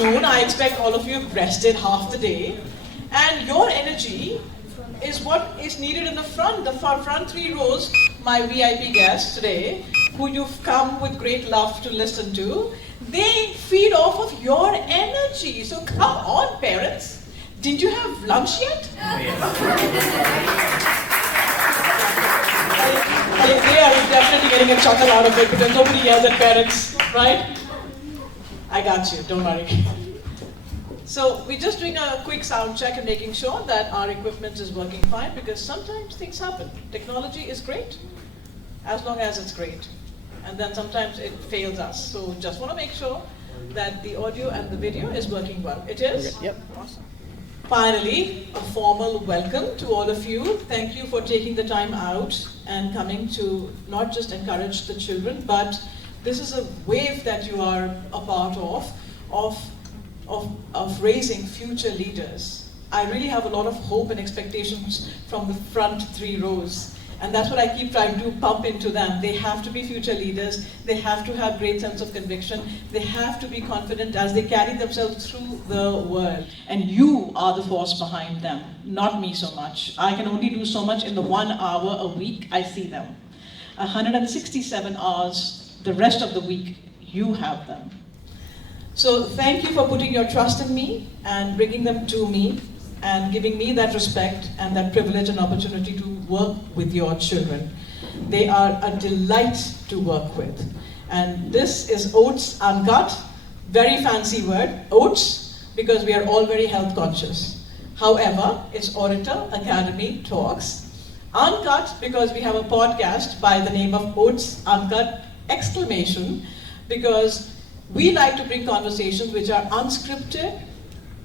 afternoon. I expect all of you have rested half the day. And your energy is what is needed in the front. The front 3 rows, my VIP guests today, who you've come with great love to listen to, they feed off of your energy. So come on, parents. Did you have lunch yet? They are definitely getting a chuckle out of it because nobody yells at parents, right? I got you, don't worry. So we're just doing a quick sound check and making sure that our equipment is working fine because sometimes things happen. Technology is great as long as it's great. And then sometimes it fails us. So just want to make sure that the audio and the video is working well. It is? Yep. Awesome. Finally, a formal welcome to all of you. Thank you for taking the time out and coming to not just encourage the children, but this is a wave that you are a part of raising future leaders. I really have a lot of hope and expectations from the front 3 rows. And that's what I keep trying to pump into them. They have to be future leaders. They have to have great sense of conviction. They have to be confident as they carry themselves through the world. And you are the force behind them, not me so much. I can only do so much in the 1 hour a week I see them. 167 hours, the rest of the week, you have them. So thank you for putting your trust in me and bringing them to me and giving me that respect and that privilege and opportunity to work with your children. They are a delight to work with. And this is OATS UNCUT, very fancy word, OATS, because we are all very health conscious. However, it's Orator Academy Talks. Uncut because we have a podcast by the name of OATS UNCUT, exclamation, because we like to bring conversations which are unscripted,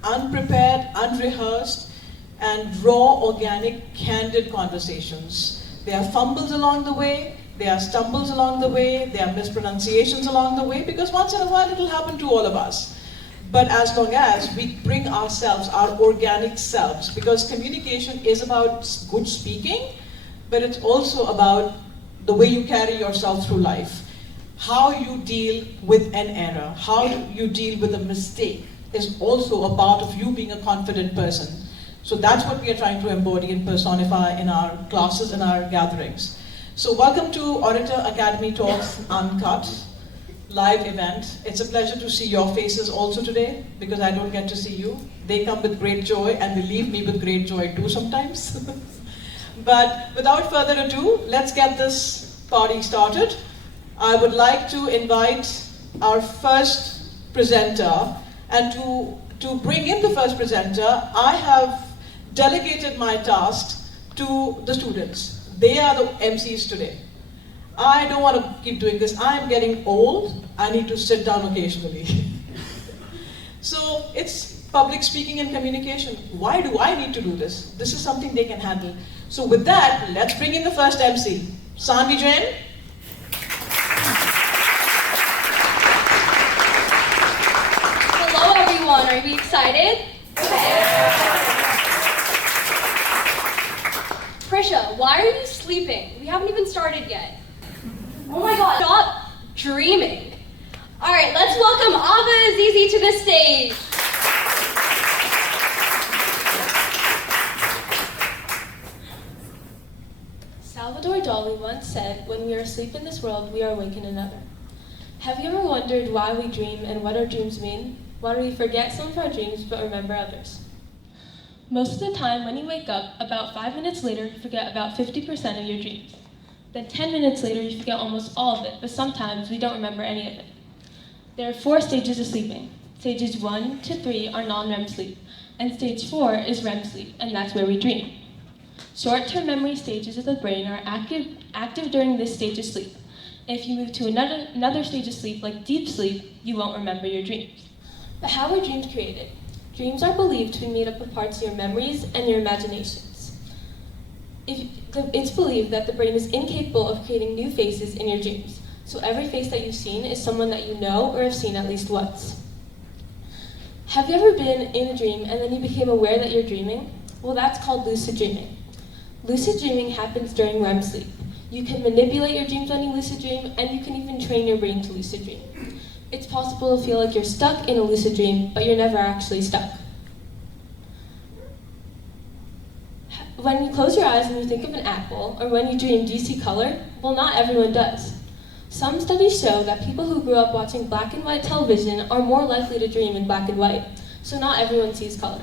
unprepared, unrehearsed, and raw, organic, candid conversations. There are fumbles along the way, there are stumbles along the way, there are mispronunciations along the way, because once in a while it will happen to all of us. But as long as we bring ourselves, our organic selves, because communication is about good speaking, but it's also about the way you carry yourself through life. How you deal with an error, how you deal with a mistake is also a part of you being a confident person. So that's what we are trying to embody and personify in our classes and our gatherings. So welcome to Orator Academy Talks Uncut, live event. It's a pleasure to see your faces also today, because I don't get to see you. They come with great joy and they leave me with great joy too sometimes. But without further ado, let's get this party started. I would like to invite our first presenter, and to bring in the first presenter, I have delegated my task to the students. They are the MCs today. I don't want to keep doing this. I am getting old. I need to sit down occasionally. So it's public speaking and communication. Why do I need to do this? This is something they can handle. So with that, let's bring in the first MC. Sanvi Jain. Are we excited? Prisha, why are you sleeping? We haven't even started yet. Oh my god, stop dreaming. Alright, let's welcome Ava Azizi to the stage. Salvador Dali once said, "When we are asleep in this world, we are awake in another." Have you ever wondered why we dream and what our dreams mean? Why do we forget some of our dreams but remember others? Most of the time, when you wake up, about 5 minutes later, you forget about 50% of your dreams. Then 10 minutes later, you forget almost all of it, but sometimes we don't remember any of it. There are 4 stages of sleeping. Stages 1 to 3 are non-REM sleep, and stage 4 is REM sleep, and that's where we dream. Short-term memory stages of the brain are active during this stage of sleep. If you move to another stage of sleep, like deep sleep, you won't remember your dreams. But how are dreams created? Dreams are believed to be made up of parts of your memories and your imaginations. It's believed that the brain is incapable of creating new faces in your dreams, so every face that you've seen is someone that you know or have seen at least once. Have you ever been in a dream and then you became aware that you're dreaming? Well, that's called lucid dreaming. Lucid dreaming happens during REM sleep. You can manipulate your dreams when you lucid dream, and you can even train your brain to lucid dream. It's possible to feel like you're stuck in a lucid dream, but you're never actually stuck. When you close your eyes and you think of an apple, or when you dream, do you see color? Well, not everyone does. Some studies show that people who grew up watching black and white television are more likely to dream in black and white, so not everyone sees color.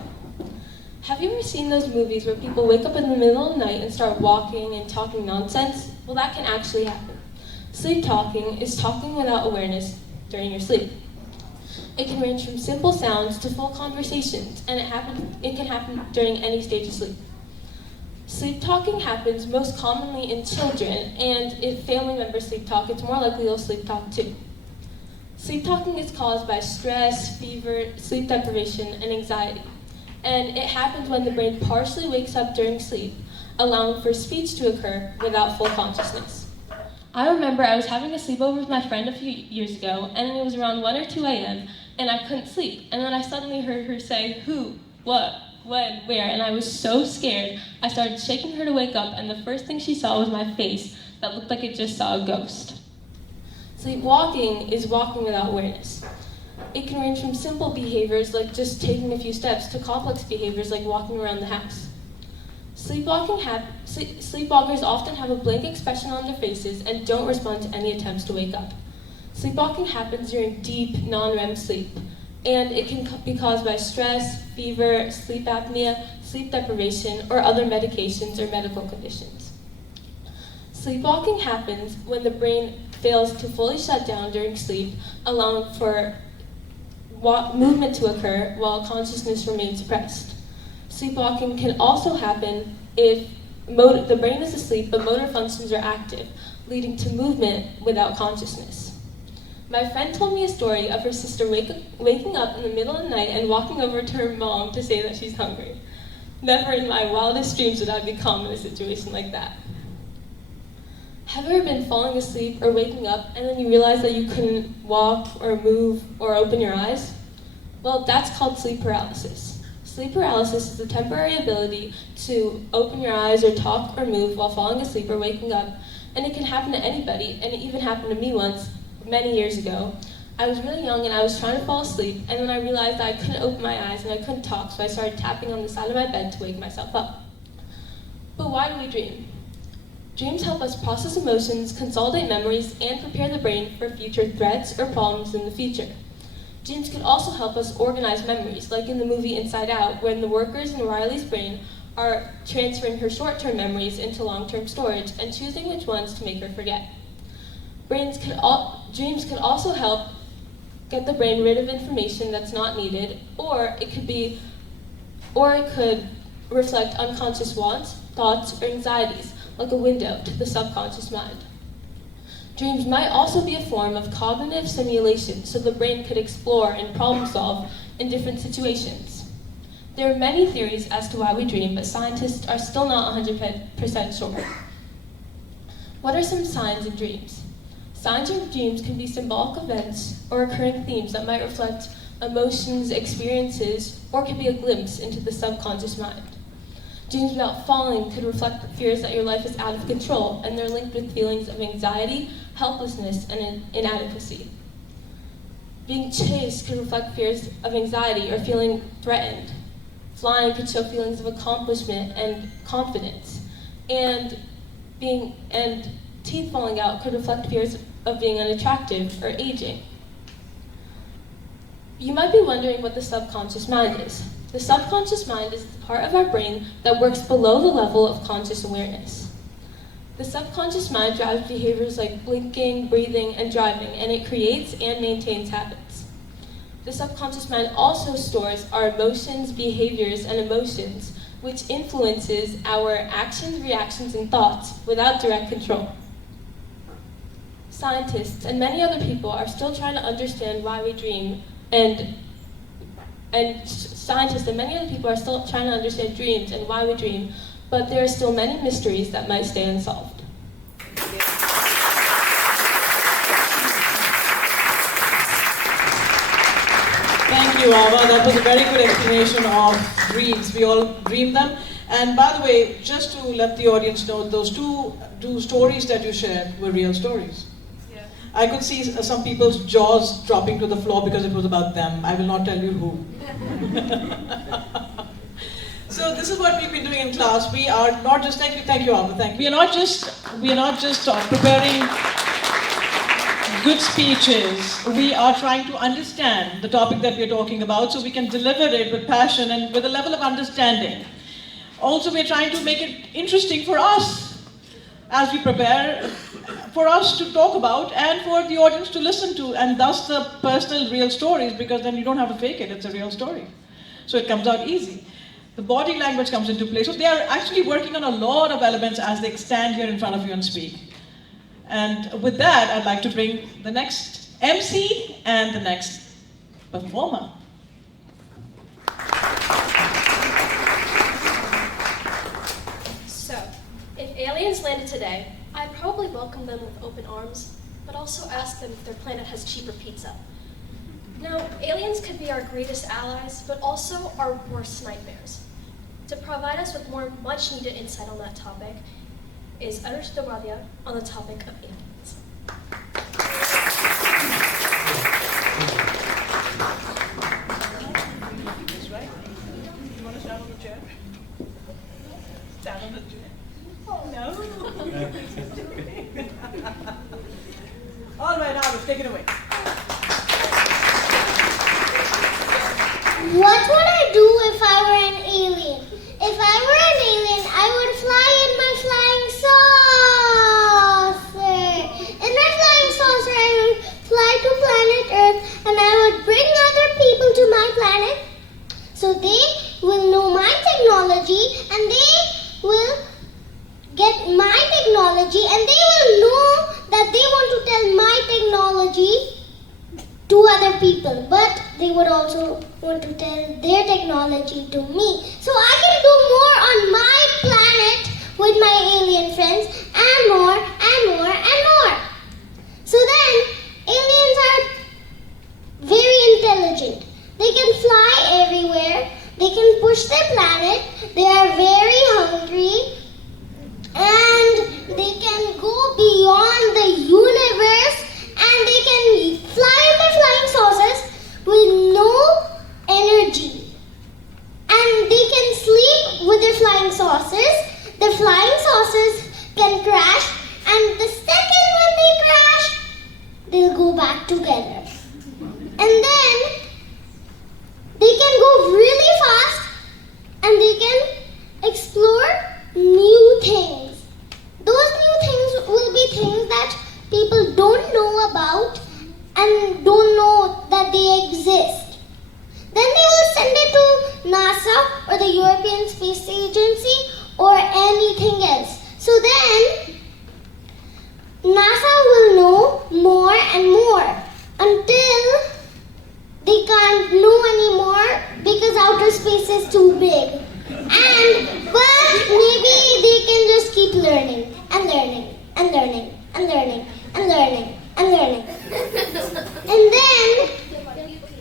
Have you ever seen those movies where people wake up in the middle of the night and start walking and talking nonsense? Well, that can actually happen. Sleep talking is talking without awareness during your sleep. It can range from simple sounds to full conversations, and it can happen during any stage of sleep. Sleep talking happens most commonly in children, and if family members sleep talk, it's more likely they'll sleep talk too. Sleep talking is caused by stress, fever, sleep deprivation, and anxiety. And it happens when the brain partially wakes up during sleep, allowing for speech to occur without full consciousness. I remember I was having a sleepover with my friend a few years ago, and it was around 1 or 2 a.m., and I couldn't sleep. And then I suddenly heard her say, who, what, when, where, and I was so scared. I started shaking her to wake up, and the first thing she saw was my face that looked like it just saw a ghost. Sleepwalking is walking without awareness. It can range from simple behaviors like just taking a few steps to complex behaviors like walking around the house. Sleepwalkers often have a blank expression on their faces and don't respond to any attempts to wake up. Sleepwalking happens during deep, non-REM sleep, and it can be caused by stress, fever, sleep apnea, sleep deprivation, or other medications or medical conditions. Sleepwalking happens when the brain fails to fully shut down during sleep, allowing for movement to occur while consciousness remains suppressed. Sleepwalking can also happen if the brain is asleep but motor functions are active, leading to movement without consciousness. My friend told me a story of her sister waking up in the middle of the night and walking over to her mom to say that she's hungry. Never in my wildest dreams would I be calm in a situation like that. Have you ever been falling asleep or waking up and then you realize that you couldn't walk or move or open your eyes? Well, that's called sleep paralysis. Sleep paralysis is the temporary ability to open your eyes or talk or move while falling asleep or waking up, and it can happen to anybody, and it even happened to me once, many years ago. I was really young and I was trying to fall asleep, and then I realized that I couldn't open my eyes and I couldn't talk, so I started tapping on the side of my bed to wake myself up. But why do we dream? Dreams help us process emotions, consolidate memories, and prepare the brain for future threats or problems in the future. Dreams can also help us organize memories, like in the movie Inside Out, when the workers in Riley's brain are transferring her short-term memories into long-term storage and choosing which ones to make her forget. Dreams can also help get the brain rid of information that's not needed, or it could reflect unconscious wants, thoughts, or anxieties, like a window to the subconscious mind. Dreams might also be a form of cognitive simulation, so the brain could explore and problem solve in different situations. There are many theories as to why we dream, but scientists are still not 100% sure. What are some signs of dreams? Signs of dreams can be symbolic events or recurring themes that might reflect emotions, experiences, or can be a glimpse into the subconscious mind. Dreams about falling could reflect fears that your life is out of control, and they're linked with feelings of anxiety, helplessness, and inadequacy. Being chased could reflect fears of anxiety or feeling threatened. Flying could show feelings of accomplishment and confidence. And teeth falling out could reflect fears of being unattractive or aging. You might be wondering what the subconscious mind is. The subconscious mind is the part of our brain that works below the level of conscious awareness. The subconscious mind drives behaviors like blinking, breathing, and driving, and it creates and maintains habits. The subconscious mind also stores our emotions, behaviors, and emotions, which influences our actions, reactions, and thoughts without direct control. Scientists and many other people are still trying to understand why we dream, and scientists and many other people are still trying to understand dreams and why we dream, but there are still many mysteries that might stay unsolved. Thank you, Ava. That was a very good explanation of dreams. We all dream them. And by the way, just to let the audience know, those two stories that you shared were real stories. Yeah. I could see some people's jaws dropping to the floor because it was about them. I will not tell you who. So this is what we've been doing in class. We are not just, thank you, Alva, thank you. We are not just preparing good speeches. We are trying to understand the topic that we're talking about so we can deliver it with passion and with a level of understanding. Also, we're trying to make it interesting for us as we prepare, for us to talk about and for the audience to listen to, and thus the personal real stories, because then you don't have to fake it, it's a real story. So it comes out easy. The body language comes into play. So they are actually working on a lot of elements as they stand here in front of you and speak. And with that, I'd like to bring the next MC and the next performer. So, if aliens landed today, I'd probably welcome them with open arms, but also ask them if their planet has cheaper pizza. Now, aliens could be our greatest allies, but also our worst nightmares. To provide us with more much-needed insight on that topic is Arash Dawadia on the topic of aliens. That's right. You want to stand on the chair? Stand on the chair? Oh, no. All right, Alice, take it away. What would I do if I were an alien? If I were an alien, I would fly in my flying saucer. In my flying saucer, I would fly to planet Earth and I would bring other people to my planet so they will know my technology and they will get my technology and they will know that they want to tell my technology to other people, but they would also want to tell their technology to me. So I can do more on my planet with my alien friends and more and more and more. So then, aliens are very intelligent. They can fly everywhere. They can push their planet. They are very hungry. And they can go beyond the universe. And they can fly in their flying saucers with no energy. And they can sleep with their flying saucers. The flying saucers can crash. And the second when they crash, they'll go back together. And then they can go really fast and they can explore new things. Those new things will be things that people don't know about and don't know that they exist. Then they will send it to NASA or the European Space Agency or anything else. So then NASA will know more and more until they can't know anymore because outer space is too big. But maybe they can just keep learning and learning and learning and learning and learning and learning. And then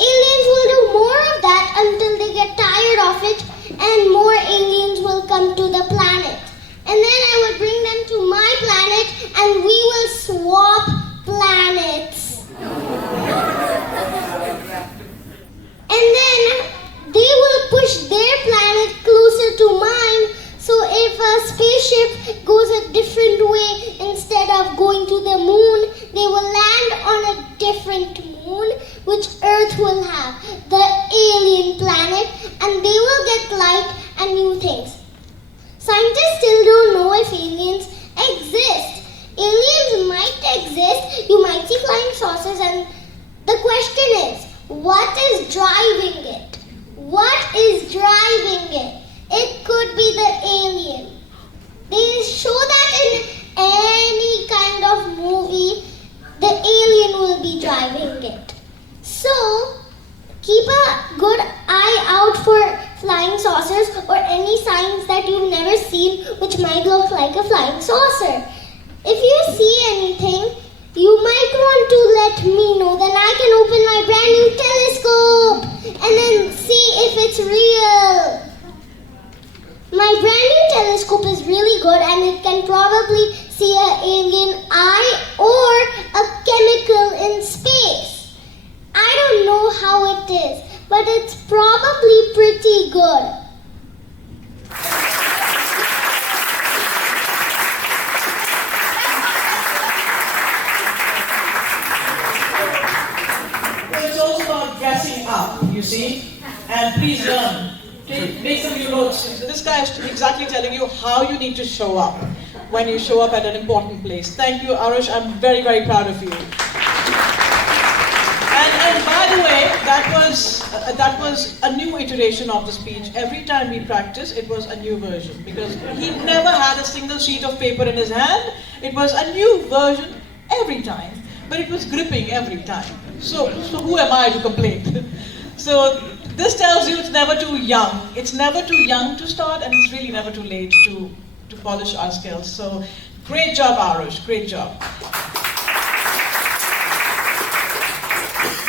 aliens will do more of that until they get tired of it and more aliens will come to the planet. And then I would bring them to my planet and we will swap planets. And then they will push their planet closer to mine. So if a spaceship goes a different way, instead of going to the moon, they will land on a different moon, which Earth will have, the alien planet, and they will get light and new things. Scientists still don't know if aliens exist. Aliens might exist, you might see flying saucers, and the question is, what is driving it? What is driving it? It could be the alien. They show that in any kind of movie, the alien will be driving it. So, keep a good eye out for flying saucers or any signs that you've never seen which might look like a flying saucer. If you see anything, you might want to let me know, then I can open my brand new telescope and then see if it's real. My brand new telescope is really good and it can probably see an alien eye or a chemical but it's probably pretty good. Well, it's also about dressing up, you see, and please learn. Make some new notes. This guy is exactly telling you how you need to show up when you show up at an important place. Thank you, Arush. I'm very, very proud of you. And by the way, that was a new iteration of the speech. Every time we practice, it was a new version because he never had a single sheet of paper in his hand. It was a new version every time, but it was gripping every time. So who am I to complain? So this tells you it's never too young. It's never too young to start, and it's really never too late to polish our skills. So great job, Arush. Great job.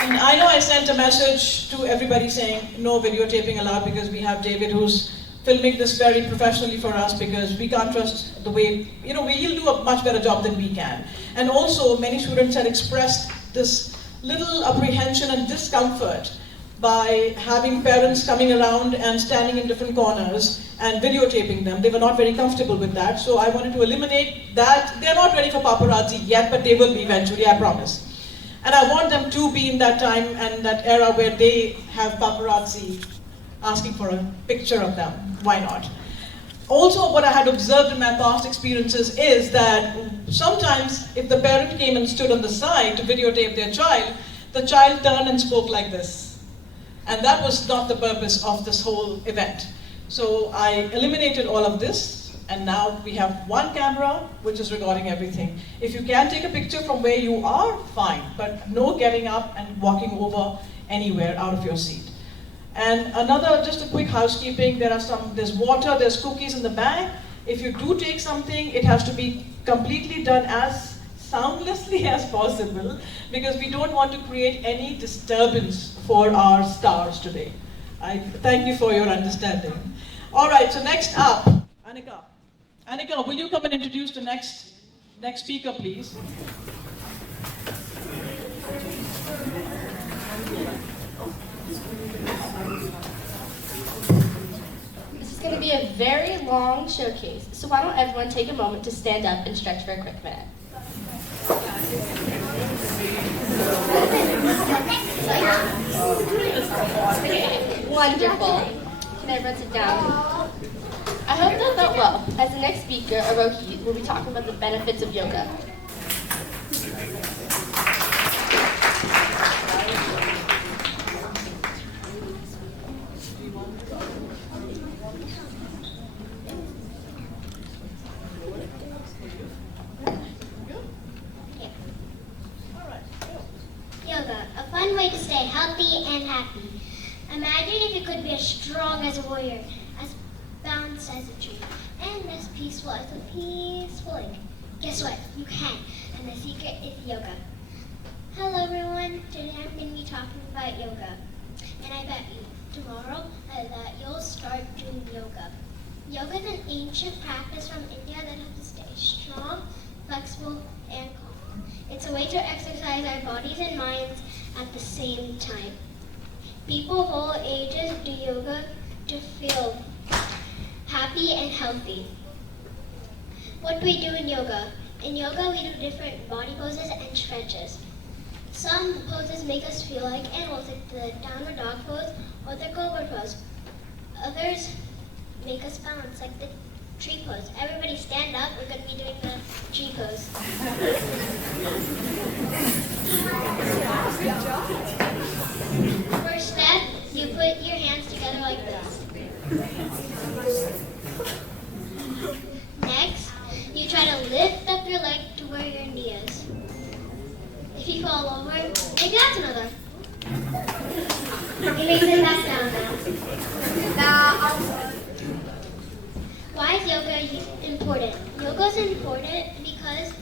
And I know I sent a message to everybody saying no videotaping allowed because we have David who's filming this very professionally for us because we can't trust the way, he'll do a much better job than we can. And also many students had expressed this little apprehension and discomfort by having parents coming around and standing in different corners and videotaping them. They were not very comfortable with that, so I wanted to eliminate that. They're not ready for paparazzi yet, but they will be eventually, I promise. And I want them to be in that time and that era where they have paparazzi asking for a picture of them. Why not? Also, what I had observed in my past experiences is that sometimes if the parent came and stood on the side to videotape their child, the child turned and spoke like this. And that was not the purpose of this whole event. So I eliminated all of this, and now we have one camera which is recording everything. If you can take a picture from where you are, fine, but no getting up and walking over anywhere out of your seat. And just a quick housekeeping, there's water, there's cookies in the bag. If you do take something, it has to be completely done as soundlessly as possible because we don't want to create any disturbance for our stars today. I thank you for your understanding. All right, so next up, Anika. Anika, will you come and introduce the next speaker, please? This is going to be a very long showcase, so why don't everyone take a moment to stand up and stretch for a quick minute. Wonderful. Can everyone sit down? I hope that felt well. As the next speaker, Aroki, will be talking about the benefits of yoga. Yoga, a fun way to stay healthy and happy. Imagine if you could be as strong as a warrior, as balanced as a tree, and as peaceful as a peaceful lake. Guess what? You can, and the secret is yoga. Hello everyone, today I'm going to be talking about yoga. And I bet you tomorrow that you'll start doing yoga. Yoga is an ancient practice from India that helps us stay strong, flexible, and calm. It's a way to exercise our bodies and minds at the same time. People of all ages do yoga to feel happy and healthy. What do we do in yoga? In yoga, we do different body poses and stretches. Some poses make us feel like animals, like the downward dog pose or the cobra pose. Others make us balance, like the tree pose. Everybody stand up, we're going to be doing the tree pose. First step, you put your hands together like this. Next, you try to lift up your leg to where your knee is. If you fall over, maybe that's another. You may sit back down now. Why is yoga important? Yoga is important because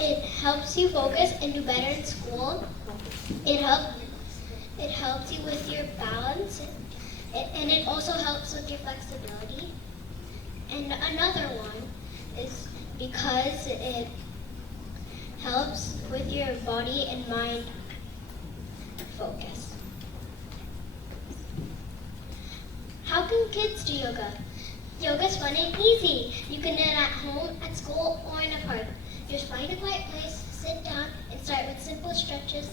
it helps you focus and do better in school. It helps you with your balance, and it also helps with your flexibility. And another one is because it helps with your body and mind focus. How can kids do yoga? Yoga's fun and easy. You can do it at home, at school, or in a park. Just find a quiet place, sit down, and start with simple stretches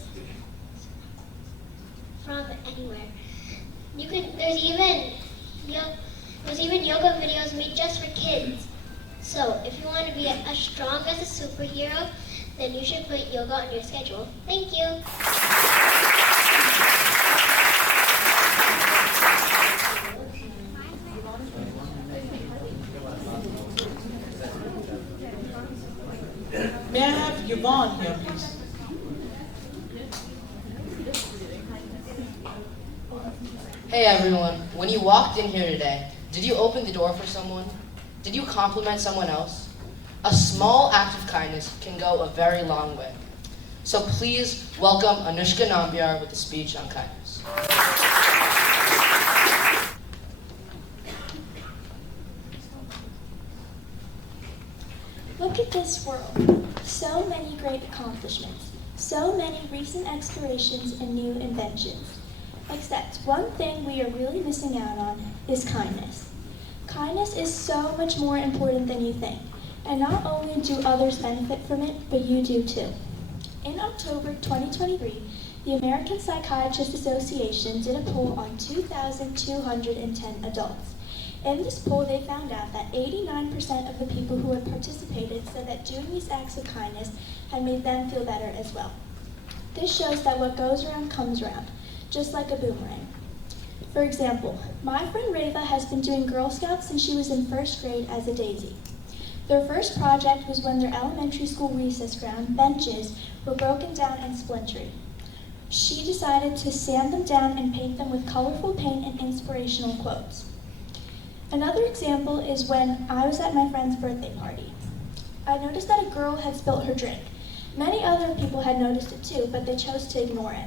from anywhere. There's even yoga videos made just for kids. So if you want to be as strong as a superhero, then you should put yoga on your schedule. Thank you. May I have Yvonne here, please? Hey everyone, when you walked in here today, did you open the door for someone? Did you compliment someone else? A small act of kindness can go a very long way. So please welcome Anushka Nambiar with a speech on kindness. Look at this world. So many great accomplishments. So many recent explorations and new inventions. Except one thing we are really missing out on is kindness. Kindness is so much more important than you think. And not only do others benefit from it, but you do too. In October 2023, the American Psychiatrists Association did a poll on 2,210 adults. In this poll, they found out that 89% of the people who had participated said that doing these acts of kindness had made them feel better as well. This shows that what goes around comes around, just like a boomerang. For example, my friend Reva has been doing Girl Scouts since she was in first grade as a daisy. Their first project was when their elementary school recess ground benches were broken down and splintered. She decided to sand them down and paint them with colorful paint and inspirational quotes. Another example is when I was at my friend's birthday party. I noticed that a girl had spilt her drink. Many other people had noticed it too, but they chose to ignore it.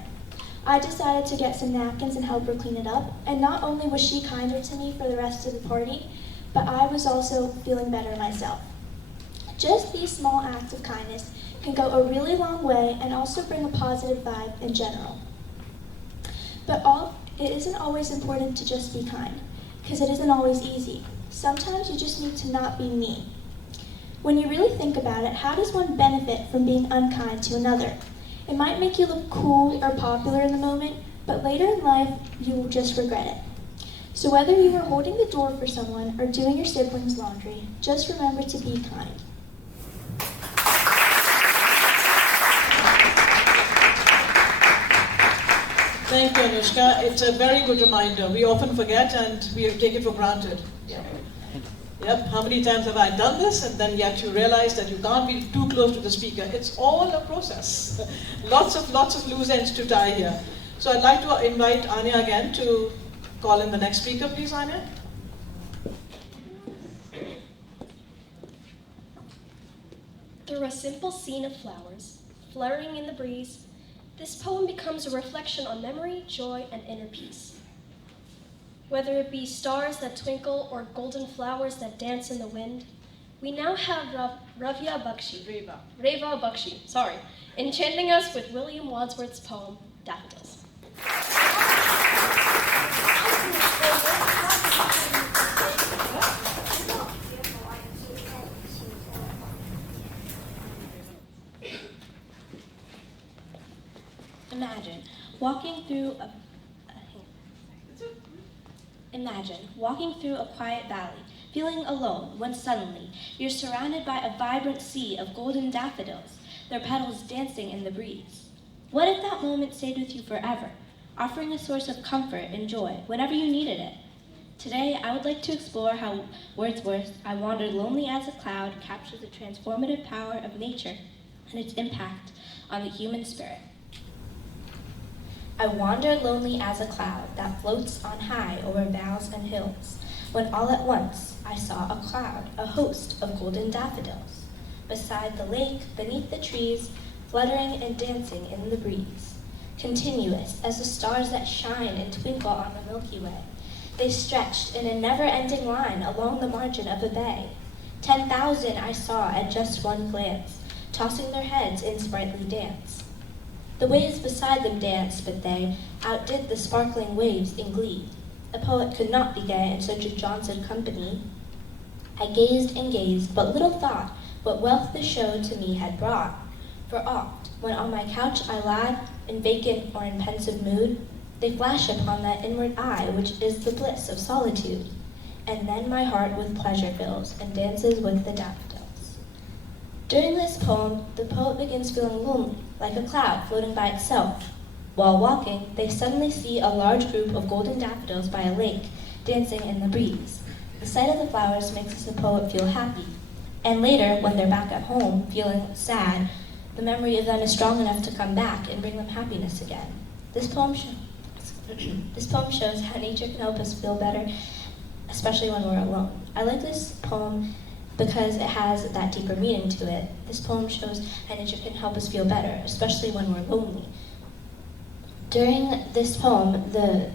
I decided to get some napkins and help her clean it up, and not only was she kinder to me for the rest of the party, but I was also feeling better myself. Just these small acts of kindness can go a really long way and also bring a positive vibe in general. But it isn't always important to just be kind, because it isn't always easy. Sometimes you just need to not be mean. When you really think about it, how does one benefit from being unkind to another? It might make you look cool or popular in the moment, but later in life, you will just regret it. So whether you are holding the door for someone or doing your siblings' laundry, just remember to be kind. Thank you, Anushka. It's a very good reminder. We often forget and we take it for granted. Yep, how many times have I done this, and then yet you realize that you can't be too close to the speaker. It's all a process. Lots of loose ends to tie here. So I'd like to invite Anya again to call in the next speaker, please, Anya. Through a simple scene of flowers, fluttering in the breeze, this poem becomes a reflection on memory, joy, and inner peace. Whether it be stars that twinkle or golden flowers that dance in the wind, we now have Reva Bakshi, enchanting us with William Wordsworth's poem, Daffodils. Imagine walking through a quiet valley, feeling alone, when suddenly you're surrounded by a vibrant sea of golden daffodils, their petals dancing in the breeze. What if that moment stayed with you forever, offering a source of comfort and joy whenever you needed it? Today, I would like to explore how Wordsworth's "I Wandered Lonely as a Cloud" captures the transformative power of nature and its impact on the human spirit. I wandered lonely as a cloud that floats on high over vales and hills, when all at once I saw a cloud, a host of golden daffodils, beside the lake, beneath the trees, fluttering and dancing in the breeze. Continuous as the stars that shine and twinkle on the Milky Way, they stretched in a never-ending line along the margin of a bay. 10,000 I saw at just one glance, tossing their heads in sprightly dance. The waves beside them danced, but they outdid the sparkling waves in glee. A poet could not be there in such a Johnson company. I gazed and gazed, but little thought what wealth the show to me had brought. For oft, when on my couch I lie, in vacant or in pensive mood, they flash upon that inward eye which is the bliss of solitude. And then my heart with pleasure fills, and dances with the daffodils. During this poem, the poet begins feeling lonely, like a cloud floating by itself. While walking, they suddenly see a large group of golden daffodils by a lake, dancing in the breeze. The sight of the flowers makes the poet feel happy. And later, when they're back at home, feeling sad, the memory of them is strong enough to come back and bring them happiness again. This poem shows how nature can help us feel better, especially when we're alone. I like this poem because it has that deeper meaning to it. This poem shows how nature can help us feel better, especially when we're lonely. During this poem, the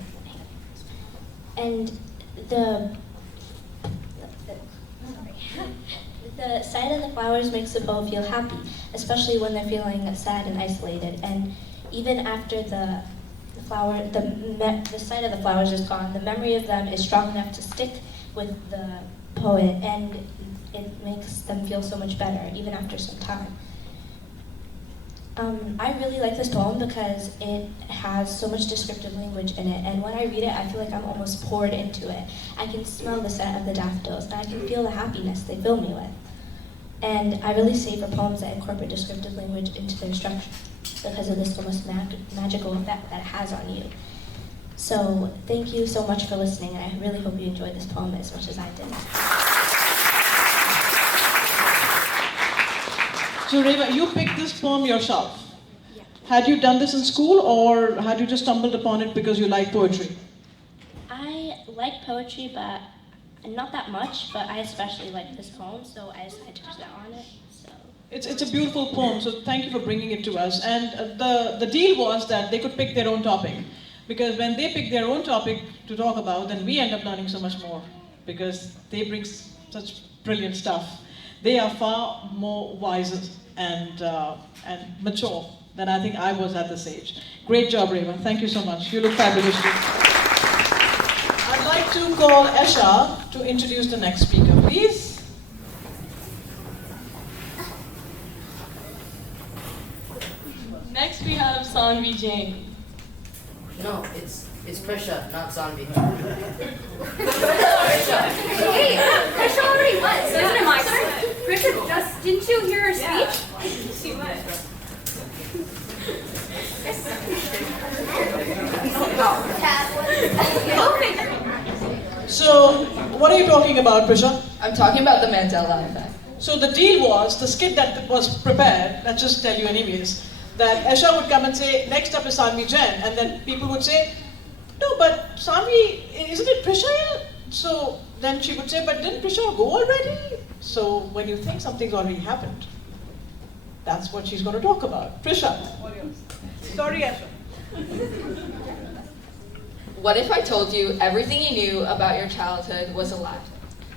sight of the flowers makes the poet feel happy, especially when they're feeling sad and isolated. And even after the sight of the flowers is gone, the memory of them is strong enough to stick with the poet, and it makes them feel so much better, even after some time. I really like this poem because it has so much descriptive language in it, and when I read it, I feel like I'm almost poured into it. I can smell the scent of the daffodils, and I can feel the happiness they fill me with. And I really savor poems that incorporate descriptive language into their structure because of this almost magical effect that it has on you. So thank you so much for listening, and I really hope you enjoyed this poem as much as I did. So Reva, you picked this poem yourself. Yeah. Had you done this in school, or had you just stumbled upon it because you like poetry? I like poetry, but not that much, but I especially like this poem, so I decided to put that on it. So It's a beautiful poem, so thank you for bringing it to us. And the deal was that they could pick their own topic. Because when they pick their own topic to talk about, then we end up learning so much more. Because they bring such brilliant stuff. They are far more wiser and mature than I think I was at this age. Great job, Reva. Thank you so much. You look fabulous too. I'd like to call Esha to introduce the next speaker, please. Next we have Sanvi Jain. No, it's Prisha, not Zanvi. Hey, Prisha already was. So isn't it my turn? Prisha, didn't you hear her speech? She was. So, what are you talking about, Prisha? I'm talking about the Mandela effect. So the deal was, the skit that was prepared, let's just tell you anyways, that Esha would come and say, next up is Sanvi Jain, and then people would say, no, but Sanvi, isn't it Prisha here? So then she would say, but didn't Prisha go already? So when you think something's already happened, that's what she's going to talk about. Prisha. Sorry, Esha. What if I told you everything you knew about your childhood was a lie?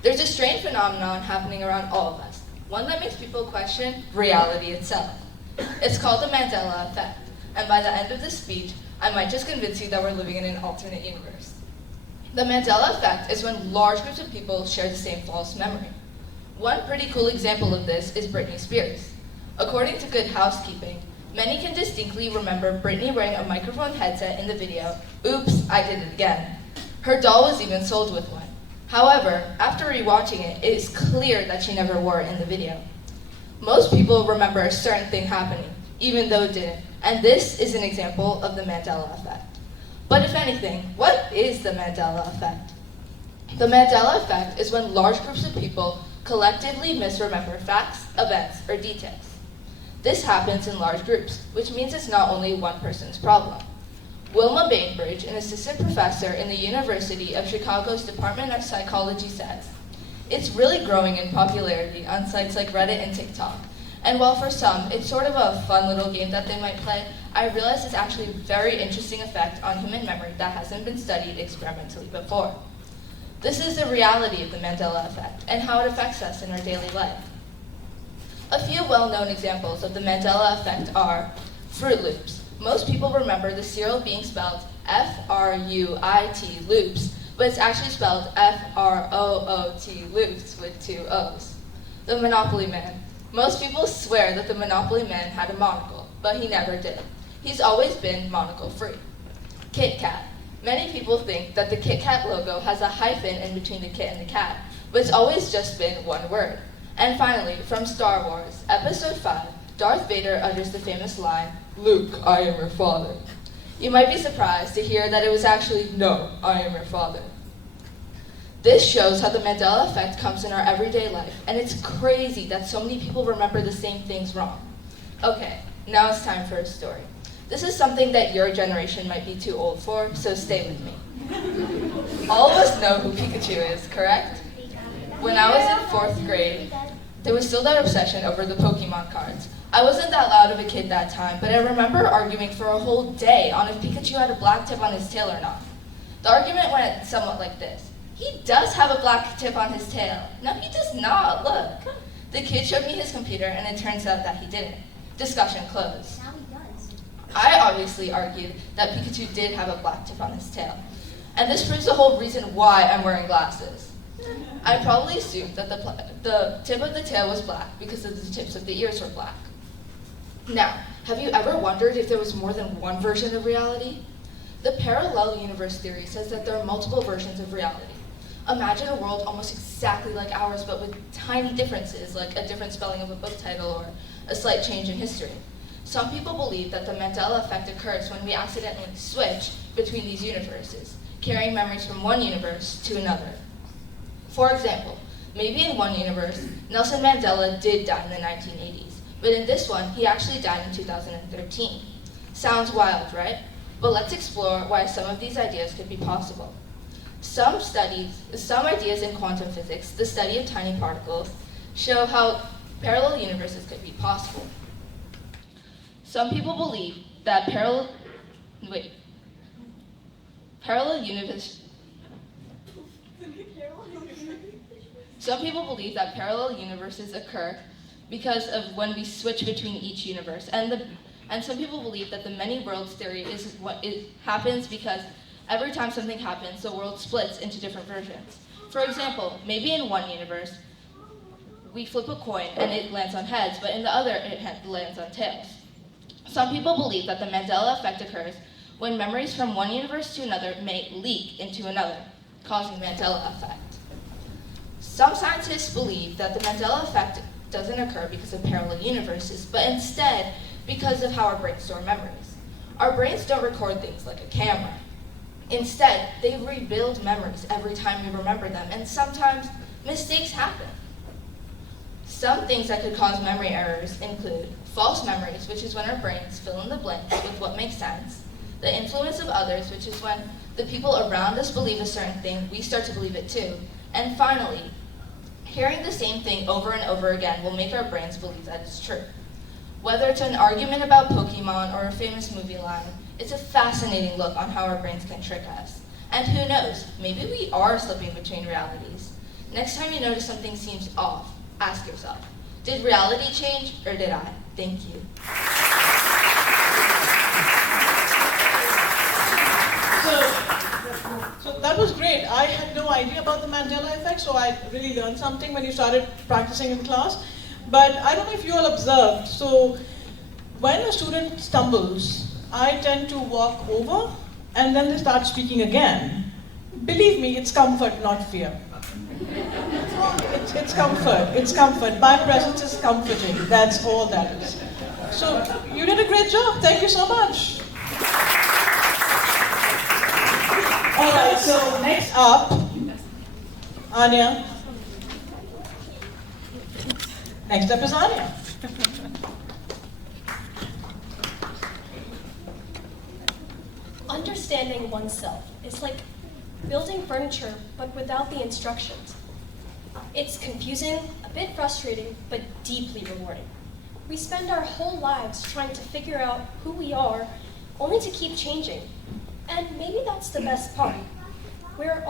There's a strange phenomenon happening around all of us, one that makes people question reality itself. It's called the Mandela effect, and by the end of this speech, I might just convince you that we're living in an alternate universe. The Mandela effect is when large groups of people share the same false memory. One pretty cool example of this is Britney Spears. According to Good Housekeeping, many can distinctly remember Britney wearing a microphone headset in the video, Oops, I Did It Again. Her doll was even sold with one. However, after rewatching it, it is clear that she never wore it in the video. Most people remember a certain thing happening, even though it didn't, and this is an example of the Mandela effect. But if anything, what is the Mandela effect? The Mandela effect is when large groups of people collectively misremember facts, events, or details. This happens in large groups, which means it's not only one person's problem. Wilma Bainbridge, an assistant professor in the University of Chicago's Department of Psychology, says, "It's really growing in popularity on sites like Reddit and TikTok. And while for some, it's sort of a fun little game that they might play, I realize it's actually a very interesting effect on human memory that hasn't been studied experimentally before." This is the reality of the Mandela effect and how it affects us in our daily life. A few well-known examples of the Mandela effect are Fruit Loops. Most people remember the cereal being spelled F-R-U-I-T, loops, but it's actually spelled F-R-O-O-T, Loot, with 2 O's. The Monopoly Man. Most people swear that the Monopoly Man had a monocle, but he never did. He's always been monocle-free. Kit Kat. Many people think that the Kit Kat logo has a hyphen in between the kit and the cat, but it's always just been one word. And finally, from Star Wars, Episode 5, Darth Vader utters the famous line, "Luke, I am your father." You might be surprised to hear that it was actually, "No, I am your father." This shows how the Mandela effect comes in our everyday life, and it's crazy that so many people remember the same things wrong. Okay, now it's time for a story. This is something that your generation might be too old for, so stay with me. All of us know who Pikachu is, correct? When I was in 4th grade, there was still that obsession over the Pokemon cards. I wasn't that loud of a kid that time, but I remember arguing for a whole day on if Pikachu had a black tip on his tail or not. The argument went somewhat like this. He does have a black tip on his tail. No, he does not, look. The kid showed me his computer, and it turns out that he didn't. Discussion closed. Now he does. I obviously argued that Pikachu did have a black tip on his tail. And this proves the whole reason why I'm wearing glasses. I probably assumed that the tip of the tail was black because of the tips of the ears were black. Now, have you ever wondered if there was more than one version of reality? The parallel universe theory says that there are multiple versions of reality. Imagine a world almost exactly like ours, but with tiny differences, like a different spelling of a book title or a slight change in history. Some people believe that the Mandela effect occurs when we accidentally switch between these universes, carrying memories from one universe to another. For example, maybe in one universe, Nelson Mandela did die in the 1980s, but in this one, he actually died in 2013. Sounds wild, right? But let's explore why some of these ideas could be possible. Some ideas in quantum physics, the study of tiny particles, show how parallel universes could be possible. Some people believe that parallel universes occur because of when we switch between each universe, and some people believe that the many worlds theory is what it happens because every time something happens, the world splits into different versions. For example, maybe in one universe, we flip a coin and it lands on heads, but in the other, it lands on tails. Some people believe that the Mandela effect occurs when memories from one universe to another may leak into another, causing Mandela effect. Some scientists believe that the Mandela effect doesn't occur because of parallel universes, but instead because of how our brains store memories. Our brains don't record things like a camera. Instead, they rebuild memories every time we remember them, and sometimes mistakes happen. Some things that could cause memory errors include false memories, which is when our brains fill in the blanks with what makes sense, the influence of others, which is when the people around us believe a certain thing, we start to believe it too, and finally, hearing the same thing over and over again will make our brains believe that it's true. Whether it's an argument about Pokemon or a famous movie line, it's a fascinating look on how our brains can trick us. And who knows, maybe we are slipping between realities. Next time you notice something seems off, ask yourself, did reality change or did I? Thank you. So that was great. I had no idea about the Mandela effect, so I really learned something when you started practicing in class. But I don't know if you all observed, so when a student stumbles, I tend to walk over and then they start speaking again. Believe me, it's comfort, not fear. It's comfort, it's comfort. My presence is comforting, that's all that is. So you did a great job, thank you so much. All right, so next up, Anya. Next up is Anya. Understanding oneself is like building furniture, but without the instructions. It's confusing, a bit frustrating, but deeply rewarding. We spend our whole lives trying to figure out who we are, only to keep changing. And maybe that's the best part. We're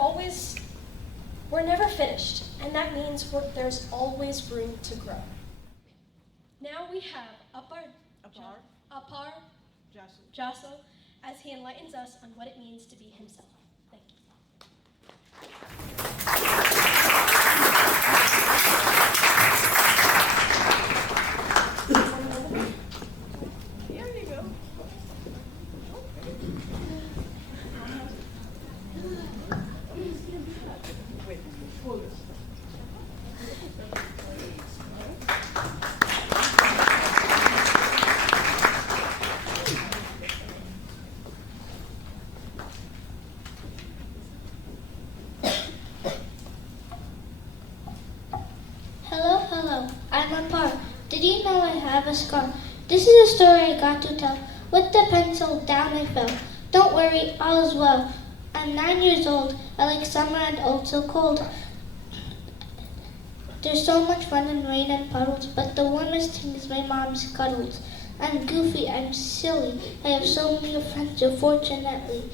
never finished, and that means there's always room to grow. Now we have Apar Jasso as he enlightens us on what it means to be himself. Thank you. Did you know I have a scar? This is a story I got to tell. With the pencil down I fell. Don't worry, all is well. I'm 9 years old. I like summer and also cold. There's so much fun in rain and puddles, but the warmest thing is my mom's cuddles. I'm goofy, I'm silly. I have so many friends, so fortunately.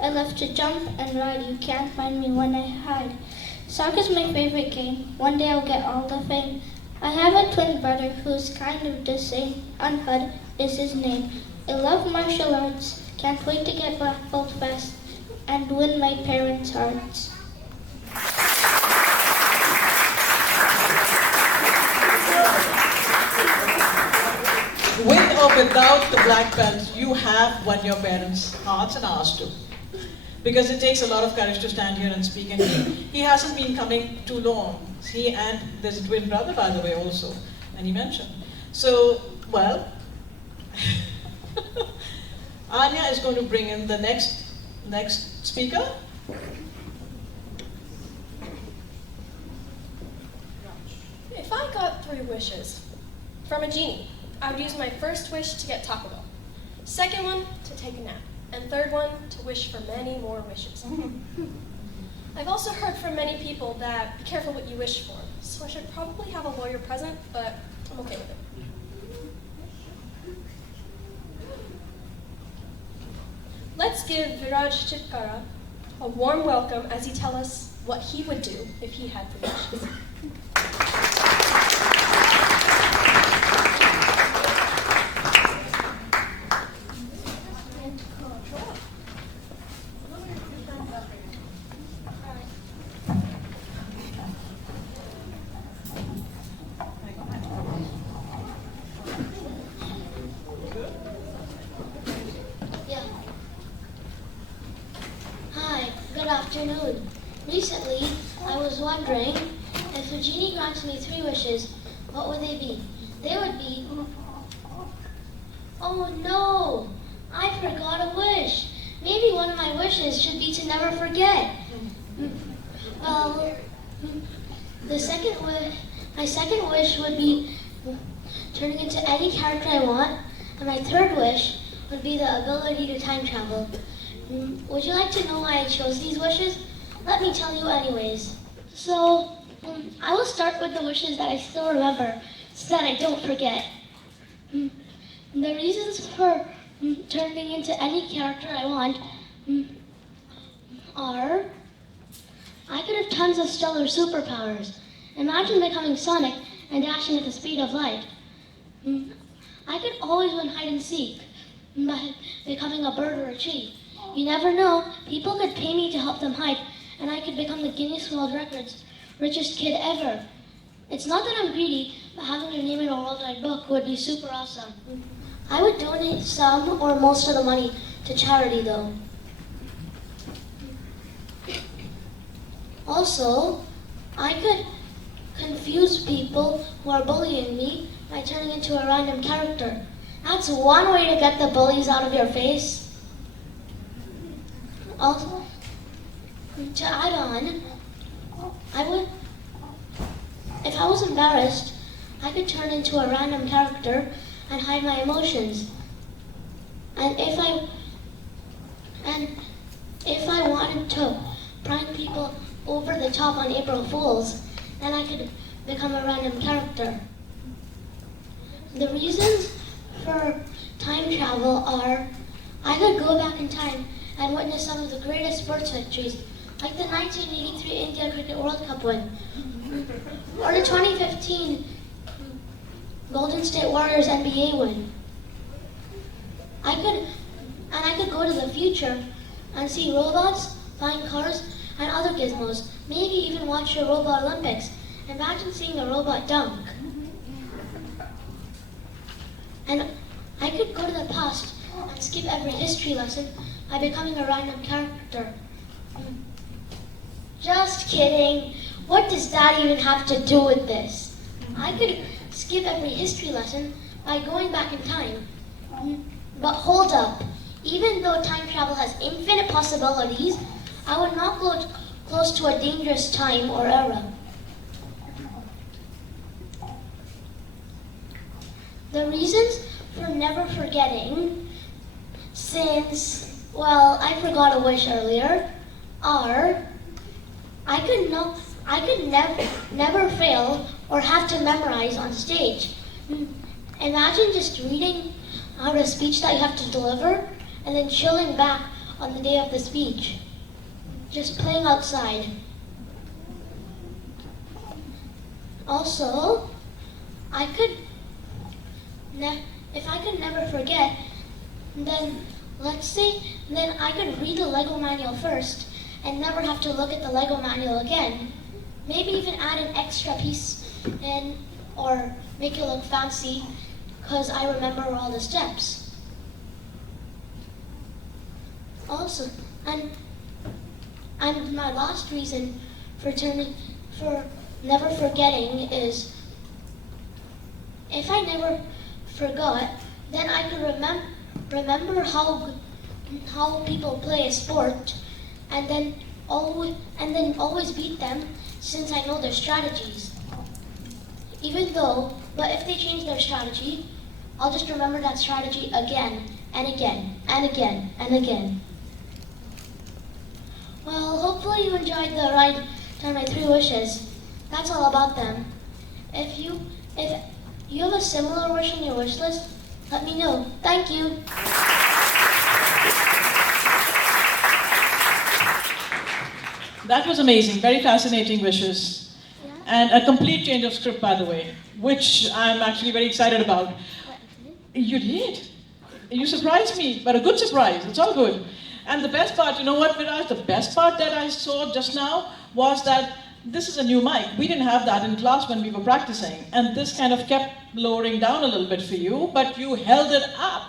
I love to jump and ride. You can't find me when I hide. Soccer's my favorite game. One day I'll get all the fame. I have a twin brother who's kind of the same. Uncut is his name. I love martial arts. Can't wait to get black belt fast and win my parents' hearts. With or without the black belt, you have won your parents' hearts and ours too. Because it takes a lot of courage to stand here and speak. And he hasn't been coming too long. He and there's a twin brother, by the way, also, and he mentioned. So, well, Anya is going to bring in the next speaker. If I got 3 wishes from a genie, I would use my first wish to get Taco Bell, second one to take a nap, and third one to wish for many more wishes. I've also heard from many people that be careful what you wish for, so I should probably have a lawyer present, but I'm okay with it. Let's give Viraj Chitkara a warm welcome as he tells us what he would do if he had 3 wishes. Good afternoon. Recently, I was wondering if a genie grants me 3 wishes, what would they be? They would be, oh no, I forgot a wish. Maybe one of my wishes should be to never forget. Well, my second wish would be turning into any character I want, and my third wish would be the ability to time travel. Would you like to know why I chose these wishes? Let me tell you anyways. So, I will start with the wishes that I still remember, so that I don't forget. The reasons for turning into any character I want are, I could have tons of stellar superpowers. Imagine becoming Sonic and dashing at the speed of light. I could always win hide and seek by becoming a bird or a tree. You never know, people could pay me to help them hide, and I could become the Guinness World Records richest kid ever. It's not that I'm greedy, but having your name in a worldwide book would be super awesome. I would donate some or most of the money to charity though. Also, I could confuse people who are bullying me by turning into a random character. That's one way to get the bullies out of your face. Also, to add on, if I was embarrassed, I could turn into a random character and hide my emotions. And if I wanted to prank people over the top on April Fools, then I could become a random character. The reasons for time travel are, I could go back in time and witness some of the greatest sports victories, like the 1983 India Cricket World Cup win, or the 2015 Golden State Warriors NBA win. I could go to the future and see robots, flying cars, and other gizmos. Maybe even watch the Robot Olympics. Imagine seeing a robot dunk. And I could go to the past and skip every history lesson by becoming a random character. Just kidding. What does that even have to do with this? I could skip every history lesson by going back in time. But hold up. Even though time travel has infinite possibilities, I would not go close to a dangerous time or era. The reasons for never forgetting, since, well, I forgot a wish earlier, are I could never fail or have to memorize on stage. Imagine just reading out a speech that you have to deliver and then chilling back on the day of the speech. Just playing outside. Also, if I could never forget, then I could read the Lego manual first and never have to look at the Lego manual again. Maybe even add an extra piece in or make it look fancy because I remember all the steps. Also, and my last reason for never forgetting is if I never forgot, then I could remember how people play a sport and then always beat them since I know their strategies. But if they change their strategy, I'll just remember that strategy again and again and again and again. Well, hopefully you enjoyed the ride to my 3 wishes. That's all about them. If you have a similar wish on your wish list, let me know. Thank you. That was amazing. Very fascinating wishes. Yeah. And a complete change of script, by the way, which I'm actually very excited about. You did. You surprised me, but a good surprise. It's all good. And the best part, you know what, Viraj? The best part that I saw just now was that this is a new mic. We didn't have that in class when we were practicing. And this kind of kept lowering down a little bit for you, but you held it up.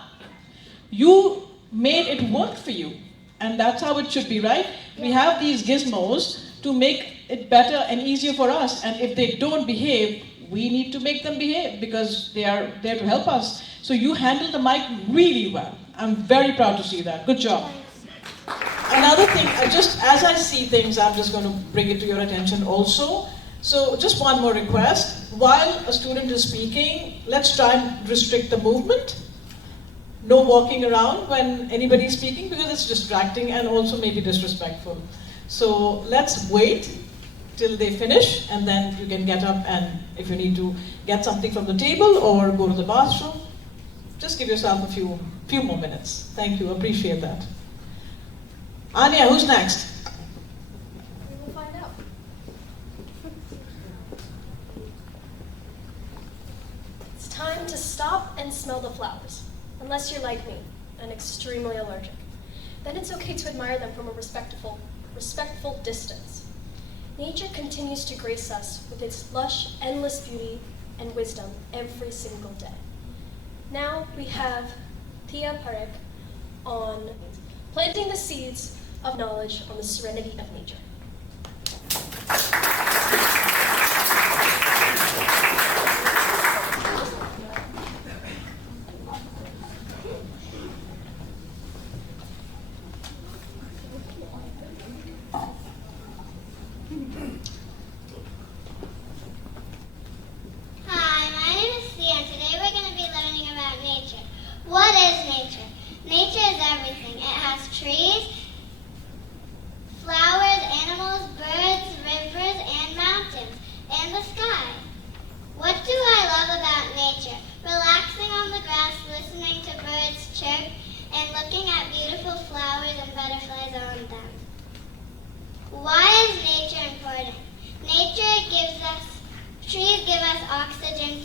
You made it work for you. And that's how it should be, right? We have these gizmos to make it better and easier for us. And if they don't behave, we need to make them behave because they are there to help us. So you handled the mic really well. I'm very proud to see that. Good job. Another thing, just as I see things, I'm just going to bring it to your attention also. So just one more request. While a student is speaking, let's try and restrict the movement. No walking around when anybody's speaking because it's distracting and also maybe disrespectful. So let's wait till they finish and then you can get up and if you need to get something from the table or go to the bathroom, just give yourself a few more minutes. Thank you, appreciate that. Anya, who's next? We will find out. It's time to stop and smell the flowers. Unless you're like me, and extremely allergic. Then it's okay to admire them from a respectful distance. Nature continues to grace us with its lush, endless beauty and wisdom every single day. Now we have Thea Parekh on planting the seeds of knowledge on the serenity of nature. Hi, my name is Thea, and today we're going to be learning about nature. What is nature? Nature is everything. It has trees, flowers, animals, birds, rivers, and mountains, and the sky. What do I love about nature? Relaxing on the grass, listening to birds chirp, and looking at beautiful flowers and butterflies on them. Why is nature important? Trees give us oxygen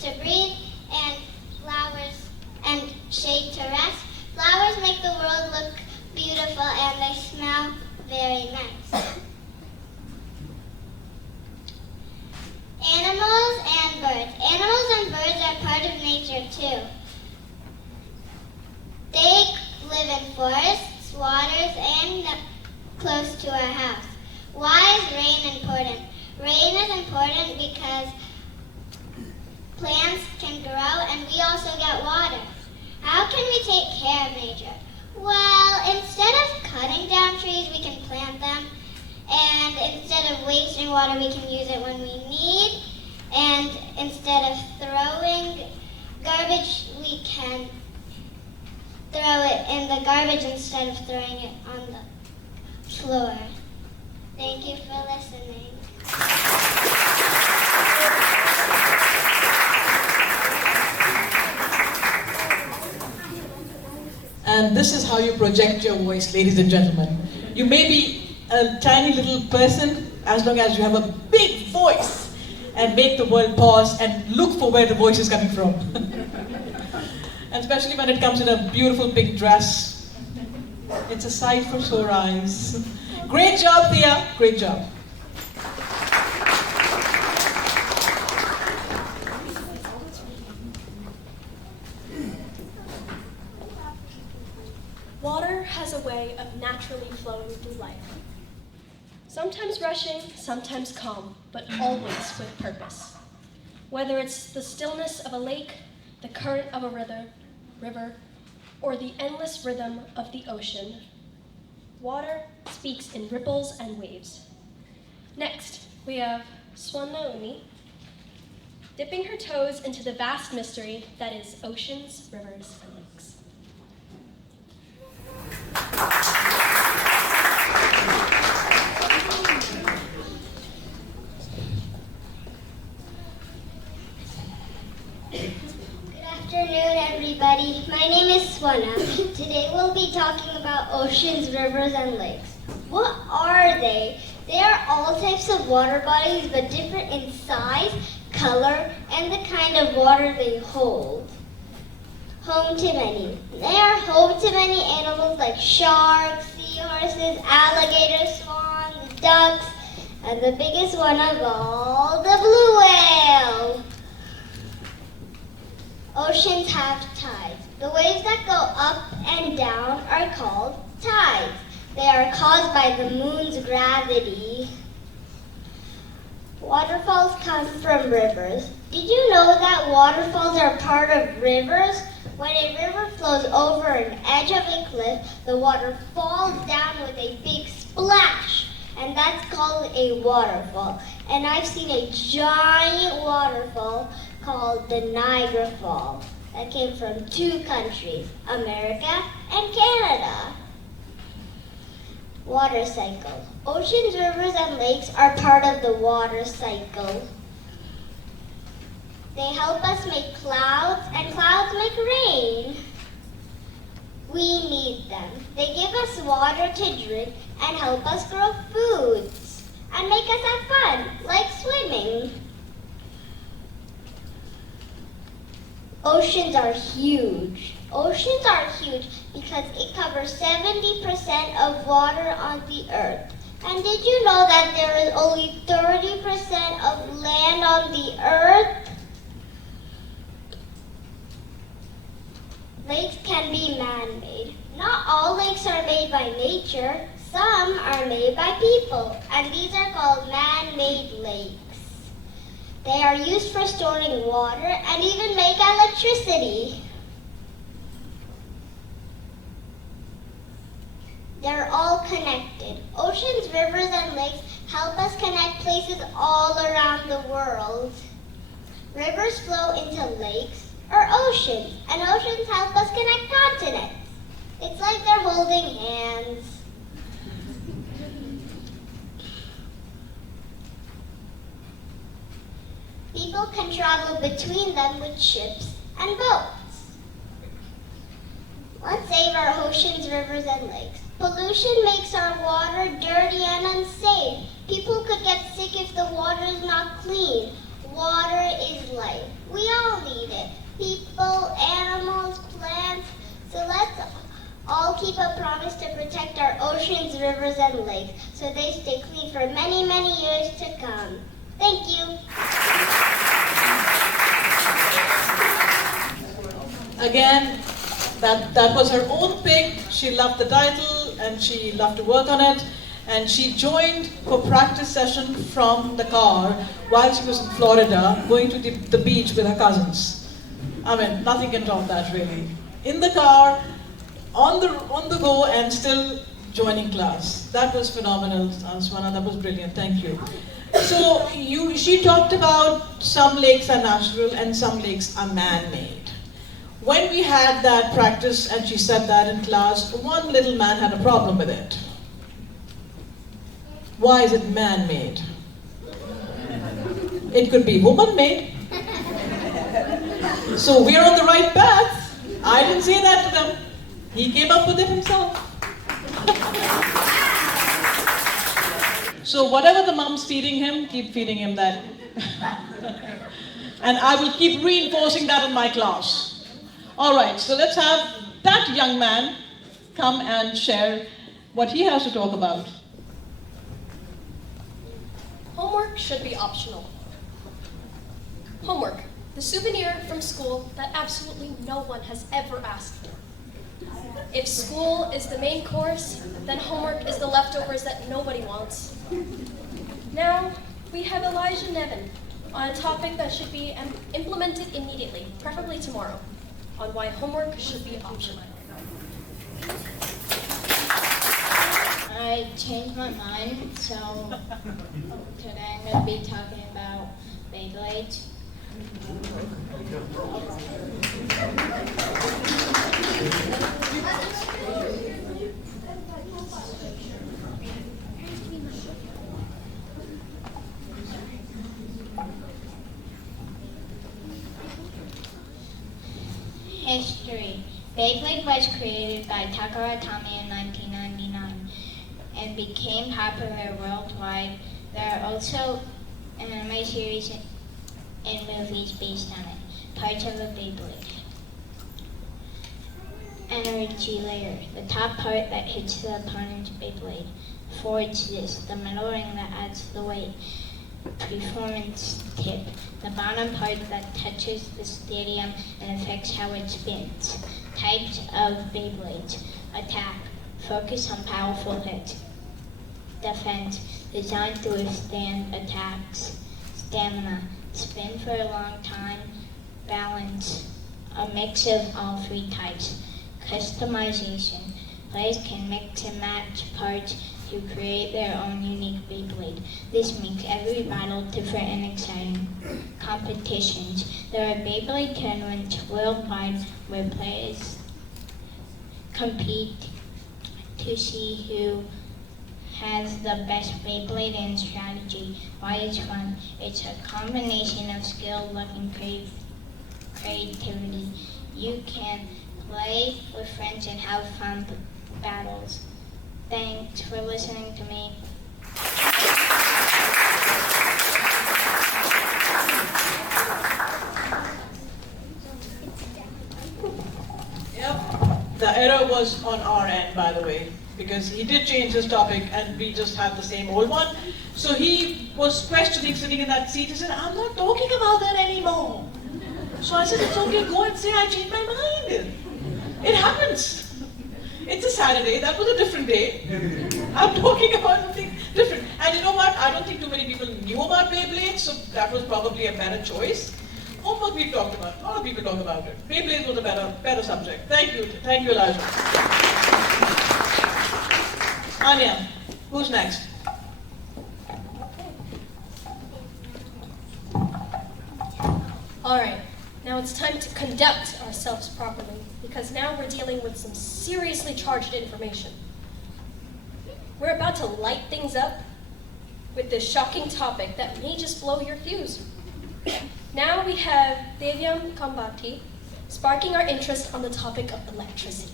to breathe, and flowers and shade to rest. Flowers make the world look beautiful and they smell very nice. Animals and birds. Animals and birds are part of nature too. They live in forests, waters, and close to our house. Why is rain important? Rain is important because plants can grow and we also get water. How can we take care of nature? Well, instead of cutting down trees, we can plant them. And instead of wasting water, we can use it when we need. And instead of throwing garbage, we can throw it in the garbage instead of throwing it on the floor. Thank you for listening. And this is how you project your voice, ladies and gentlemen. You may be a tiny little person as long as you have a big voice and make the world pause and look for where the voice is coming from. And especially when it comes in a beautiful pink dress. It's a sight for sore eyes. Great job, Thea. Great job. Water has a way of naturally flowing through life. Sometimes rushing, sometimes calm, but always with purpose. Whether it's the stillness of a lake, the current of a river, or the endless rhythm of the ocean, water speaks in ripples and waves. Next, we have Swanauni, dipping her toes into the vast mystery that is oceans, rivers, and lakes. Good afternoon, everybody. My name is Swana. Today we'll be talking about oceans, rivers, and lakes. What are they? They are all types of water bodies, but different in size, color, and the kind of water they hold. Home to many. They are home to many animals like sharks, seahorses, alligators, swans, ducks, and the biggest one of all, the blue whale. Oceans have tides. The waves that go up and down are called tides. They are caused by the moon's gravity. Waterfalls come from rivers. Did you know that waterfalls are part of rivers? When a river flows over an edge of a cliff, the water falls down with a big splash, and that's called a waterfall. And I've seen a giant waterfall called the Niagara Falls that came from 2 countries, America and Canada. Water cycle. Oceans, rivers, and lakes are part of the water cycle. They help us make clouds, and clouds make rain. We need them. They give us water to drink and help us grow foods and make us have fun, like swimming. Oceans are huge. Oceans are huge because it covers 70% of water on the earth. And did you know that there is only 30% of land on the earth? Lakes can be man-made. Not all lakes are made by nature. Some are made by people, and these are called man-made lakes. They are used for storing water and even make electricity. They're all connected. Oceans, rivers, and lakes help us connect places all around the world. Rivers flow into lakes or oceans, and oceans help us connect continents. It's like they're holding hands. People can travel between them with ships and boats. Let's save our oceans, rivers, and lakes. Pollution makes our water dirty and unsafe. People could get sick if the water is not clean. Water is life. We all need it. People, animals, plants. So let's all keep a promise to protect our oceans, rivers, and lakes so they stay clean for many, many years to come. Thank you. Again, that was her own pick. She loved the title and she loved to work on it. And she joined for practice session from the car while she was in Florida, going to the beach with her cousins. I mean, nothing can top that really. In the car, on the go, and still joining class. That was phenomenal, Swana. That was brilliant. Thank you. So she talked about some lakes are natural and some lakes are man-made. when we had that practice and she said that in class, one little man had a problem with it. Why is it man-made? It could be woman-made. So we're on the right path. I didn't say that to them. He came up with it himself. So whatever the mom's feeding him, keep feeding him that. And I will keep reinforcing that in my class. All right, so let's have that young man come and share what he has to talk about. Homework should be optional. Homework, the souvenir from school that absolutely no one has ever asked for. If school is the main course, then homework is the leftovers that nobody wants. Now, we have Elijah Nevin on a topic that should be implemented immediately, preferably tomorrow, on why homework should be optional. I changed my mind, so today I'm going to be talking about Beyblades. History. Beyblade was created by Takara Atami in 1999 and became popular worldwide. There are also anime series and movies based on it. Parts of a Beyblade. Energy layer. The top part that hits the opponent's Beyblade. Forwards this. The middle ring that adds the weight. Performance tip. The bottom part that touches the stadium and affects how it spins. Types of Beyblades. Attack. Focus on powerful hits. Defense. Designed to withstand attacks. Stamina. Spin for a long time. Balance. A mix of all three types. Customization. Players can mix and match parts to create their own unique Beyblade. This makes every battle different and exciting. Competitions. There are Beyblade tournaments worldwide where players compete to see who has the best Beyblade and strategy. Why it's fun? It's a combination of skill, luck, and creativity. You can play with friends and have fun battles. Thanks for listening to me. Yep, the error was on our end, by the way, because he did change his topic and we just had the same old one. So he was questioning, sitting in that seat. He said, I'm not talking about that anymore. So I said, it's okay, go and say I changed my mind. It happens. It's a Saturday, that was a different day. I'm talking about something different. And you know what? I don't think too many people knew about Beyblades, so that was probably a better choice. Homework we talked about, a lot of people talk about it. Beyblades was a better subject. Thank you, Elijah. Anya, who's next? All right, now it's time to conduct ourselves properly, because now we're dealing with some seriously charged information. We're about to light things up with this shocking topic that may just blow your fuse. Now we have Devyam Kambati sparking our interest on the topic of electricity.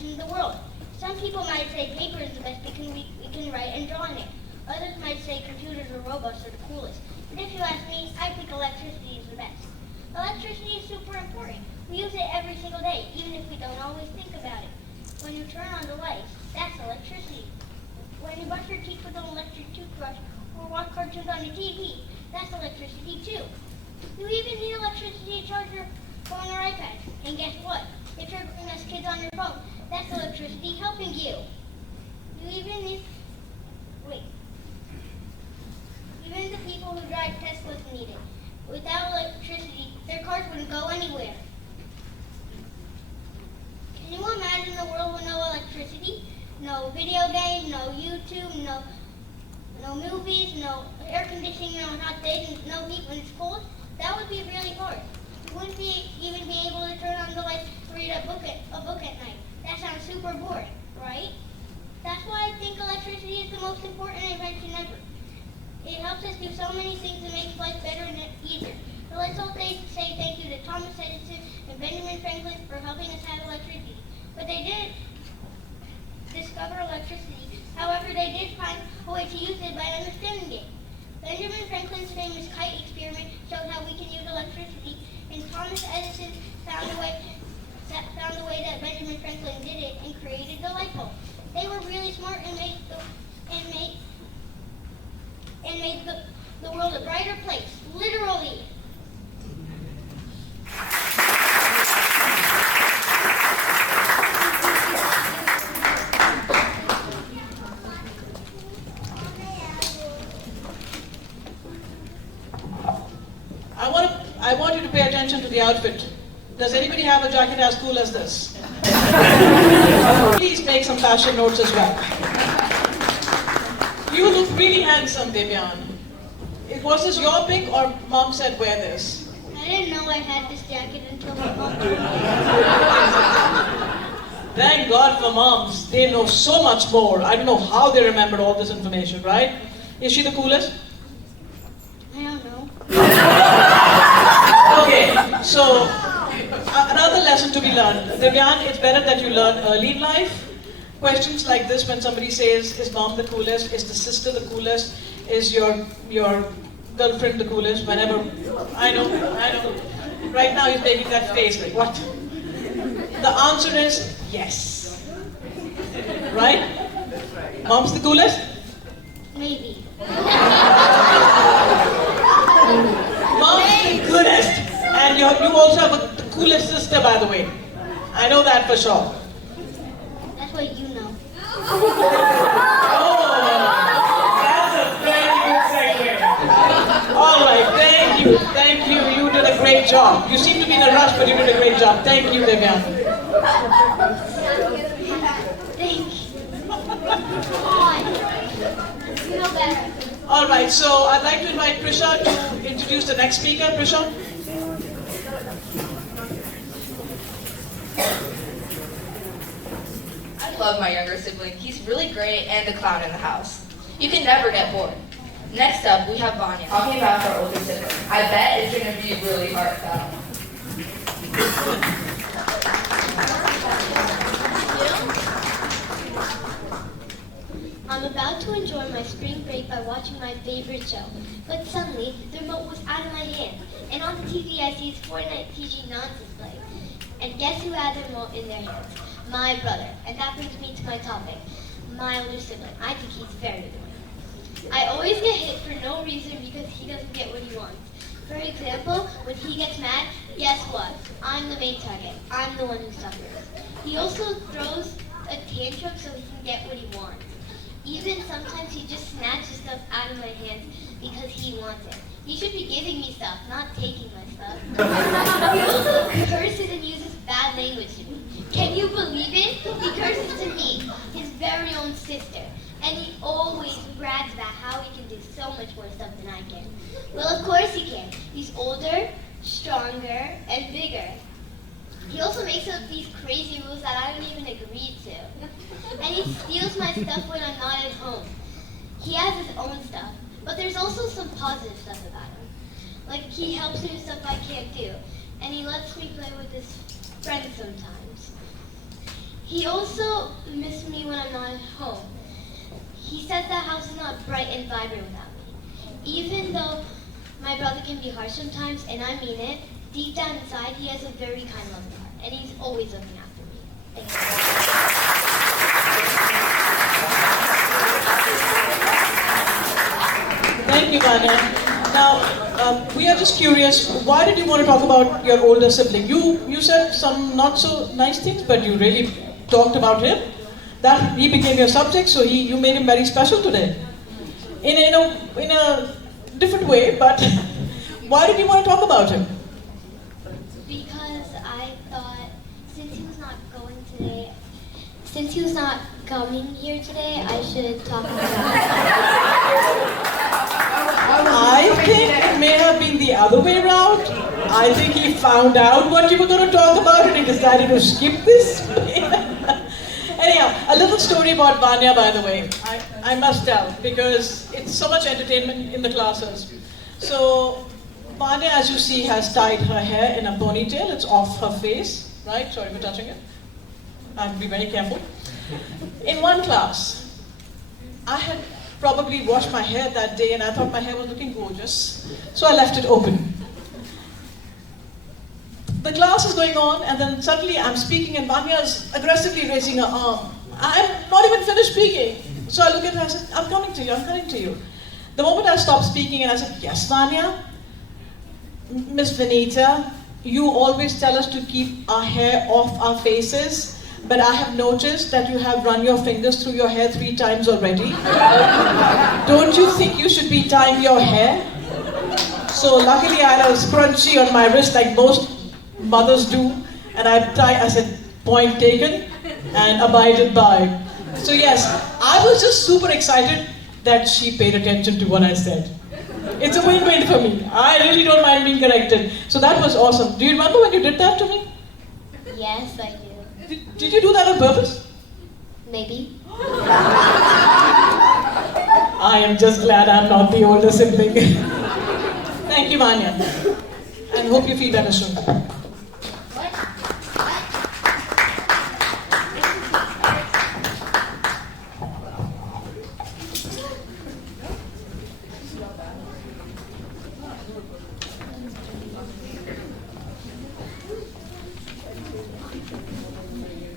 In the world. Some people might say paper is the best because we can write and draw on it. Others might say computers or robots are the coolest. But if you ask me, I think electricity is the best. Electricity is super important. We use it every single day, even if we don't always think about it. When you turn on the lights, that's electricity. When you brush your teeth with an electric toothbrush or watch cartoons on your TV, that's electricity too. You even need electricity to charge your phone or iPad. And guess what? If you're going as kids on your phone, that's electricity helping you. Even the people who drive Teslas need it. Without electricity, their cars wouldn't go anywhere. Can you imagine the world with no electricity? No video games, no YouTube, no movies, no air conditioning on hot days, and no heat when it's cold? That would be really hard. You wouldn't even be able to turn on the lights to read a book at night. That sounds super boring, right? That's why I think electricity is the most important invention ever. It helps us do so many things and makes life better and easier. So let's all say thank you to Thomas Edison and Benjamin Franklin for helping us have electricity. But they didn't discover electricity. However, they did find a way to use it by understanding it. Benjamin Franklin's famous kite experiment showed how we can use electricity, and Thomas Edison found the way that Benjamin Franklin did it and created the light bulb. They were really smart and made the world a brighter place, literally. I want you to pay attention to the outfit. Does anybody have a jacket as cool as this? Please make some fashion notes as well. You look really handsome, Devian. Was this your pick or mom said wear this? I didn't know I had this jacket until my mom told me. Thank God for moms. They know so much more. I don't know how they remembered all this information, right? Is she the coolest? I don't know. Okay, so another lesson to be learned. Devian, it's better that you learn early in life. Questions like this when somebody says, is mom the coolest? Is the sister the coolest? Is your girlfriend the coolest? Whenever, I know. Right now he's making that face like, what? The answer is yes. Right? Mom's the coolest? Maybe. Mom's the coolest. And you also have the coolest sister, by the way. I know that for sure. That's what you know. Oh, that's a very good segue. All right, thank you. You did a great job. You seem to be in a rush, but you did a great job. Thank you, Devian. Thank you. Come on. You know better. All right, so I'd like to invite Prisha to introduce the next speaker. Prisha? I love my younger sibling. He's really great and the clown in the house. You can never get bored. Next up, we have Vanya talking about her older sibling. I bet it's going to be really heartfelt. I'm about to enjoy my spring break by watching my favorite show, but suddenly the remote was out of my hand, and on the TV I see this Fortnite PG nonsense play. And guess who had the remote in their hands? My brother. And that brings me to my topic, my older sibling. I think he's very annoying. I always get hit for no reason because he doesn't get what he wants. For example, when he gets mad, guess what? I'm the main target. I'm the one who suffers. He also throws a tantrum so he can get what he wants. Even sometimes he just snatches stuff out of my hands because he wants it. He should be giving me stuff, not taking my stuff. He also curses and uses bad language to me. Can you believe it? He curses to me, his very own sister. And he always brags about how he can do so much more stuff than I can. Well, of course he can. He's older, stronger, and bigger. He also makes up these crazy rules that I don't even agree to. And he steals my stuff when I'm not at home. He has his own stuff, but there's also some positive stuff about him. Like he helps me with stuff I can't do, and he lets me play with his friends sometimes. He also misses me when I'm not at home. He says the house is not bright and vibrant without me. Even though my brother can be harsh sometimes, and I mean it, deep down inside he has a very kind, loving heart, and he's always looking after me. Thank you. Thank you, Vanya. Now, we are just curious, why did you want to talk about your older sibling? You said some not so nice things, but you really talked about him. That he became your subject, so you made him very special today. In a different way, but why did you want to talk about him? Since he was not coming here today, I should talk about I think it may have been the other way around. I think he found out what you were going to talk about and he decided to skip this. Anyhow, a little story about Vanya, by the way. I must tell, because it's so much entertainment in the classes. So, Vanya, as you see, has tied her hair in a ponytail. It's off her face, right? Sorry for touching it. I have to be very careful. In one class, I had probably washed my hair that day and I thought my hair was looking gorgeous. So I left it open. The class is going on and then suddenly I'm speaking and Vanya is aggressively raising her arm. I'm not even finished speaking. So I look at her and I said, I'm coming to you, I'm coming to you. The moment I stopped speaking and I said, yes, Vanya, Miss Vinita, you always tell us to keep our hair off our faces, but I have noticed that you have run your fingers through your hair 3 times already. Don't you think you should be tying your hair? So luckily I had a scrunchie on my wrist like most mothers do, and I said, point taken and abided by. So yes, I was just super excited that she paid attention to what I said. It's a win-win for me. I really don't mind being corrected. So that was awesome. Do you remember when you did that to me? Yes, I do. Did you do that on purpose? Maybe. I am just glad I'm not the older sibling. Thank you, Vanya. And hope you feel better soon.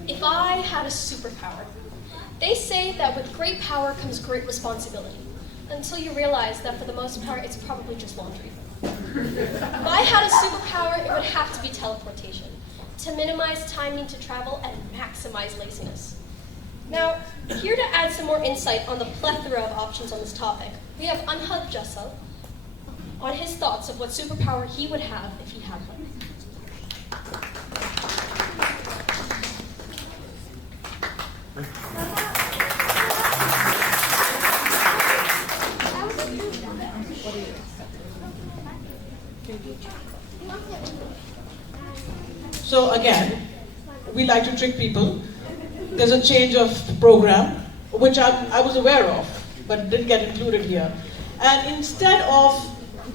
If I had a superpower, they say that with great power comes great responsibility, until you realize that for the most part, it's probably just laundry. If I had a superpower, it would have to be teleportation, to minimize time need to travel and maximize laziness. Now, here to add some more insight on the plethora of options on this topic, we have Anhad Jassal on his thoughts of what superpower he would have if he had one. So again, we like to trick people. There's a change of program, which I was aware of, but didn't get included here. And instead of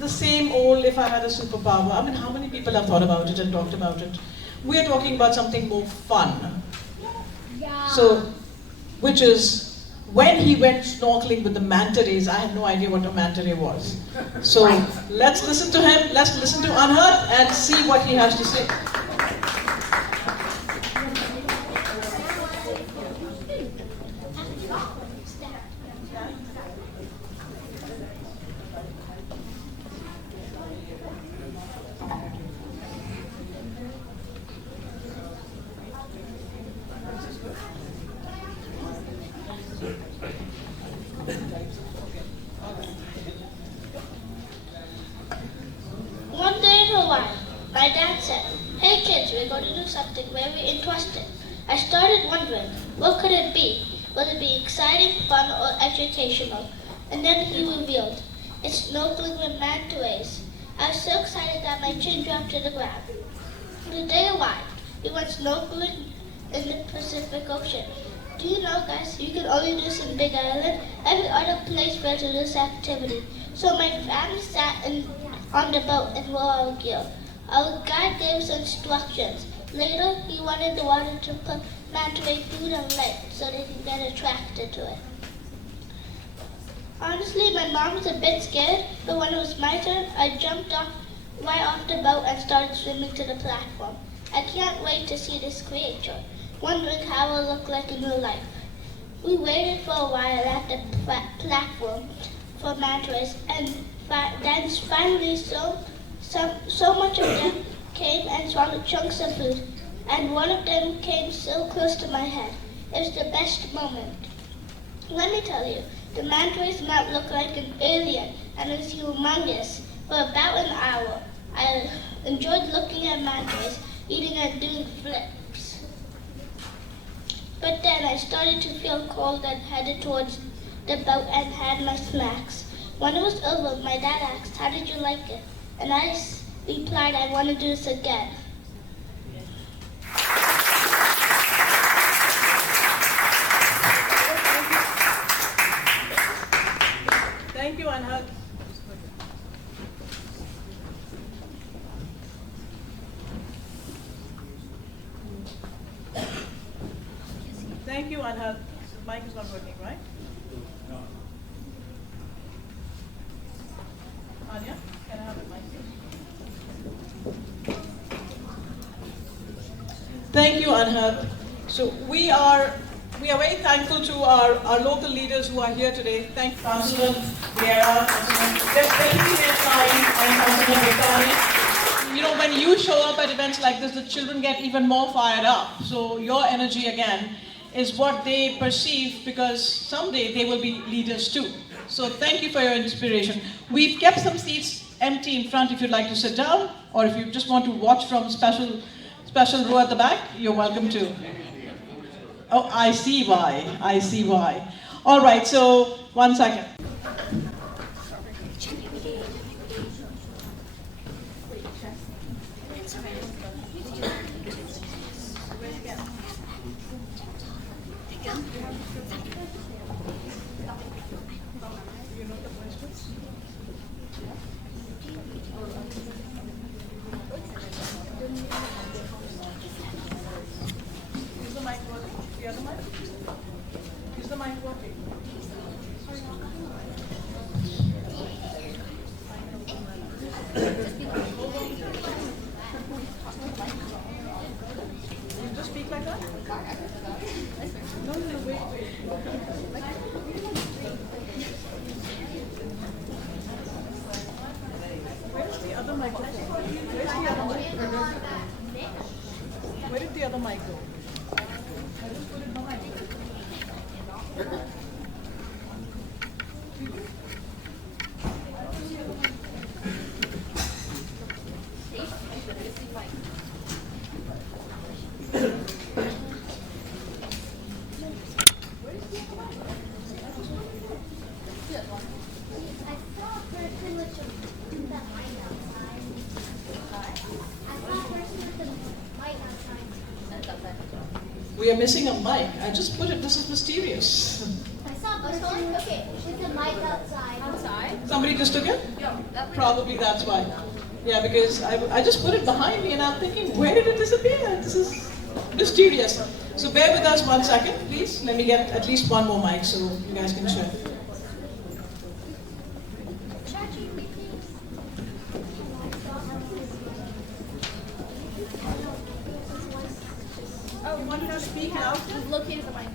the same old, if I had a superpower, I mean, how many people have thought about it and talked about it? We're talking about something more fun. So, which is, when he went snorkeling with the manta rays, I had no idea what a manta ray was. So, let's listen to him, let's listen to Anhad and see what he has to say. One day in Hawaii, my dad said, "Hey kids, we're going to do something very interesting." I started wondering, what could it be? Would it be exciting, fun, or educational? And then he revealed, it's snorkeling with manta rays. I was so excited that my chin dropped to the ground. The day arrived. We went snorkeling in the Pacific Ocean. Do you know, guys, you can only do this in Big Island. Every other place failed to do this activity. So my family sat on the boat and wore our gear. Our guide gave us instructions. Later, he wanted the water to put manta ray food on land so they can get attracted to it. Honestly, my mom was a bit scared, but when it was my turn, I jumped right off the boat and started swimming to the platform. I can't wait to see this creature, wondering how it will look like in real life. We waited for a while at the platform for manta rays, and then finally so much of them came and swallowed chunks of food, and one of them came so close to my head. It was the best moment. Let me tell you, the manta rays might look like an alien, and it was humongous. For about an hour, I enjoyed looking at manta rays, eating and doing flips. But then I started to feel cold and headed towards the boat and had my snacks. When it was over, my dad asked, "How did you like it?" And I replied, "I want to do this again." Thank you, Anhad. Thank you, Anhad. The mic is not working, right? No. Anya, can I have the mic? Thank you, Anhad. So we are very thankful to our local leaders who are here today. Thank you, Councillor Viera, Councillor Victoria. You know, when you show up at events like this, the children get even more fired up. So your energy, again, is what they perceive, because someday they will be leaders too. So thank you for your inspiration. We've kept some seats empty in front if you'd like to sit down, or if you just want to watch from special row at the back, you're welcome to. Oh, I see why. I see why. All right, so 1 second. Is the mic working? The other mic? Is the mic working? You just speak like that? No, wait. Where's the other microphone? Where's the other microphone? Where did the other mic go? I just put it behind. We are missing a mic. I just put it. This is mysterious. I saw a person, okay, with the mic outside. Outside? Somebody just took it? Yeah. Probably that's why. Yeah, because I just put it behind me and I'm thinking, where did it disappear? This is mysterious. So bear with us 1 second, please. Let me get at least one more mic so you guys can share. Oh, you want to speak out? We've located the mic.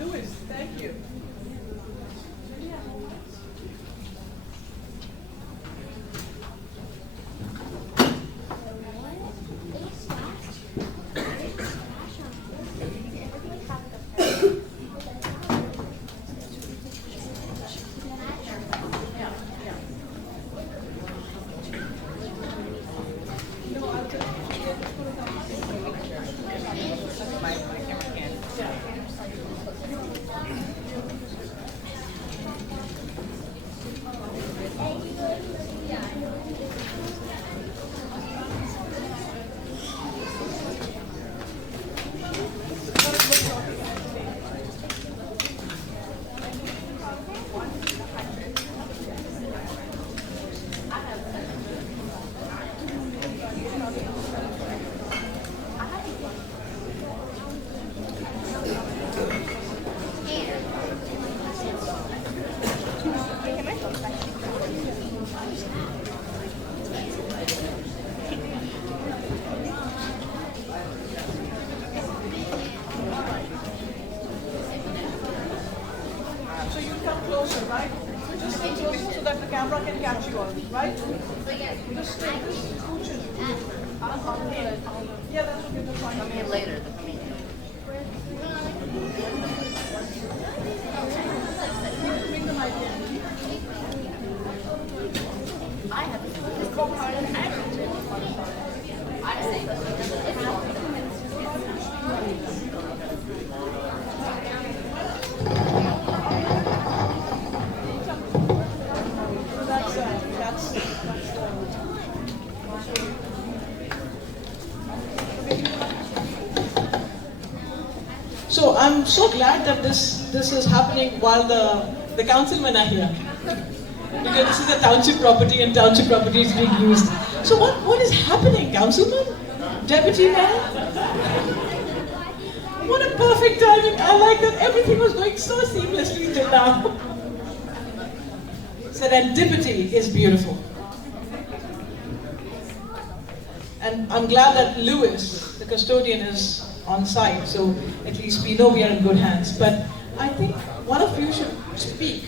Louis, thank you. So you come closer, right? Just come closer so that the camera can catch you all, right? Just stay, scooch in. Yeah, that's okay, that's fine. Come here later. Bring the mic in. I have to go part of the I'm so glad that this is happening while the councilmen are here. Because this is a township property and township property is being used. So what is happening, councilman? Deputy mayor? What a perfect timing. I like that everything was going so seamlessly till now. Serendipity is beautiful. And I'm glad that Lewis, the custodian, is on site, so at least we know we are in good hands. But I think one of you should speak.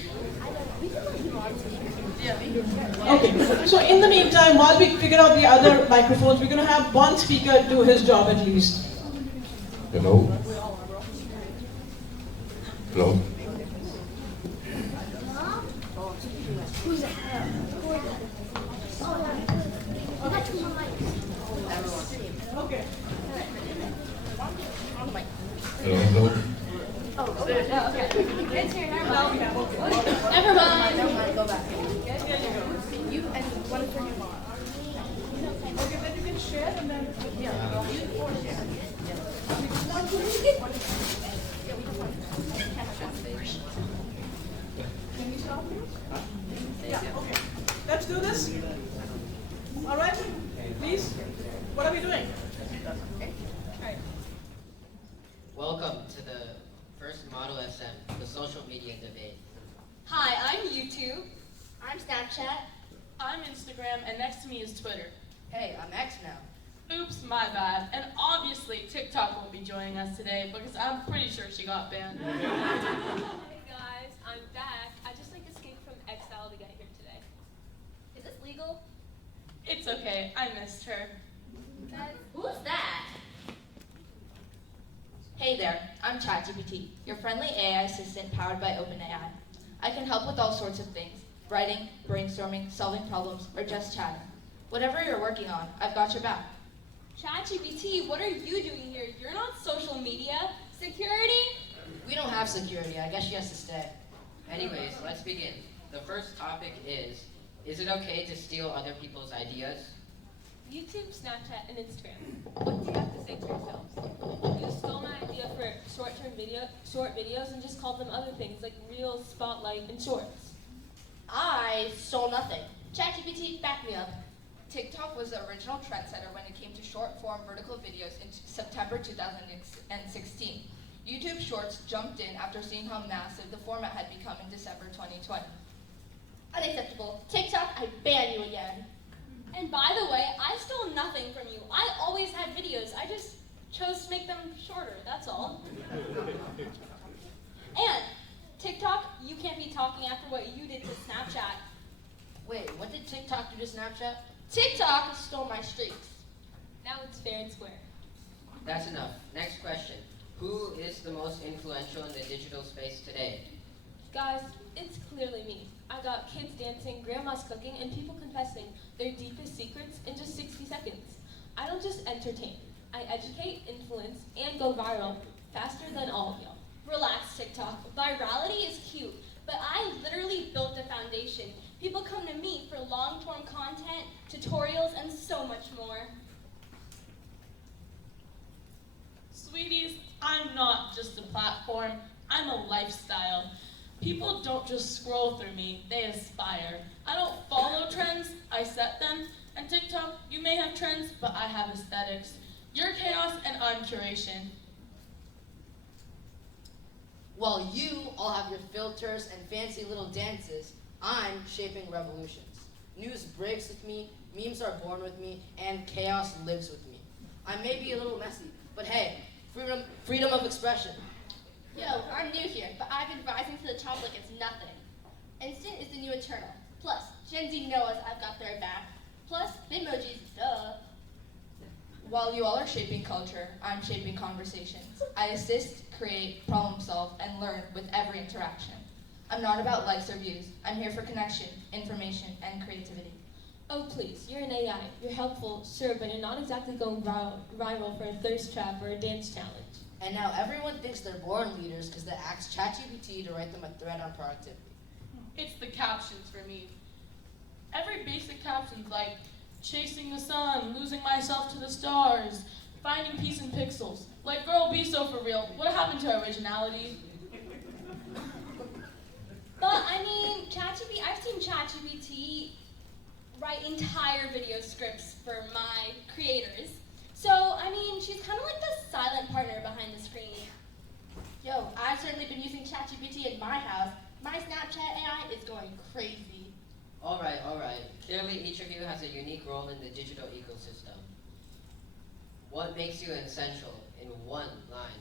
Okay, so in the meantime, while we figure out the other microphones, we're going to have one speaker do his job at least. Hello? Hello? Okay. Hello? Never mind. Go back. You and one for your mom. Okay, then you can share and then you or share. Can you stop? Yeah, okay. Let's do this. All right, please. What are we doing? Welcome to the first Model SM, the social media debate. Hi, I'm YouTube. I'm Snapchat. I'm Instagram, and next to me is Twitter. Hey, I'm X now. Oops, my bad. And obviously, TikTok won't be joining us today because I'm pretty sure she got banned. Hey guys, I'm back. I just escaped from exile to get here today. Is this legal? It's okay, I missed her. Who's that? Hey there, I'm ChatGPT, your friendly AI assistant powered by OpenAI. I can help with all sorts of things, writing, brainstorming, solving problems, or just chatting. Whatever you're working on, I've got your back. ChatGPT, what are you doing here? You're not social media. Security? We don't have security. I guess she has to stay. Anyways, let's begin. The first topic is it okay to steal other people's ideas? YouTube, Snapchat, and Instagram. What do you have to say to yourselves? You stole my idea for short videos and just called them other things like Reels, Spotlight, and Shorts. I stole nothing. ChatGPT, back me up. TikTok was the original trendsetter when it came to short-form vertical videos in September 2016. YouTube Shorts jumped in after seeing how massive the format had become in December 2020. Unacceptable. TikTok, I ban you again. And by the way, I stole nothing from you. I always had videos. I just chose to make them shorter, that's all. And TikTok, you can't be talking after what you did to Snapchat. Wait, what did TikTok do to Snapchat? TikTok stole my streaks. Now it's fair and square. That's enough. Next question. Who is the most influential in the digital space today? Guys, it's clearly me. I got kids dancing, grandmas cooking, and people confessing their deepest secrets in just 60 seconds. I don't just entertain. I educate, influence, and go viral faster than all of y'all. Relax, TikTok. Virality is cute, but I literally built a foundation. People come to me for long-form content, tutorials, and so much more. Sweeties, I'm not just a platform, I'm a lifestyle. People don't just scroll through me, they aspire. I don't follow trends, I set them. And TikTok, you may have trends, but I have aesthetics. You're chaos and I'm curation. While you all have your filters and fancy little dances, I'm shaping revolutions. News breaks with me, memes are born with me, and chaos lives with me. I may be a little messy, but hey, freedom of expression. Yo, I'm new here, but I've been rising to the top like it's nothing. Instant is the new eternal. Plus, Gen Z knows I've got their back. Plus, Bitmojis, duh. While you all are shaping culture, I'm shaping conversations. I assist, create, problem solve, and learn with every interaction. I'm not about likes or views. I'm here for connection, information, and creativity. Oh please, you're an AI. You're helpful, sure, but you're not exactly going viral for a thirst trap or a dance challenge. And now everyone thinks they're born leaders because they asked ChatGPT to write them a thread on productivity. It's the captions for me. Every basic caption's like, chasing the sun, losing myself to the stars, Finding peace in pixels. Like, girl, be so for real. What happened to originality? But I mean, I've seen ChatGPT write entire video scripts for my creators. So, I mean, she's kind of like the silent partner behind the screen. Yo, I've certainly been using ChatGPT in my house. My Snapchat AI is going crazy. All right. Clearly, each of you has a unique role in the digital ecosystem. What makes you essential in one line?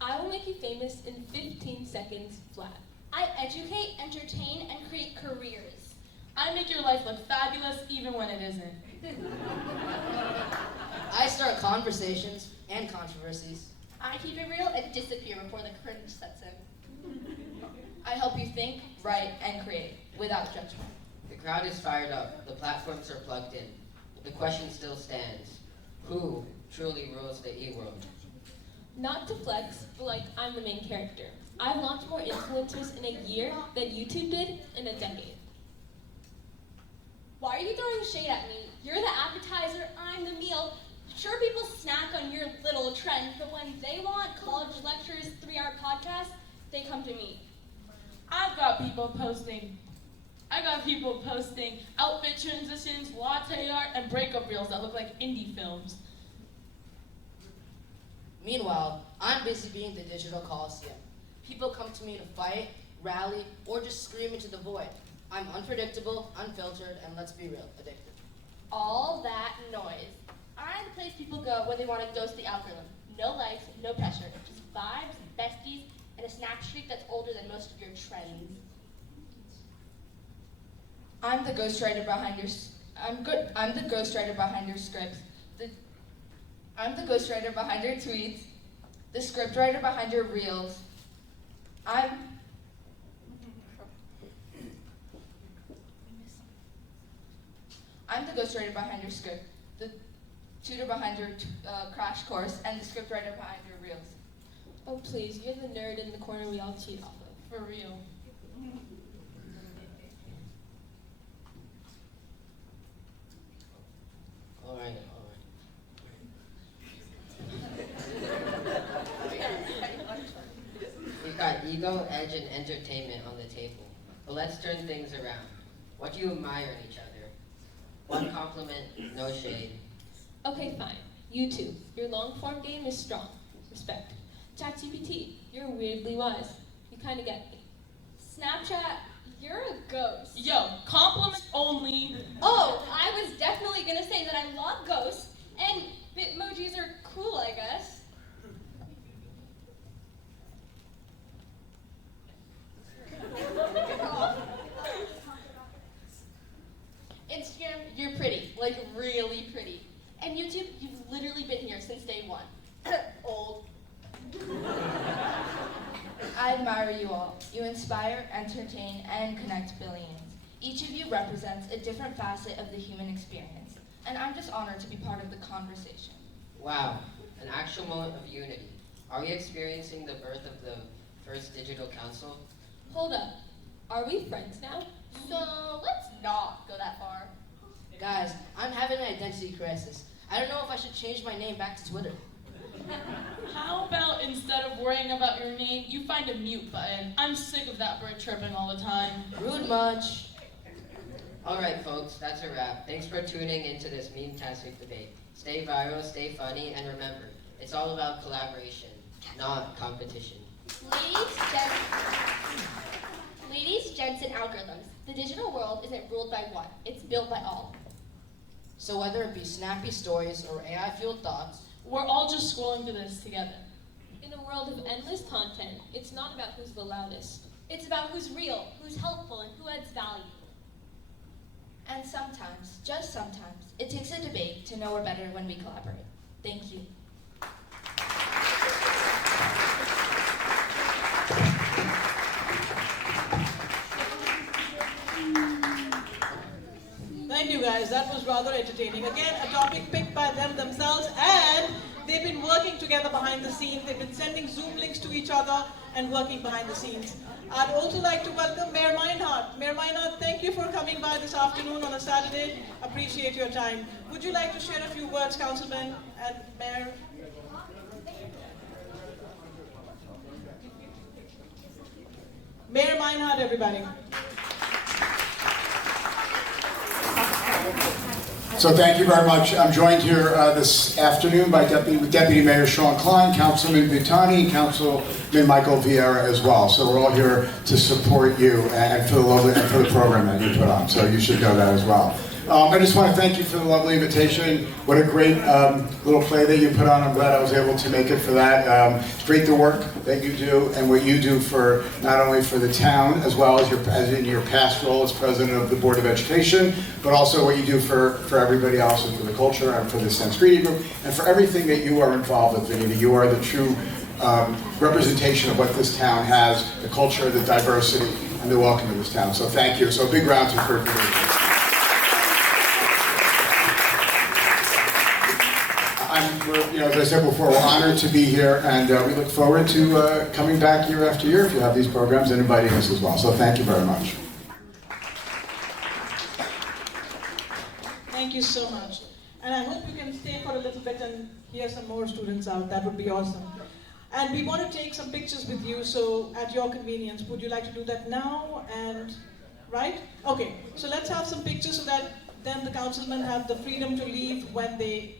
I will make you famous in 15 seconds flat. I educate, entertain, and create careers. I make your life look fabulous even when it isn't. I start conversations and controversies. I keep it real and disappear before the cringe sets in. I help you think, write, and create without judgment. The crowd is fired up. The platforms are plugged in. The question still stands. Who truly rules the e-world? Not to flex, but like I'm the main character. I've launched more influencers in a year than YouTube did in a decade. Why are you throwing shade at me? You're the appetizer, I'm the meal. Sure, people snack on your little trend, but when they want college lectures, 3-hour podcasts, they come to me. I got people posting outfit transitions, latte art, and breakup reels that look like indie films. Meanwhile, I'm busy being the digital coliseum. People come to me to fight, rally, or just scream into the void. I'm unpredictable, unfiltered, and let's be real, addictive. All that noise. I'm the place people go when they want to ghost the algorithm. No likes, no pressure, just vibes, besties, and a snap streak that's older than most of your trends. I'm the ghostwriter behind your. I'm the ghostwriter behind your scripts. I'm the ghostwriter behind your tweets. The scriptwriter behind your reels. I'm the ghostwriter behind your script, the tutor behind your crash course, and the scriptwriter behind your reels. Oh please, you're the nerd in the corner we all cheat off of. For real. All right. We've got ego, edge, and entertainment on the table. But let's turn things around. What do you admire in each other? One compliment, no shade. Okay, fine. YouTube, your long-form game is strong. Respect. ChatGPT, you're weirdly wise. You kind of get me. Snapchat, you're a ghost. Yo, compliments only. Oh, I was definitely gonna say that I love ghosts, and Bitmojis are cool, I guess. Instagram, you're pretty, like really pretty. And YouTube, you've literally been here since day one. Old. I admire you all. You inspire, entertain, and connect billions. Each of you represents a different facet of the human experience, and I'm just honored to be part of the conversation. Wow, an actual moment of unity. Are we experiencing the birth of the first digital council? Hold up. Are we friends now? So let's not go that far. Guys, I'm having an identity crisis. I don't know if I should change my name back to Twitter. How about instead of worrying about your name, you find a mute button? I'm sick of that bird chirping all the time. Rude much. All right, folks, that's a wrap. Thanks for tuning into this meme-tastic debate. Stay viral, stay funny, and remember, it's all about collaboration, not competition. Ladies, gents, and algorithms. The digital world isn't ruled by one, it's built by all. So whether it be snappy stories or AI-fueled thoughts, we're all just scrolling through this together. In a world of endless content, It's not about who's the loudest. it's about who's real, who's helpful, and who adds value. And sometimes, just sometimes, it takes a debate to know we're better when we collaborate. Thank you. Thank you guys, that was rather entertaining. Again, a topic picked by them themselves, and they've been working together behind the scenes. They've been sending Zoom links to each other, and working behind the scenes. I'd also like to welcome Mayor Meinhardt. Mayor Meinhardt, thank you for coming by this afternoon on a Saturday. Appreciate your time. Would you like to share a few words, Councilman and Mayor? Mayor Meinhardt, everybody. So thank you very much. I'm joined here this afternoon by Deputy Mayor Sean Klein, Councilman Butani, Councilman Michael Vieira as well. So we're all here to support you and for the program that you put on. So you should know that as well. I just want to thank you for the lovely invitation. What a great little play that you put on. I'm glad I was able to make it for that. It's great the work that you do and what you do for not only for the town as well as in your past role as president of the Board of Education, but also what you do for everybody else and for the culture and for the Sanskrit group and for everything that you are involved with, Vinita. You are the true representation of what this town has, the culture, the diversity, and the welcome of this town. So thank you. So a big round of applause for you. As I said before, we're honored to be here, and we look forward to coming back year after year if you have these programs and inviting us as well. So thank you very much. Thank you so much. And I hope you can stay for a little bit and hear some more students out. That would be awesome. And we want to take some pictures with you, so at your convenience, would you like to do that now? And right? Okay, so let's have some pictures so that then the councilmen have the freedom to leave when they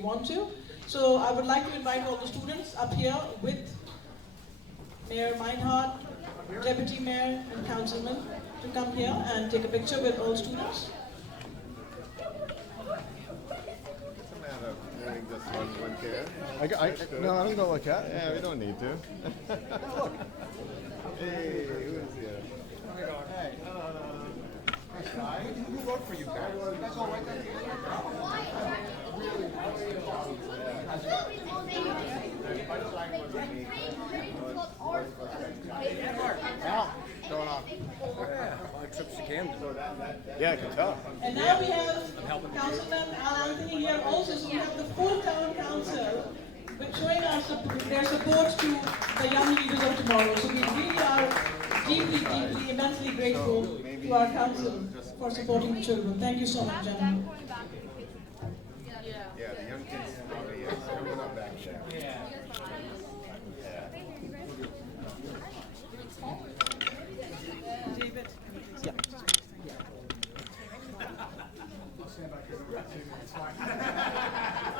want to. So I would like to invite all the students up here with Mayor Meinhardt, Deputy Mayor and Councilman to come here and take a picture with all students. No, I don't go like that. Yeah, we don't need to. Look. Hey, who is here? Hey, who voted for you guys? You guys all right there? Going on. Except she can. Yeah, I can tell. And now we have Councilman Al Anthony here also, so we have the full town council showing their support to the young leaders of tomorrow. So we really are deeply, immensely grateful to our council for supporting the children. Thank you so much, gentlemen. Yeah, the young kids probably coming up back there. David. Yeah.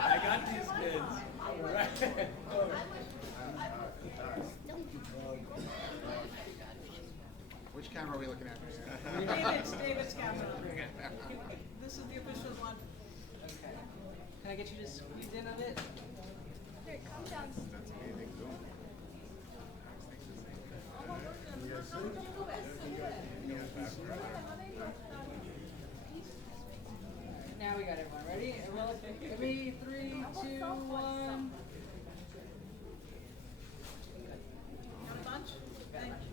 I got these kids. Which camera are we looking at? David's camera. This is the official one. Okay. Can I get you to squeeze in a bit? Here, calm down. That's amazing. Now we got everyone ready. Everyone, 3, 2, 1.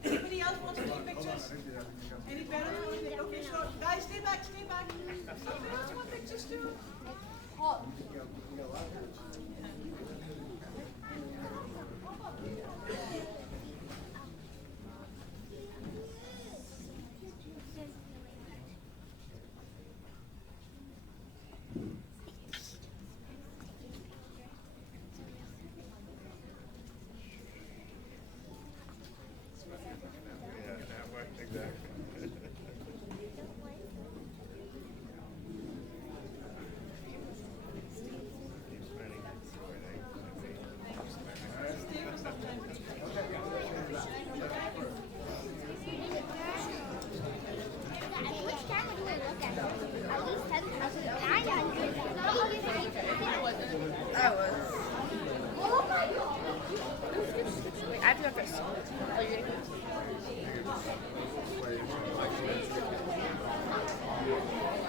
Anybody else wants to take pictures? Any parents want to take? Okay, sure. Guys, stay back, stay back. Some parents want pictures too.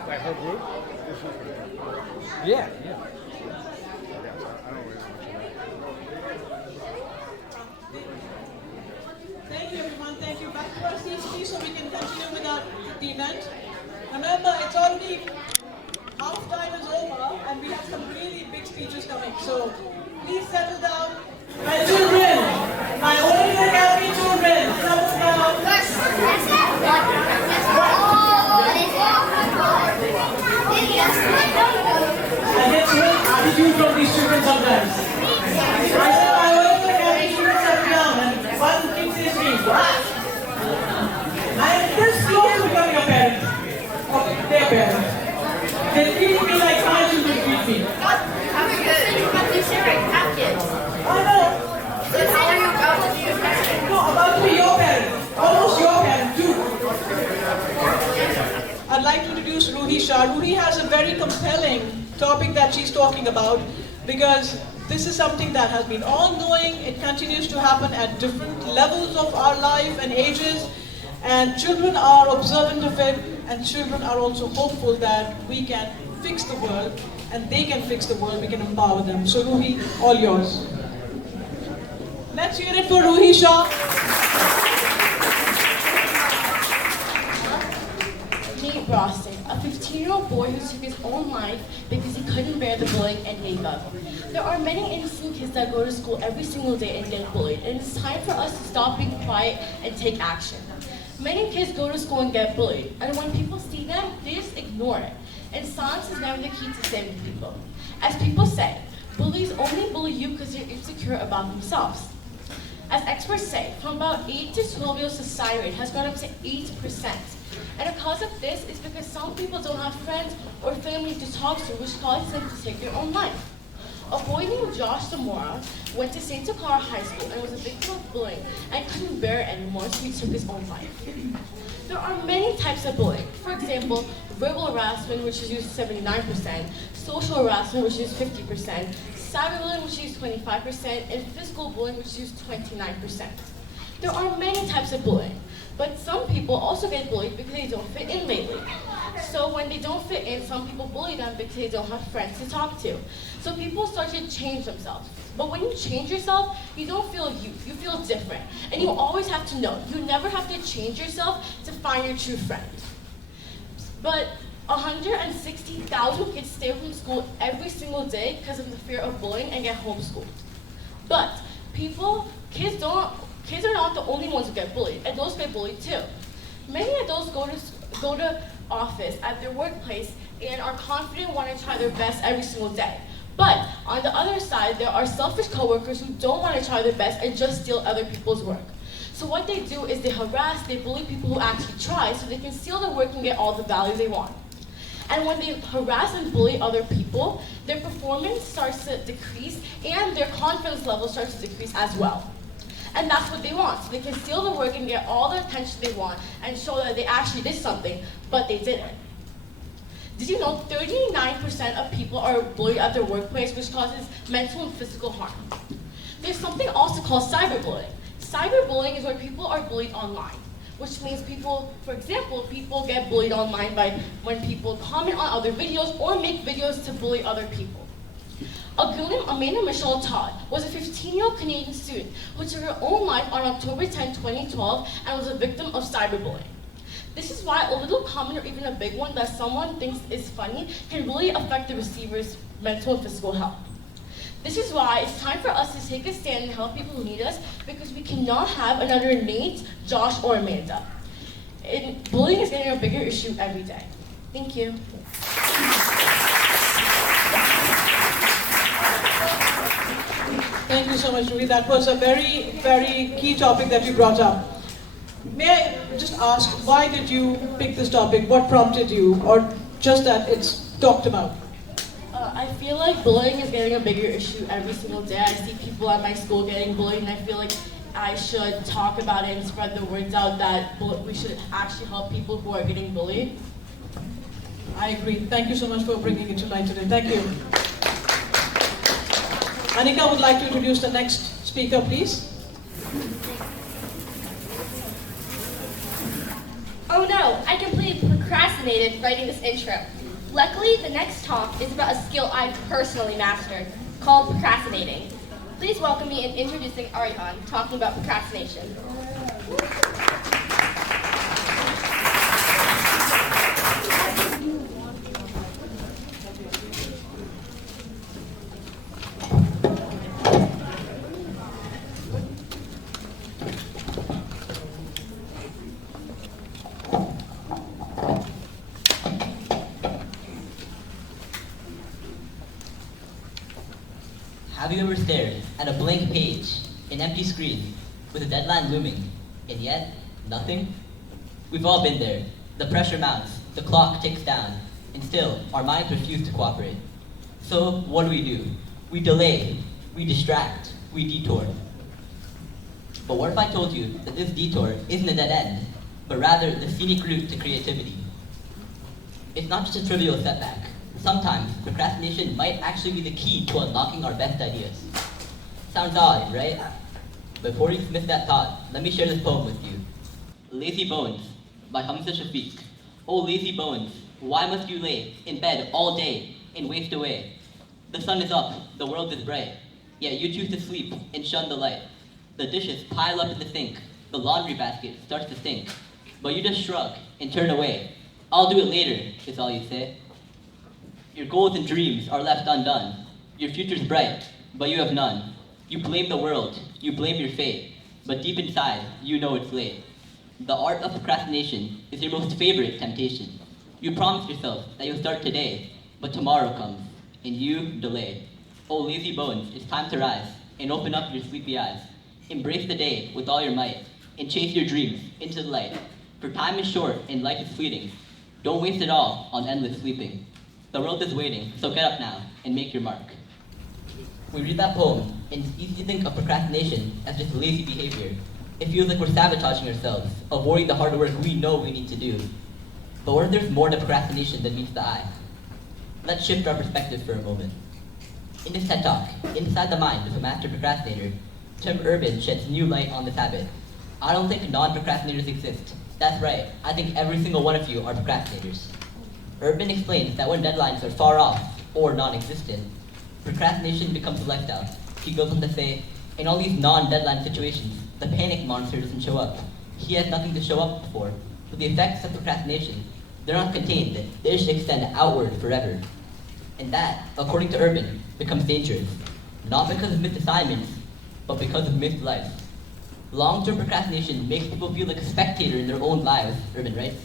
Like her group? Yeah. Thank you, everyone. Thank you. Back to our seats, please, so we can continue with the event. Remember, it's already half time is over, and we have some really big speeches coming. So please settle down. My children, my Orator Academy attitude from these children sometimes. I said, my Orator Academy students are young, and one kid says to me, what? I am this close to becoming a parent of their parents. They treat me like my children treat me. I know. No, about to be your parent. Almost your parent too. I'd like to introduce Ruhi Shah. Ruhi has a very compelling topic that she's talking about because this is something that has been ongoing. It continues to happen at different levels of our life and ages. And children are observant of it, and children are also hopeful that we can fix the world, and they can fix the world, we can empower them. So Ruhi, all yours. Let's hear it for Ruhi Shah. Nate Boston, a 15-year-old boy who took his own life because he couldn't bear the bullying and gave up. There are many innocent kids that go to school every single day and get bullied, and it's time for us to stop being quiet and take action. Many kids go to school and get bullied, and when people see them, they just ignore it. And silence is never the key to saving people. As people say, bullies only bully you because they're insecure about themselves. As experts say, from about 8 to 12-year-old suicide rate has gone up to 8%. And the cause of this is because some people don't have friends or family to talk to, which causes them to take their own life. A boy named Josh Zamora went to Santa Clara High School and was a victim of bullying and couldn't bear it anymore, so he took his own life. There are many types of bullying. For example, verbal harassment, which is used 79%, social harassment, which is 50%, cyberbullying, which is 25%, and physical bullying, which is 29%. There are many types of bullying, but some people also get bullied because they don't fit in lately. So when they don't fit in, some people bully them because they don't have friends to talk to. So people start to change themselves. But when you change yourself, you don't feel you feel different. And you always have to know, you never have to change yourself to find your true friend. But 160,000 kids stay from school every single day because of the fear of bullying and get homeschooled. But kids are not the only ones who get bullied. Adults get bullied too. Many adults go to office at their workplace and are confident and want to try their best every single day. But on the other side, there are selfish coworkers who don't want to try their best and just steal other people's work. So what they do is they harass, they bully people who actually try so they can steal their work and get all the values they want. And when they harass and bully other people, their performance starts to decrease and their confidence level starts to decrease as well. And that's what they want. So they can steal the work and get all the attention they want and show that they actually did something, but they didn't. Did you know 39% of people are bullied at their workplace, which causes mental and physical harm? There's something also called cyberbullying. Cyberbullying is where people are bullied online, which means people get bullied online by when people comment on other videos or make videos to bully other people. A girl named Amanda Michelle Todd was a 15-year-old Canadian student who took her own life on October 10, 2012 and was a victim of cyberbullying. This is why a little comment or even a big one that someone thinks is funny can really affect the receiver's mental and physical health. This is why it's time for us to take a stand and help people who need us, because we cannot have another Nate, Josh, or Amanda. Bullying is getting a bigger issue every day. Thank you. Thank you so much, Ruhi. That was a very, very key topic that you brought up. May I just ask, why did you pick this topic? What prompted you? Or just that it's talked about? I feel like bullying is getting a bigger issue every single day. I see people at my school getting bullied, and I feel like I should talk about it and spread the words out that we should actually help people who are getting bullied. I agree. Thank you so much for bringing it to light today. Thank you. Anika would like to introduce the next speaker, please. Oh no, I completely procrastinated writing this intro. Luckily, the next talk is about a skill I've personally mastered, called procrastinating. Please welcome me in introducing Arihan, talking about procrastination. at a blank page, an empty screen, with a deadline looming, and yet, nothing? We've all been there. The pressure mounts, the clock ticks down, and still, our minds refuse to cooperate. So, what do? We delay, we distract, we detour. But what if I told you that this detour isn't a dead end, but rather the scenic route to creativity? It's not just a trivial setback. Sometimes, procrastination might actually be the key to unlocking our best ideas. Sounds odd, right? Before you dismiss that thought, let me share this poem with you. Lazy Bones, by Hamza Shafiq. Oh lazy bones, why must you lay in bed all day and waste away? The sun is up, the world is bright, yet you choose to sleep and shun the light. The dishes pile up in the sink, the laundry basket starts to stink, but you just shrug and turn away. I'll do it later, is all you say. Your goals and dreams are left undone. Your future's bright, but you have none. You blame the world, you blame your fate, but deep inside, you know it's late. The art of procrastination is your most favorite temptation. You promise yourself that you'll start today, but tomorrow comes, and you delay. Oh lazy bones, it's time to rise, and open up your sleepy eyes. Embrace the day with all your might, and chase your dreams into the light. For time is short, and life is fleeting. Don't waste it all on endless sleeping. The world is waiting, so get up now, and make your mark. We read that poem, and it's easy to think of procrastination as just lazy behavior. It feels like we're sabotaging ourselves, avoiding the hard work we know we need to do. But what if there's more to procrastination than meets the eye? Let's shift our perspective for a moment. In this TED Talk, Inside the Mind of a Master Procrastinator, Tim Urban sheds new light on this habit. I don't think non-procrastinators exist. That's right, I think every single one of you are procrastinators. Urban explains that when deadlines are far off or non-existent, procrastination becomes a lifestyle. He goes on to say, in all these non-deadline situations, the panic monster doesn't show up. He has nothing to show up for. But the effects of procrastination, they're not contained. They just extend outward forever. And that, according to Urban, becomes dangerous. Not because of missed assignments, but because of missed life. Long-term procrastination makes people feel like a spectator in their own lives, Urban writes.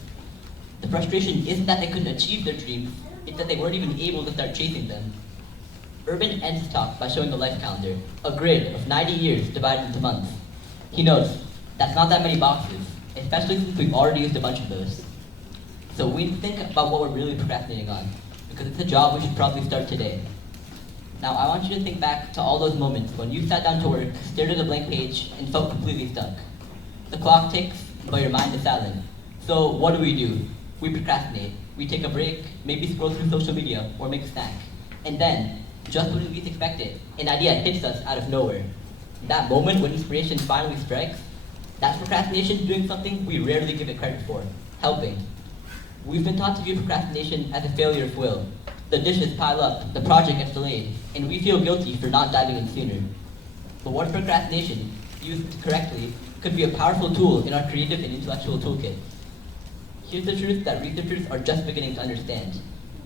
The frustration isn't that they couldn't achieve their dreams, it's that they weren't even able to start chasing them. Urban ends his talk by showing a life calendar, a grid of 90 years divided into months. He notes, that's not that many boxes, especially since we've already used a bunch of those. So we need to think about what we're really procrastinating on, because it's a job we should probably start today. Now I want you to think back to all those moments when you sat down to work, stared at a blank page, and felt completely stuck. The clock ticks, but your mind is silent. So what do? We procrastinate. We take a break, maybe scroll through social media, or make a snack. And then, just when we least expect it, an idea hits us out of nowhere. That moment when inspiration finally strikes, that's procrastination doing something we rarely give it credit for, helping. We've been taught to view procrastination as a failure of will. The dishes pile up, the project gets delayed, and we feel guilty for not diving in sooner. But what if procrastination, used correctly, could be a powerful tool in our creative and intellectual toolkit? Here's the truth that researchers are just beginning to understand.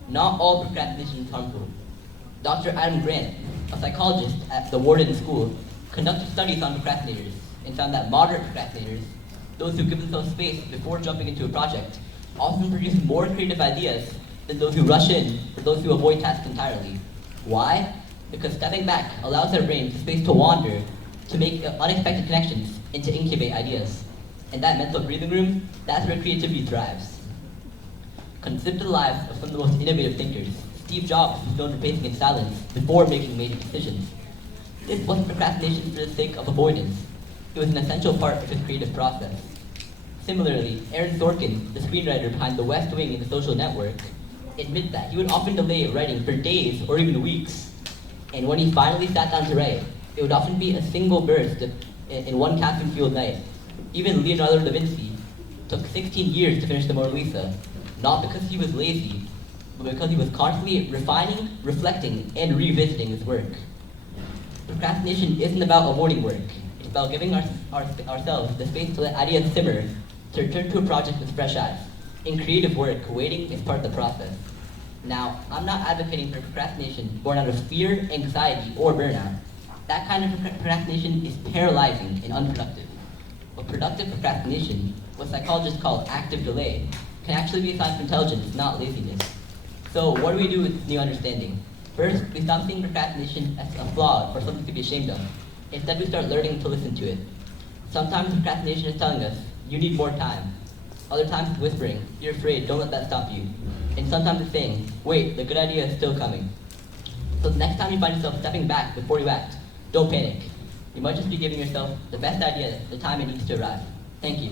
Not all procrastination is harmful. Dr. Adam Grant, a psychologist at the Wharton School, conducted studies on procrastinators and found that moderate procrastinators, those who give themselves space before jumping into a project, often produce more creative ideas than those who rush in or those who avoid tasks entirely. Why? Because stepping back allows our brains the space to wander, to make unexpected connections, and to incubate ideas. And that mental breathing room, that's where creativity thrives. Consider the lives of some of the most innovative thinkers. Steve Jobs was known for pacing in silence before making major decisions. This wasn't procrastination for the sake of avoidance. It was an essential part of his creative process. Similarly, Aaron Sorkin, the screenwriter behind The West Wing and The Social Network, admits that he would often delay writing for days or even weeks. And when he finally sat down to write, it would often be a single burst in one caffeine-fueled night. Even Leonardo da Vinci took 16 years to finish the Mona Lisa, not because he was lazy, but because he was constantly refining, reflecting, and revisiting his work. Procrastination isn't about avoiding work. It's about giving ourselves the space to let ideas simmer, to return to a project with fresh eyes. In creative work, waiting is part of the process. Now, I'm not advocating for procrastination born out of fear, anxiety, or burnout. That kind of procrastination is paralyzing and unproductive. But productive procrastination, what psychologists call active delay, can actually be a sign of intelligence, not laziness. So what do we do with this new understanding? First, we stop seeing procrastination as a flaw or something to be ashamed of. Instead, we start learning to listen to it. Sometimes procrastination is telling us, you need more time. Other times it's whispering, you're afraid, don't let that stop you. And sometimes it's saying, wait, the good idea is still coming. So the next time you find yourself stepping back before you act, don't panic. You might just be giving yourself the best idea at the time it needs to arrive. Thank you.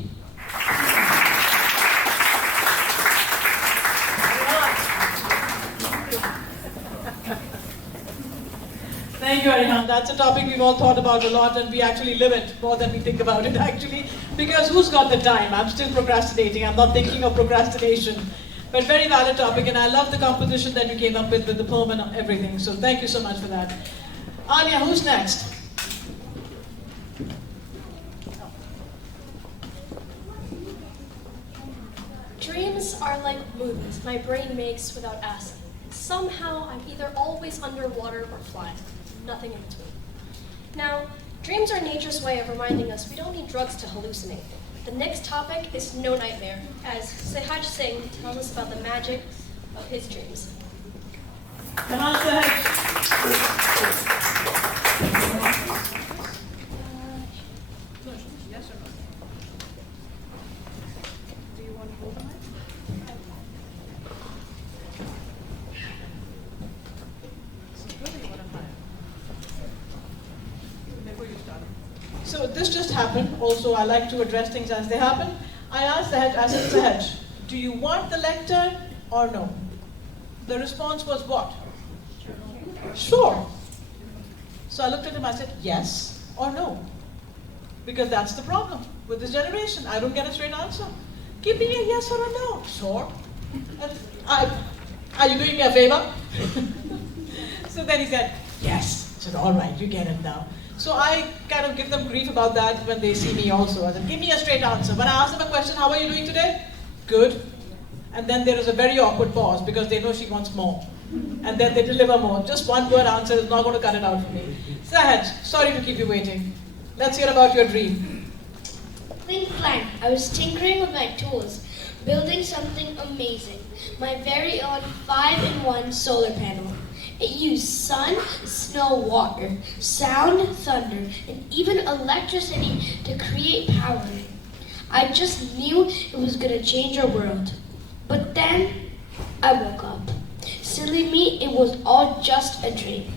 Thank you, Arihan. That's a topic we've all thought about a lot, and we actually live it more than we think about it, actually. Because who's got the time? I'm still procrastinating. I'm not thinking of procrastination. But very valid topic, and I love the composition that you came up with the poem and everything. So thank you so much for that. Anya, who's next? Dreams are like movies my brain makes without asking. Somehow I'm either always underwater or flying. Nothing in between. Now, dreams are nature's way of reminding us we don't need drugs to hallucinate. The next topic is No Nightmare, as Sehaj Singh tells us about the magic of his dreams. Yes or no? Do you want to hold the mic? So this just happened. Also, I like to address things as they happen. I asked Sahaj, do you want the lectern or no? The response was what? Sure. So I looked at him, I said, yes or no? Because that's the problem with this generation. I don't get a straight answer. Give me a yes or a no. Sure. Are you doing me a favor? So then he said, yes. I said, all right, you get it now. So I kind of give them grief about that when they see me also. I said, give me a straight answer. When I ask them a question, how are you doing today? Good. And then there is a very awkward pause because they know she wants more. And then they deliver more. Just one word answer is not going to cut it out for me. Sahaj, sorry to keep you waiting. Let's hear about your dream. Think blank. I was tinkering with my tools, building something amazing. My very own 5-in-1 solar panel. It used sun, snow, water, sound, thunder, and even electricity to create power. I just knew it was going to change our world. But then I woke up. Silly me, it was all just a dream.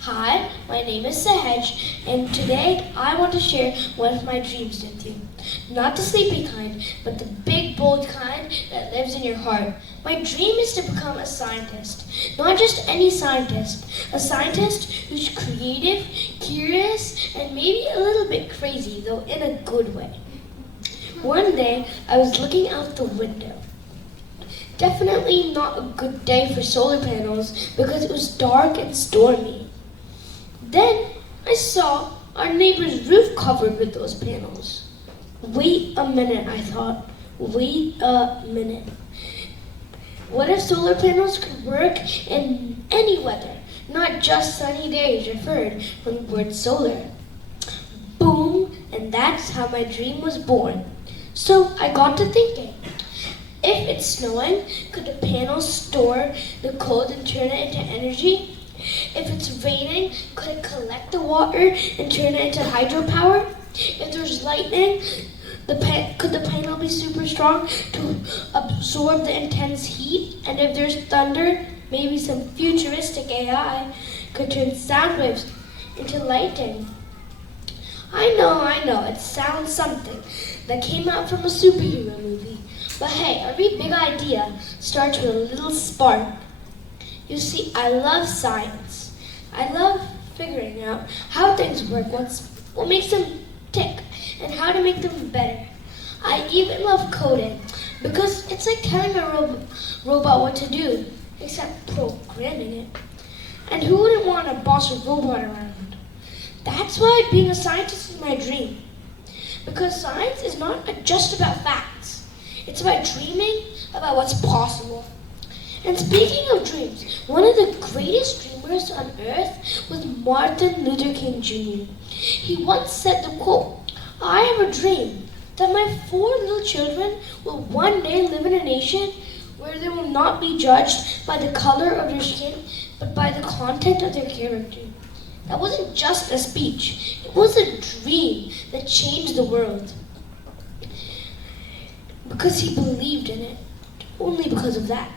Hi, my name is Sahaj, and today I want to share one of my dreams with you. Not the sleepy kind, but the big, bold kind that lives in your heart. My dream is to become a scientist. Not just any scientist. A scientist who's creative, curious, and maybe a little bit crazy, though in a good way. One day, I was looking out the window. Definitely not a good day for solar panels because it was dark and stormy. Then I saw our neighbor's roof covered with those panels. Wait a minute, I thought. Wait a minute. What if solar panels could work in any weather, not just sunny days referred from the word solar? Boom, and that's how my dream was born. So I got to thinking. If it's snowing, could the panels store the cold and turn it into energy? If it's raining, could it collect the water and turn it into hydropower? If there's lightning, could the panel be super strong to absorb the intense heat? And if there's thunder, maybe some futuristic AI could turn sound waves into lightning. I know, it sounds something that came out from a superhero movie. But hey, every big idea starts with a little spark. You see, I love science. I love figuring out how things work, what makes them tick, and how to make them better. I even love coding, because it's like telling a robot what to do, except programming it. And who wouldn't want to boss a robot around? That's why being a scientist is my dream. Because science is not just about facts. It's about dreaming about what's possible. And speaking of dreams, one of the greatest dreamers on earth was Martin Luther King Jr. He once said the quote, "I have a dream that my 4 little children will one day live in a nation where they will not be judged by the color of their skin, but by the content of their character. That wasn't just a speech, it was a dream that changed the world. Because he believed in it, only because of that.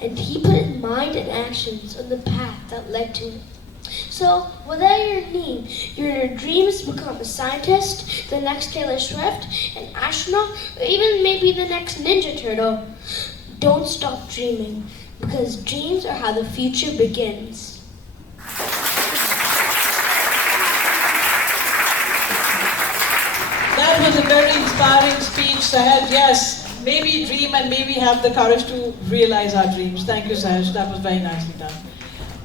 And he put his mind and actions on the path that led to it. So, whatever your dreams to become a scientist, the next Taylor Swift, an astronaut, or even maybe the next Ninja Turtle, don't stop dreaming, because dreams are how the future begins. That was a very inspiring speech, Sahaj. Yes, maybe dream and maybe have the courage to realize our dreams. Thank you, Sahaj. That was very nicely done.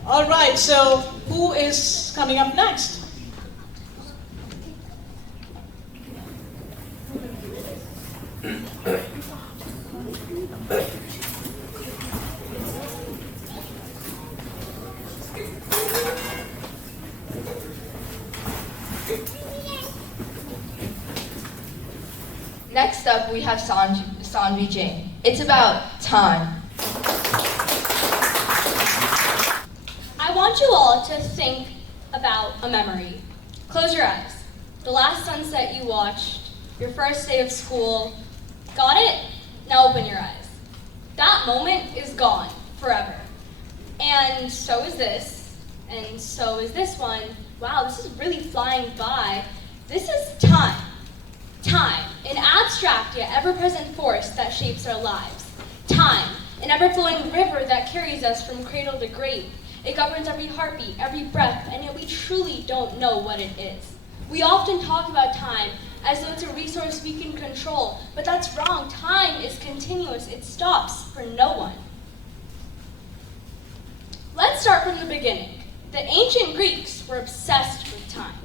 All right, so who is coming up next? Next up, we have Sanvi Jain. It's about time. I want you all to think about a memory. Close your eyes. The last sunset you watched, your first day of school. Got it? Now open your eyes. That moment is gone forever. And so is this. And so is this one. Wow, this is really flying by. This is time. Time, an abstract yet ever-present force that shapes our lives. Time, an ever-flowing river that carries us from cradle to grave. It governs every heartbeat, every breath, and yet we truly don't know what it is. We often talk about time as though it's a resource we can control, but that's wrong. Time is continuous. It stops for no one. Let's start from the beginning. The ancient Greeks were obsessed with time.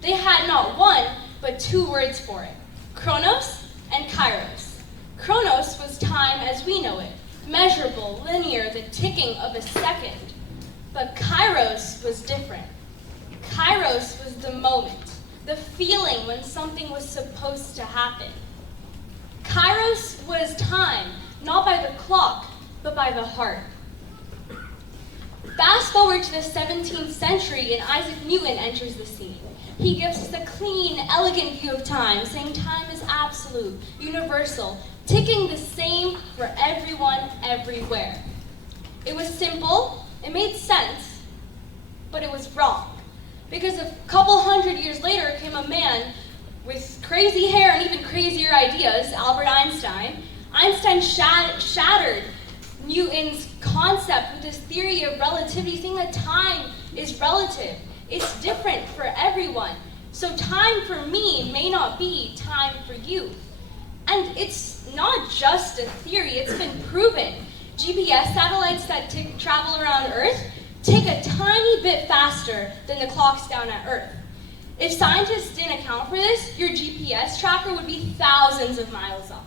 They had not one, but two words for it: chronos and kairos. Chronos was time as we know it, measurable, linear, the ticking of a second. But kairos was different. Kairos was the moment, the feeling when something was supposed to happen. Kairos was time, not by the clock, but by the heart. Fast forward to the 17th century and Isaac Newton enters the scene. He gives us a clean, elegant view of time, saying time is absolute, universal, ticking the same for everyone, everywhere. It was simple, it made sense, but it was wrong. Because a couple hundred years later came a man with crazy hair and even crazier ideas, Albert Einstein. Einstein shattered Newton's concept with his theory of relativity, saying that time is relative. It's different for everyone. So time for me may not be time for you. And it's not just a theory, it's been proven. GPS satellites that travel around Earth tick a tiny bit faster than the clocks down at Earth. If scientists didn't account for this, your GPS tracker would be thousands of miles off.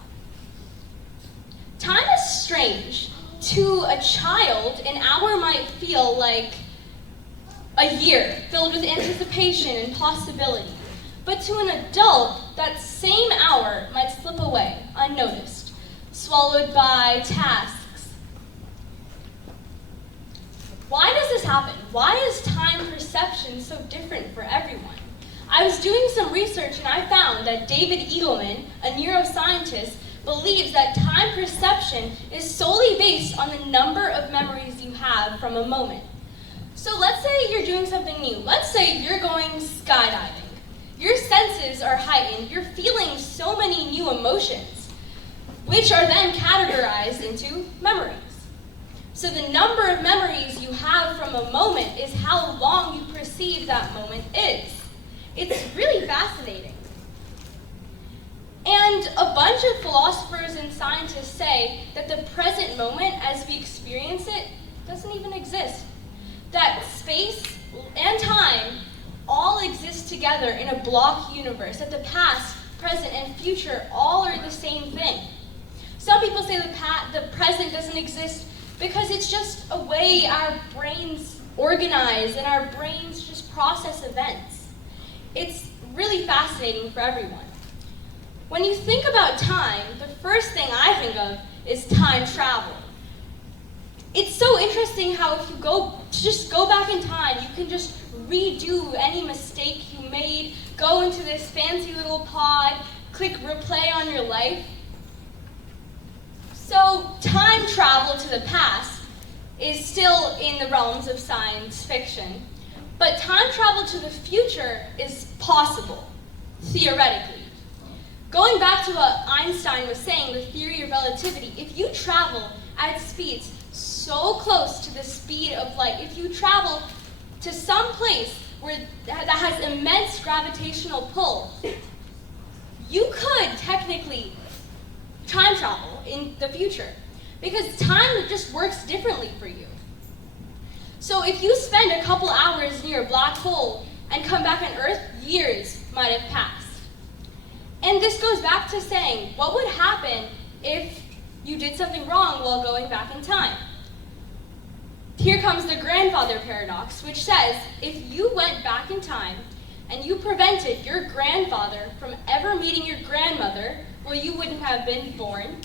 Time is strange. To a child, an hour might feel like a year, filled with anticipation and possibility. But to an adult, that same hour might slip away, unnoticed, swallowed by tasks. Why does this happen? Why is time perception so different for everyone? I was doing some research and I found that David Eagleman, a neuroscientist, believes that time perception is solely based on the number of memories you have from a moment. So let's say you're doing something new. Let's say you're going skydiving. Your senses are heightened. You're feeling so many new emotions, which are then categorized into memories. So the number of memories you have from a moment is how long you perceive that moment is. It's really fascinating. And a bunch of philosophers and scientists say that the present moment as we experience it doesn't even exist. That space and time all exist together in a block universe, that the past, present, and future all are the same thing. Some people say the present doesn't exist because it's just a way our brains organize and our brains just process events. It's really fascinating for everyone. When you think about time, the first thing I think of is time travel. it's so interesting how if you just go back in time, you can just redo any mistake you made, go into this fancy little pod, click replay on your life. So time travel to the past is still in the realms of science fiction, but time travel to the future is possible, theoretically. Going back to what Einstein was saying, the theory of relativity, if you travel at speeds so close to the speed of light, if you travel to some place that has immense gravitational pull, you could technically time travel in the future, because time just works differently for you. So if you spend a couple hours near a black hole and come back on Earth, years might have passed. And this goes back to saying, what would happen if you did something wrong while going back in time? Here comes the grandfather paradox, which says, if you went back in time and you prevented your grandfather from ever meeting your grandmother, well, you wouldn't have been born,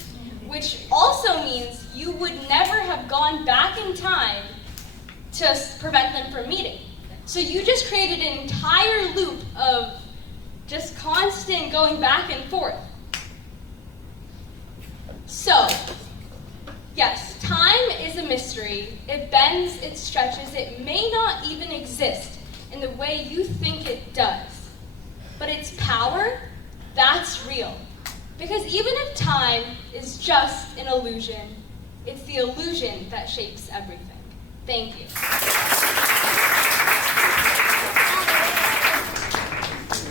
which also means you would never have gone back in time to prevent them from meeting. So you just created an entire loop of just constant going back and forth. So, yes, time is a mystery. It bends, it stretches, it may not even exist in the way you think it does. But its power, that's real. Because even if time is just an illusion, it's the illusion that shapes everything. Thank you.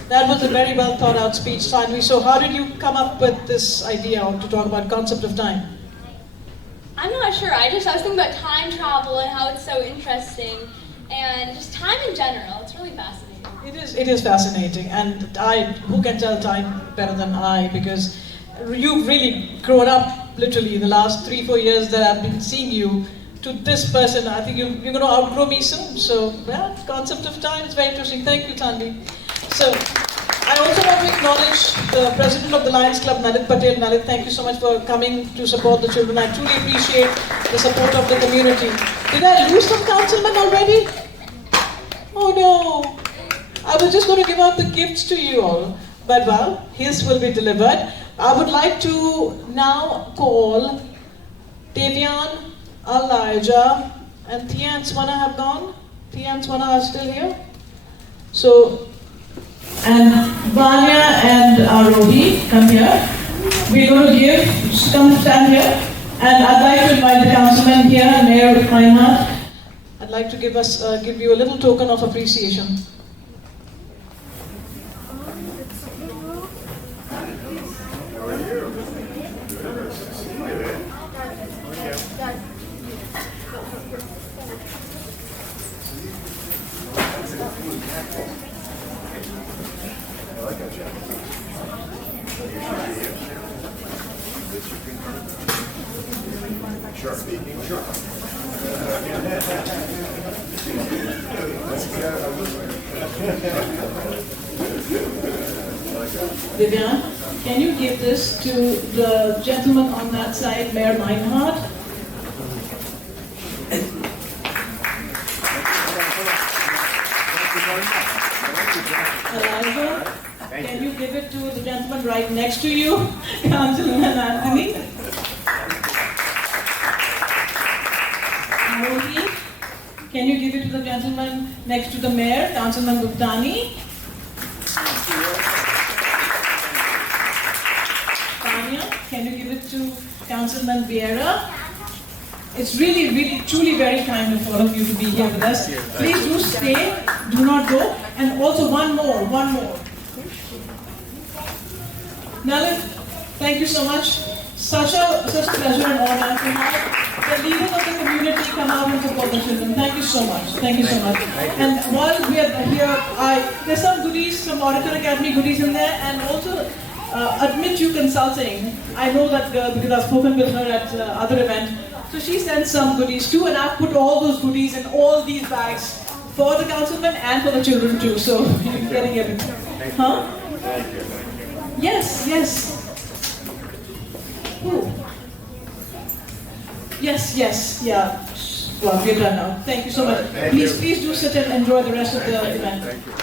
That was a very well thought out speech, Sanvi. So how did you come up with this idea to talk about concept of time? I'm not sure. I was thinking about time travel and how it's so interesting, and just time in general. It's really fascinating. It is fascinating, and who can tell time better than I, because you've really grown up literally in the last 3-4 years that I've been seeing you to this person. I think you're going to outgrow me soon. So, well, concept of time is very interesting. Thank you, Tanvi. So, I also want to acknowledge the president of the Lions Club, Nalit Patel. Nalit, thank you so much for coming to support the children. I truly appreciate the support of the community. Did I lose some councilmen already? Oh no. I was just going to give out the gifts to you all. But well, his will be delivered. I would like to now call Devian, Elijah, and Thea and Swana have gone. Thea and Swana are still here. So, and Vanya and Arohi, come here. We're going to come stand here. And I'd like to invite the councilman here, Mayor Reinhardt. I'd like to give you a little token of appreciation. Sure. Sure. Vivian, can you give this to the gentleman on that side, Mayor Meinhardt? Elijah, can you give it to the gentleman right next to you, Councilman Anthony? Can you give it to the gentleman next to the mayor, Councilman Guptani? Tanya, can you give it to Councilman Vieira? It's really, truly very kind of all of you to be here with us. Please do stay, do not go. And also one more. Nalit, thank you so much. Such a pleasure and honor to have the leaders of the community come out and support the children. Thank you so much. Thank you so much. And while we are here, there's some goodies, some Orator Academy goodies in there, and also Admit You Consulting. I know that because I've spoken with her at other event. So she sent some goodies too, and I've put all those goodies in all these bags for the councilmen and for the children too. So you're getting everything. Huh? Yes. Who? Yes, yeah. Well, we're done now. Thank you so much. Please do sit and enjoy the rest of the event. Thank you.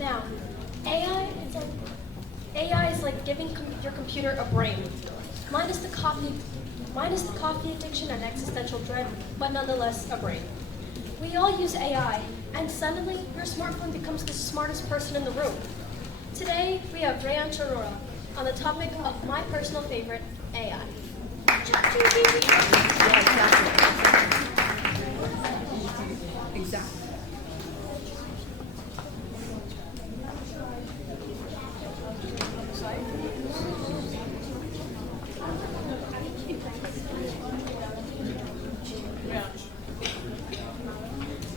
Now, AI is like giving your computer a brain. Minus the coffee addiction and existential dread, but nonetheless a brain. We all use AI, and suddenly your smartphone becomes the smartest person in the room. Today, we have Rayan Chorora on the topic of my personal favorite, AI. Exactly.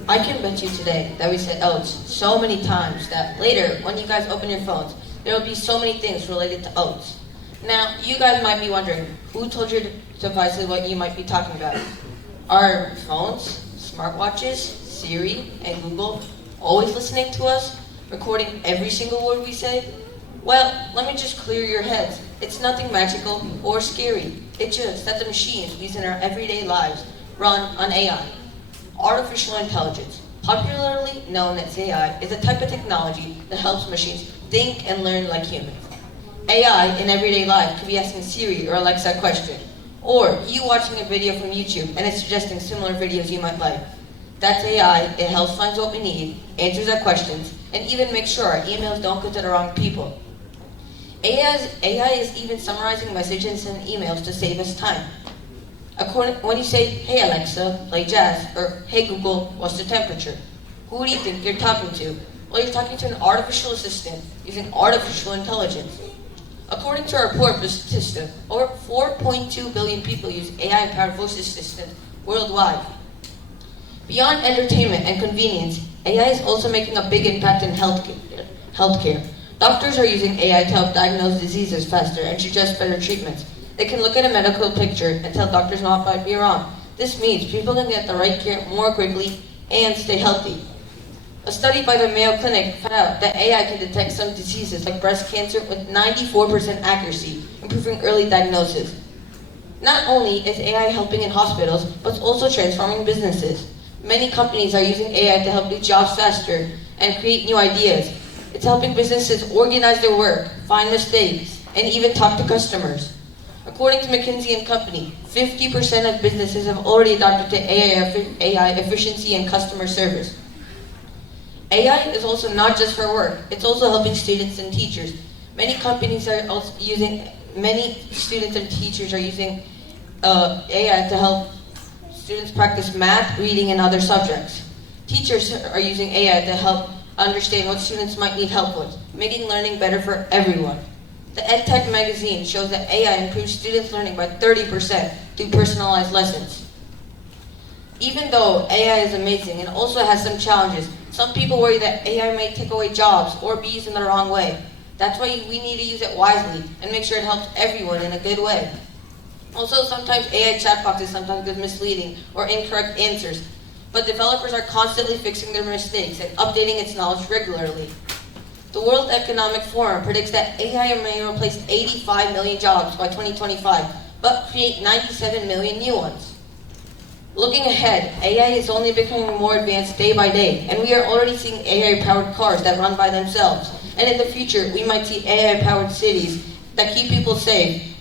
I convinced you today that we said OATs so many times that later, when you guys open your phones, there will be so many things related to OATs. Now, you guys might be wondering, who told your devices what you might be talking about? Are phones, smartwatches, Siri, and Google always listening to us, recording every single word we say? Well, let me just clear your heads. It's nothing magical or scary. It's just that the machines used in our everyday lives run on AI. Artificial intelligence, popularly known as AI, is a type of technology that helps machines think and learn like humans. AI in everyday life could be asking Siri or Alexa a question, or you watching a video from YouTube and it's suggesting similar videos you might like. That's AI. It helps find what we need, answers our questions, and even makes sure our emails don't go to the wrong people. AI is even summarizing messages and emails to save us time. When you say, "Hey Alexa, play jazz," or "Hey Google, what's the temperature?" who do you think you're talking to? Well, you're talking to an artificial assistant using artificial intelligence. According to a report from Statista, over 4.2 billion people use AI-powered voice assistants worldwide. Beyond entertainment and convenience, AI is also making a big impact in healthcare. Doctors are using AI to help diagnose diseases faster and suggest better treatments. They can look at a medical picture and tell doctors what might be wrong. This means people can get the right care more quickly and stay healthy. A study by the Mayo Clinic found out that AI can detect some diseases like breast cancer with 94% accuracy, improving early diagnosis. Not only is AI helping in hospitals, but it's also transforming businesses. Many companies are using AI to help do jobs faster and create new ideas. It's helping businesses organize their work, find mistakes, and even talk to customers. According to McKinsey & Company, 50% of businesses have already adopted AI efficiency and customer service. AI is also not just for work, it's also helping students and teachers. Many students and teachers are using AI to help students practice math, reading, and other subjects. Teachers are using AI to help understand what students might need help with, making learning better for everyone. The EdTech magazine shows that AI improves students' learning by 30% through personalized lessons. Even though AI is amazing, it also has some challenges. Some people worry that AI may take away jobs or be used in the wrong way. That's why we need to use it wisely and make sure it helps everyone in a good way. Also, sometimes AI chatbots sometimes give misleading or incorrect answers, but developers are constantly fixing their mistakes and updating its knowledge regularly. The World Economic Forum predicts that AI may replace 85 million jobs by 2025, but create 97 million new ones. Looking ahead, AI is only becoming more advanced day by day, and we are already seeing AI-powered cars that run by themselves. And in the future, we might see AI-powered cities that keep people safe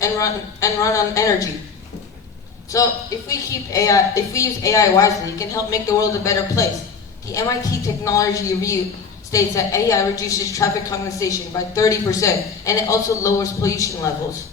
and run on energy. So if we use AI wisely, it can help make the world a better place. The MIT Technology Review states that AI reduces traffic congestion by 30%, and it also lowers pollution levels.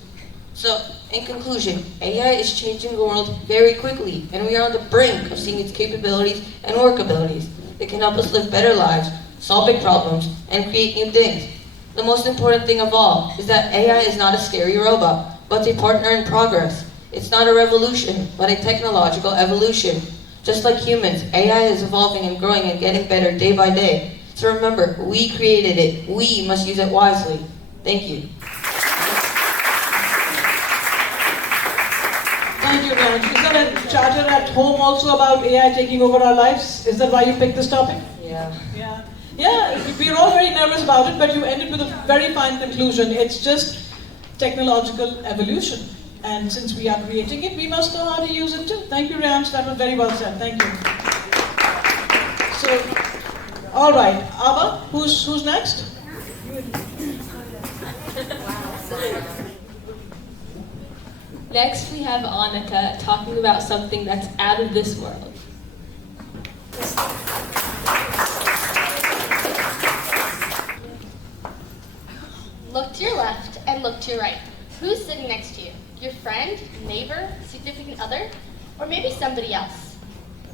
So, in conclusion, AI is changing the world very quickly, and we are on the brink of seeing its capabilities and workabilities. It can help us live better lives, solve big problems, and create new things. The most important thing of all is that AI is not a scary robot, but a partner in progress. It's not a revolution, but a technological evolution. Just like humans, AI is evolving and growing and getting better day by day. So remember, we created it. We must use it wisely. Thank you. Thank you, Ryan. Is there a chatter at home also about AI taking over our lives? Is that why you picked this topic? Yeah. Yeah, we're all very nervous about it, but you ended with a very fine conclusion. It's just technological evolution. And since we are creating it, we must know how to use it too. Thank you, Rams. That was very well said. Thank you. So, all right. Ava, who's next? Next, we have Annika talking about something that's out of this world. Look to your left and look to your right. Who's sitting next to you? Your friend, neighbor, significant other, or maybe somebody else?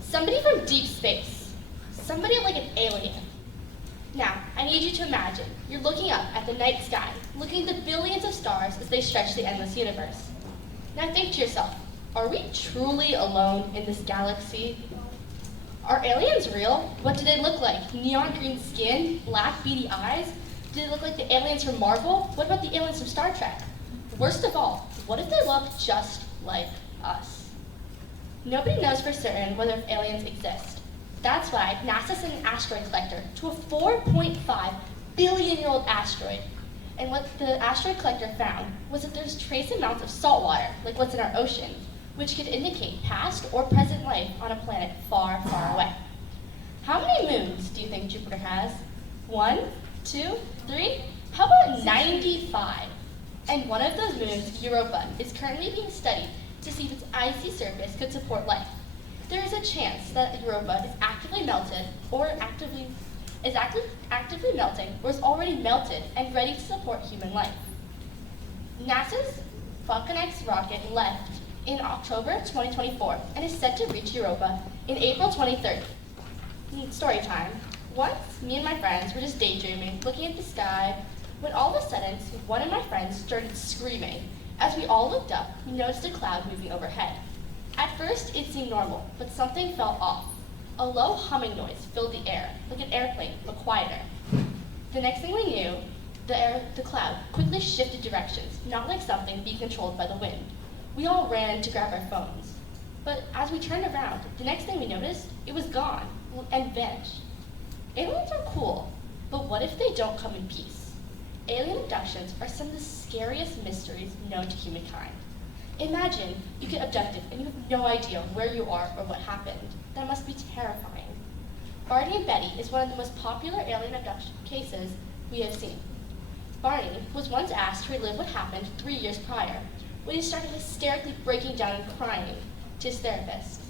Somebody from deep space. Somebody like an alien. Now, I need you to imagine you're looking up at the night sky, looking at the billions of stars as they stretch the endless universe. Now think to yourself, are we truly alone in this galaxy? Are aliens real? What do they look like? Neon green skin? Black beady eyes? Do they look like the aliens from Marvel? What about the aliens from Star Trek? Worst of all, what if they look just like us? Nobody knows for certain whether aliens exist. That's why NASA sent an asteroid collector to a 4.5 billion-year-old asteroid. And what the asteroid collector found was that there's trace amounts of salt water, like what's in our oceans, which could indicate past or present life on a planet far, far away. How many moons do you think Jupiter has? 1, 2, 3? How about 95? And one of those moons, Europa, is currently being studied to see if its icy surface could support life. There is a chance that Europa is actively melted or actively melting or is already melted and ready to support human life. NASA's Falcon X rocket left in October 2024 and is set to reach Europa in April 2030. Story time. Once, me and my friends were just daydreaming, looking at the sky, when all of a sudden, one of my friends started screaming. As we all looked up, we noticed a cloud moving overhead. At first, it seemed normal, but something felt off. A low humming noise filled the air, like an airplane, but quieter. The next thing we knew, the cloud quickly shifted directions, not like something being controlled by the wind. We all ran to grab our phones. But as we turned around, the next thing we noticed, it was gone and vanished. Aliens are cool, but what if they don't come in peace? Alien abductions are some of the scariest mysteries known to humankind. Imagine you get abducted and you have no idea where you are or what happened. That must be terrifying. Barney and Betty is one of the most popular alien abduction cases we have seen. Barney was once asked to relive what happened 3 years prior, when he started hysterically breaking down and crying to his therapist.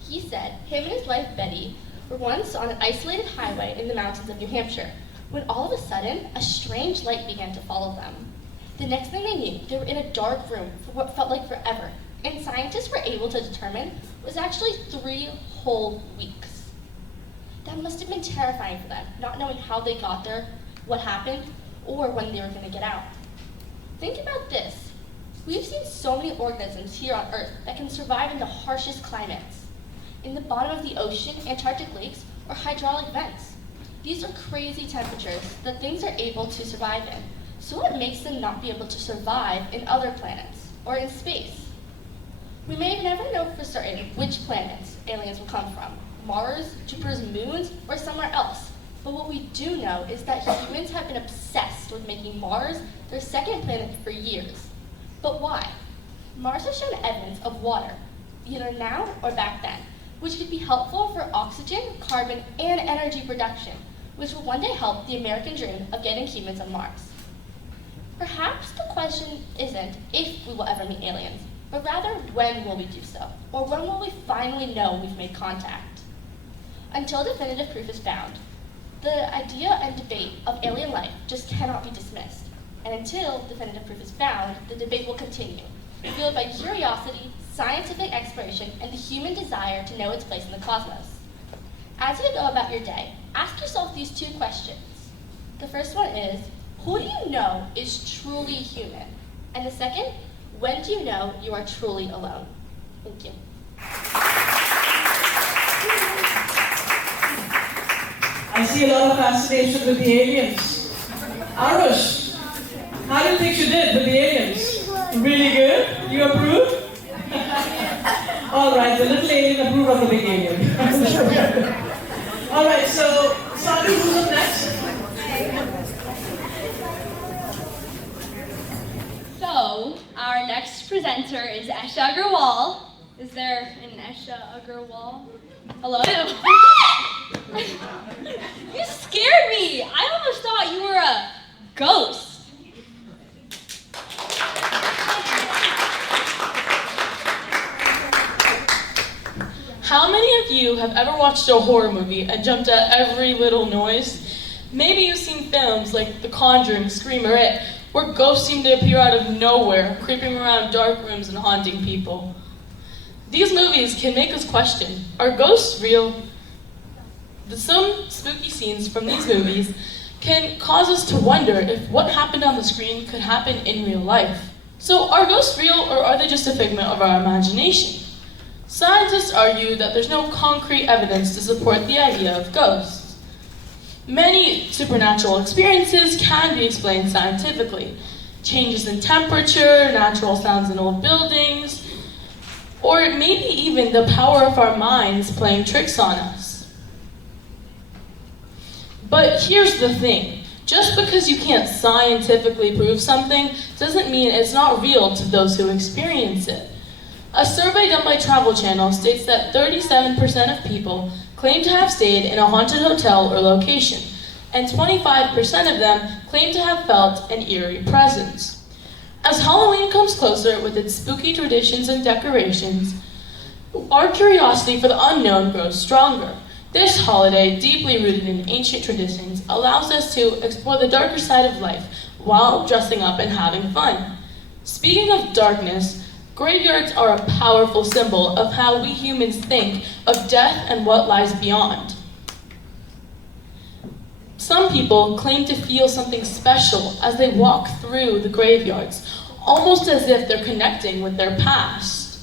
He said him and his wife Betty were once on an isolated highway in the mountains of New Hampshire, when all of a sudden, a strange light began to follow them. The next thing they knew, they were in a dark room for what felt like forever, and scientists were able to determine it was actually 3 whole weeks. That must have been terrifying for them, not knowing how they got there, what happened, or when they were going to get out. Think about this. We've seen so many organisms here on Earth that can survive in the harshest climates. In the bottom of the ocean, Antarctic lakes, or hydraulic vents. These are crazy temperatures that things are able to survive in. So what makes them not be able to survive in other planets or in space? We may never know for certain which planets aliens will come from, Mars, Jupiter's moons, or somewhere else. But what we do know is that humans have been obsessed with making Mars their second planet for years. But why? Mars has shown evidence of water, either now or back then, which could be helpful for oxygen, carbon, and energy production, which will one day help the American dream of getting humans on Mars. Perhaps the question isn't if we will ever meet aliens, but rather when will we do so, or when will we finally know we've made contact? Until definitive proof is found, the idea and debate of alien life just cannot be dismissed. And until definitive proof is found, the debate will continue, fueled by curiosity, scientific exploration, and the human desire to know its place in the cosmos. As you go about your day, ask yourself these 2 questions. The first one is, who do you know is truly human? And the second, when do you know you are truly alone? Thank you. I see a lot of fascination with the aliens. Arush, how do you think you did with the aliens? Really good? You approve? All right, the little alien approved of the big alien. All right, so Sadi, who's up next? So, our next presenter is Esha Agarwal. Is there an Esha Agarwal? Hello? You scared me! I almost thought you were a ghost. How many of you have ever watched a horror movie and jumped at every little noise? Maybe you've seen films like The Conjuring, Scream, or It, where ghosts seem to appear out of nowhere, creeping around dark rooms and haunting people. These movies can make us question, are ghosts real? Some spooky scenes from these movies can cause us to wonder if what happened on the screen could happen in real life. So are ghosts real, or are they just a figment of our imagination? Scientists argue that there's no concrete evidence to support the idea of ghosts. Many supernatural experiences can be explained scientifically. Changes in temperature, natural sounds in old buildings, or maybe even the power of our minds playing tricks on us. But here's the thing. Just because you can't scientifically prove something doesn't mean it's not real to those who experience it. A survey done by Travel Channel states that 37% of people claim to have stayed in a haunted hotel or location, and 25% of them claim to have felt an eerie presence. As Halloween comes closer with its spooky traditions and decorations, our curiosity for the unknown grows stronger. This holiday, deeply rooted in ancient traditions, allows us to explore the darker side of life while dressing up and having fun. Speaking of darkness, graveyards are a powerful symbol of how we humans think of death and what lies beyond. Some people claim to feel something special as they walk through the graveyards, almost as if they're connecting with their past.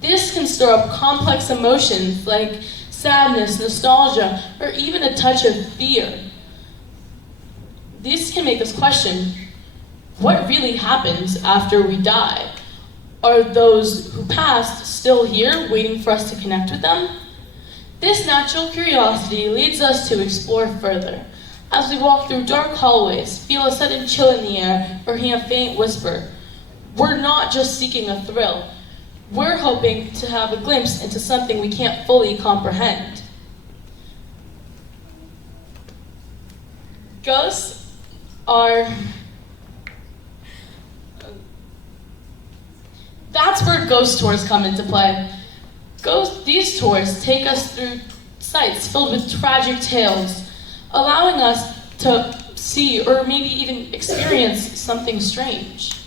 This can stir up complex emotions like sadness, nostalgia, or even a touch of fear. This can make us question, what really happens after we die? Are those who passed still here, waiting for us to connect with them? This natural curiosity leads us to explore further. As we walk through dark hallways, feel a sudden chill in the air, or hear a faint whisper, we're not just seeking a thrill. We're hoping to have a glimpse into something we can't fully comprehend. Ghosts are... That's where ghost tours come into play. These tours take us through sites filled with tragic tales, allowing us to see or maybe even experience something strange.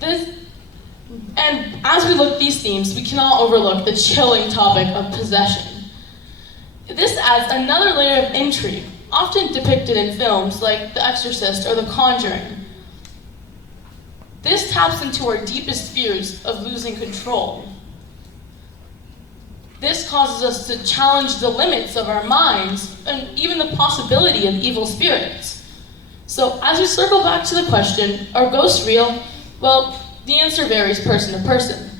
And as we look at these themes, we cannot overlook the chilling topic of possession. This adds another layer of intrigue, often depicted in films like The Exorcist or The Conjuring. This taps into our deepest fears of losing control. This causes us to challenge the limits of our minds and even the possibility of evil spirits. So as we circle back to the question, are ghosts real? Well, the answer varies person to person.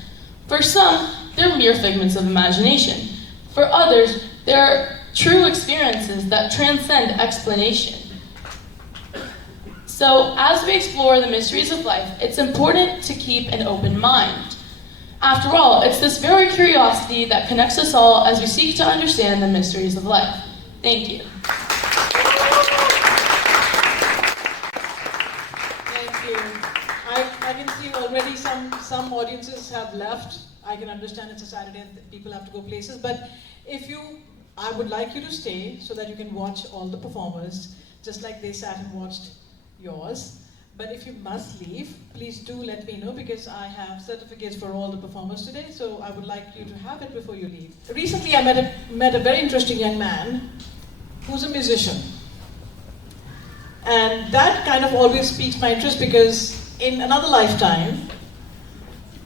For some, they're mere figments of imagination. For others, they're true experiences that transcend explanation. So, as we explore the mysteries of life, it's important to keep an open mind. After all, it's this very curiosity that connects us all as we seek to understand the mysteries of life. Thank you. Thank you. I can see already some audiences have left. I can understand it's a Saturday and people have to go places, but I would like you to stay so that you can watch all the performers, just like they sat and watched yours. But if you must leave, please do let me know, because I have certificates for all the performers today, so I would like you to have it before you leave. Recently I met a very interesting young man who's a musician. And that kind of always piques my interest, because in another lifetime,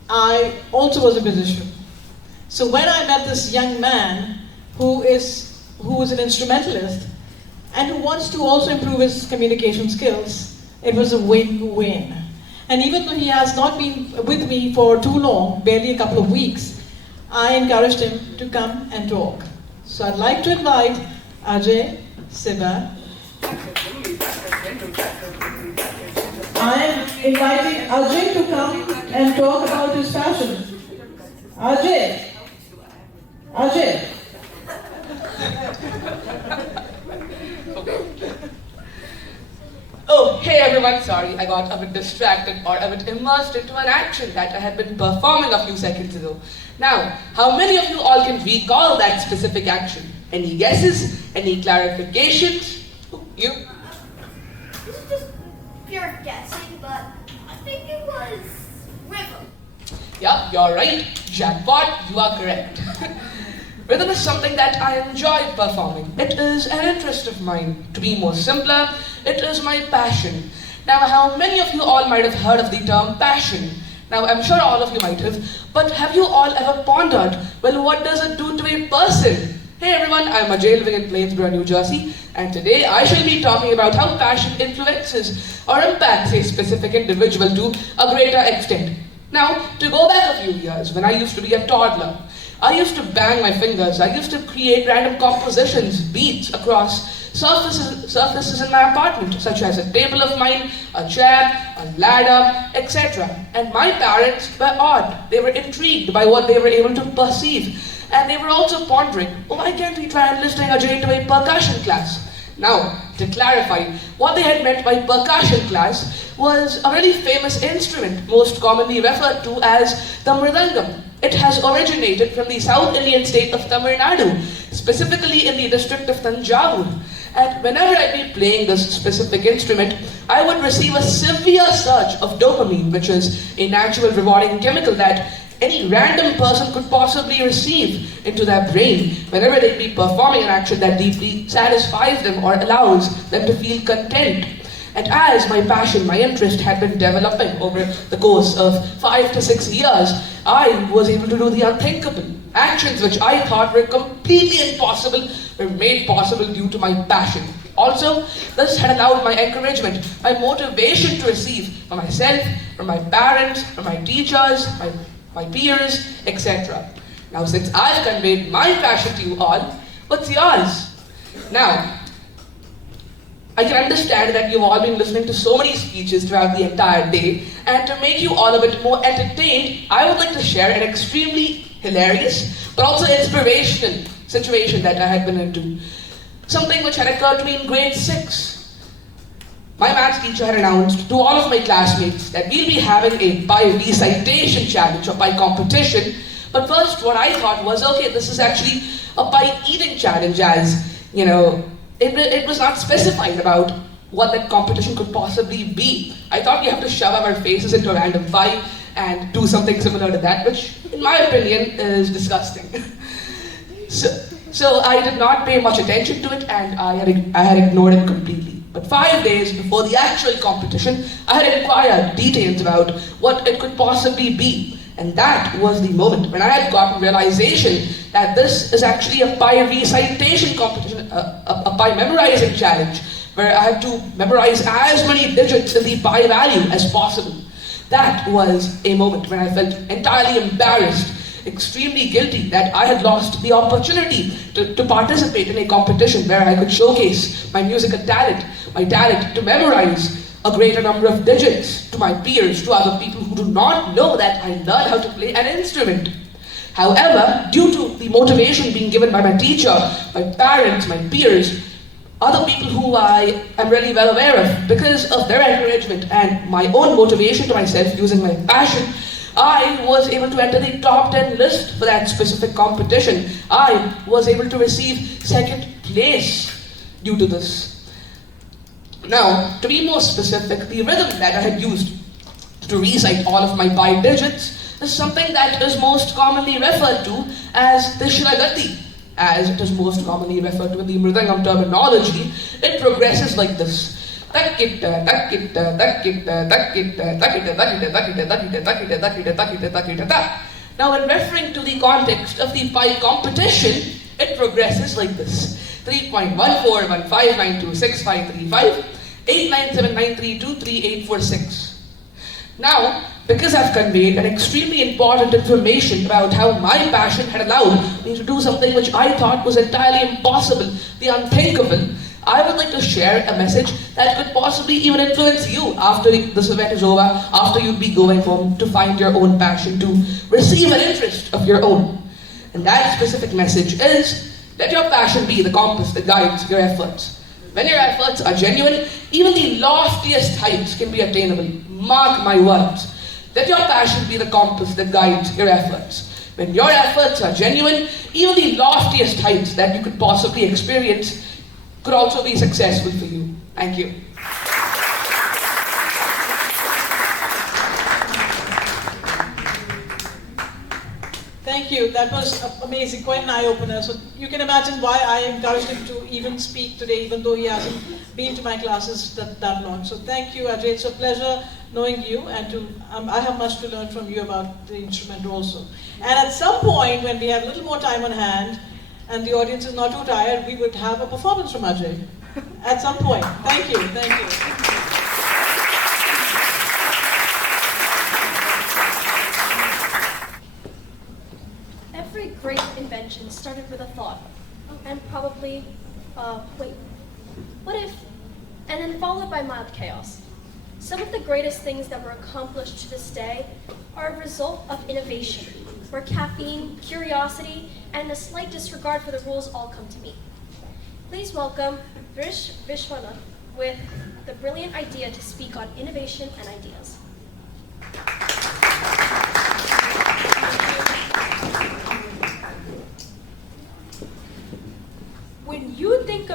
I also was a musician. So when I met this young man who is an instrumentalist and who wants to also improve his communication skills, it was a win-win. And even though he has not been with me for too long, barely a couple of weeks, I encouraged him to come and talk. So I'd like to invite Ajay, Siva. I am inviting Ajay to come and talk about his passion. Ajay. Ajay. Oh, hey everyone, sorry, I got a bit distracted or a bit immersed into an action that I had been performing a few seconds ago. Now, how many of you all can recall that specific action? Any guesses? Any clarifications? You? This is just pure guessing, but I think it was rhythm. Yup, you're right. Jackpot, you are correct. Rhythm is something that I enjoy performing. It is an interest of mine. To be more simpler, it is my passion. Now, how many of you all might have heard of the term passion? Now, I'm sure all of you might have, but have you all ever pondered, well, what does it do to a person? Hey everyone, I'm Ajay living in Plainsboro, New Jersey, and today I shall be talking about how passion influences or impacts a specific individual to a greater extent. Now, to go back a few years, when I used to be a toddler, I used to bang my fingers, I used to create random compositions, beats across surfaces in my apartment, such as a table of mine, a chair, a ladder, etc. And my parents were awed. They were intrigued by what they were able to perceive. And they were also pondering, oh, why can't we try enlisting Ajay into a percussion class? Now, to clarify, what they had meant by percussion class was a really famous instrument, most commonly referred to as the mridangam. It has originated from the South Indian state of Tamil Nadu, specifically in the district of Tanjavur. And whenever I'd be playing this specific instrument, I would receive a severe surge of dopamine, which is a natural rewarding chemical that any random person could possibly receive into their brain whenever they'd be performing an action that deeply satisfies them or allows them to feel content. And as my passion, my interest had been developing over the course of 5 to 6 years, I was able to do the unthinkable. Actions which I thought were completely impossible were made possible due to my passion. Also, this had allowed my encouragement, my motivation to receive from myself, from my parents, from my teachers, my peers, etc. Now, since I've conveyed my passion to you all, what's yours? Now, I can understand that you've all been listening to so many speeches throughout the entire day, and to make you all a bit more entertained, I would like to share an extremely hilarious, but also inspirational situation that I had been into. Something which had occurred to me in grade 6. My maths teacher had announced to all of my classmates that we'll be having a pie-recitation challenge or pie competition, but first what I thought was, okay, this is actually a pie-eating challenge, as, you know, it was not specified about what that competition could possibly be. I thought we have to shove our faces into a random pie and do something similar to that, which, in my opinion, is disgusting. So I did not pay much attention to it, and I had ignored it completely. But 5 days before the actual competition, I had inquired details about what it could possibly be. And that was the moment when I had gotten realization that this is actually a pie recitation competition, a pie memorizing challenge, where I had to memorize as many digits in the pie value as possible. That was a moment when I felt entirely embarrassed, extremely guilty that I had lost the opportunity to participate in a competition where I could showcase my musical talent, my talent to memorize a greater number of digits to my peers, to other people who do not know that I learned how to play an instrument. However, due to the motivation being given by my teacher, my parents, my peers, other people who I am really well aware of, because of their encouragement and my own motivation to myself using my passion, I was able to enter the top 10 list for that specific competition. I was able to receive 2nd place due to this. Now, to be more specific, the rhythm that I had used to recite all of my pi digits is something that is most commonly referred to as the Shragati. As it is most commonly referred to in the Mridangam terminology, it progresses like this. Now, when referring to the context of the pi competition, it progresses like this. 3.1415926535 89793238846. Now, because I've conveyed an extremely important information about how my passion had allowed me to do something which I thought was entirely impossible, the unthinkable, I would like to share a message that could possibly even influence you after this event is over, after you'd be going home to find your own passion, to receive an interest of your own. And that specific message is, let your passion be the compass that guides your efforts. When your efforts are genuine, even the loftiest heights can be attainable. Mark my words. Let your passion be the compass that guides your efforts. When your efforts are genuine, even the loftiest heights that you could possibly experience could also be successful for you. Thank you. Thank you. That was amazing, quite an eye-opener. So you can imagine why I encouraged him to even speak today, even though he hasn't been to my classes that long. So thank you, Ajay. It's a pleasure knowing you, and I have much to learn from you about the instrument also. And at some point, when we have a little more time on hand, and the audience is not too tired, we would have a performance from Ajay. At some point. Thank you. Thank you. Every great invention started with a thought, and probably, wait, what if, and then followed by mild chaos. Some of the greatest things that were accomplished to this day are a result of innovation, where caffeine, curiosity, and a slight disregard for the rules all come to meet. Please welcome Vrish Vishwanath with the brilliant idea to speak on innovation and ideas. When you think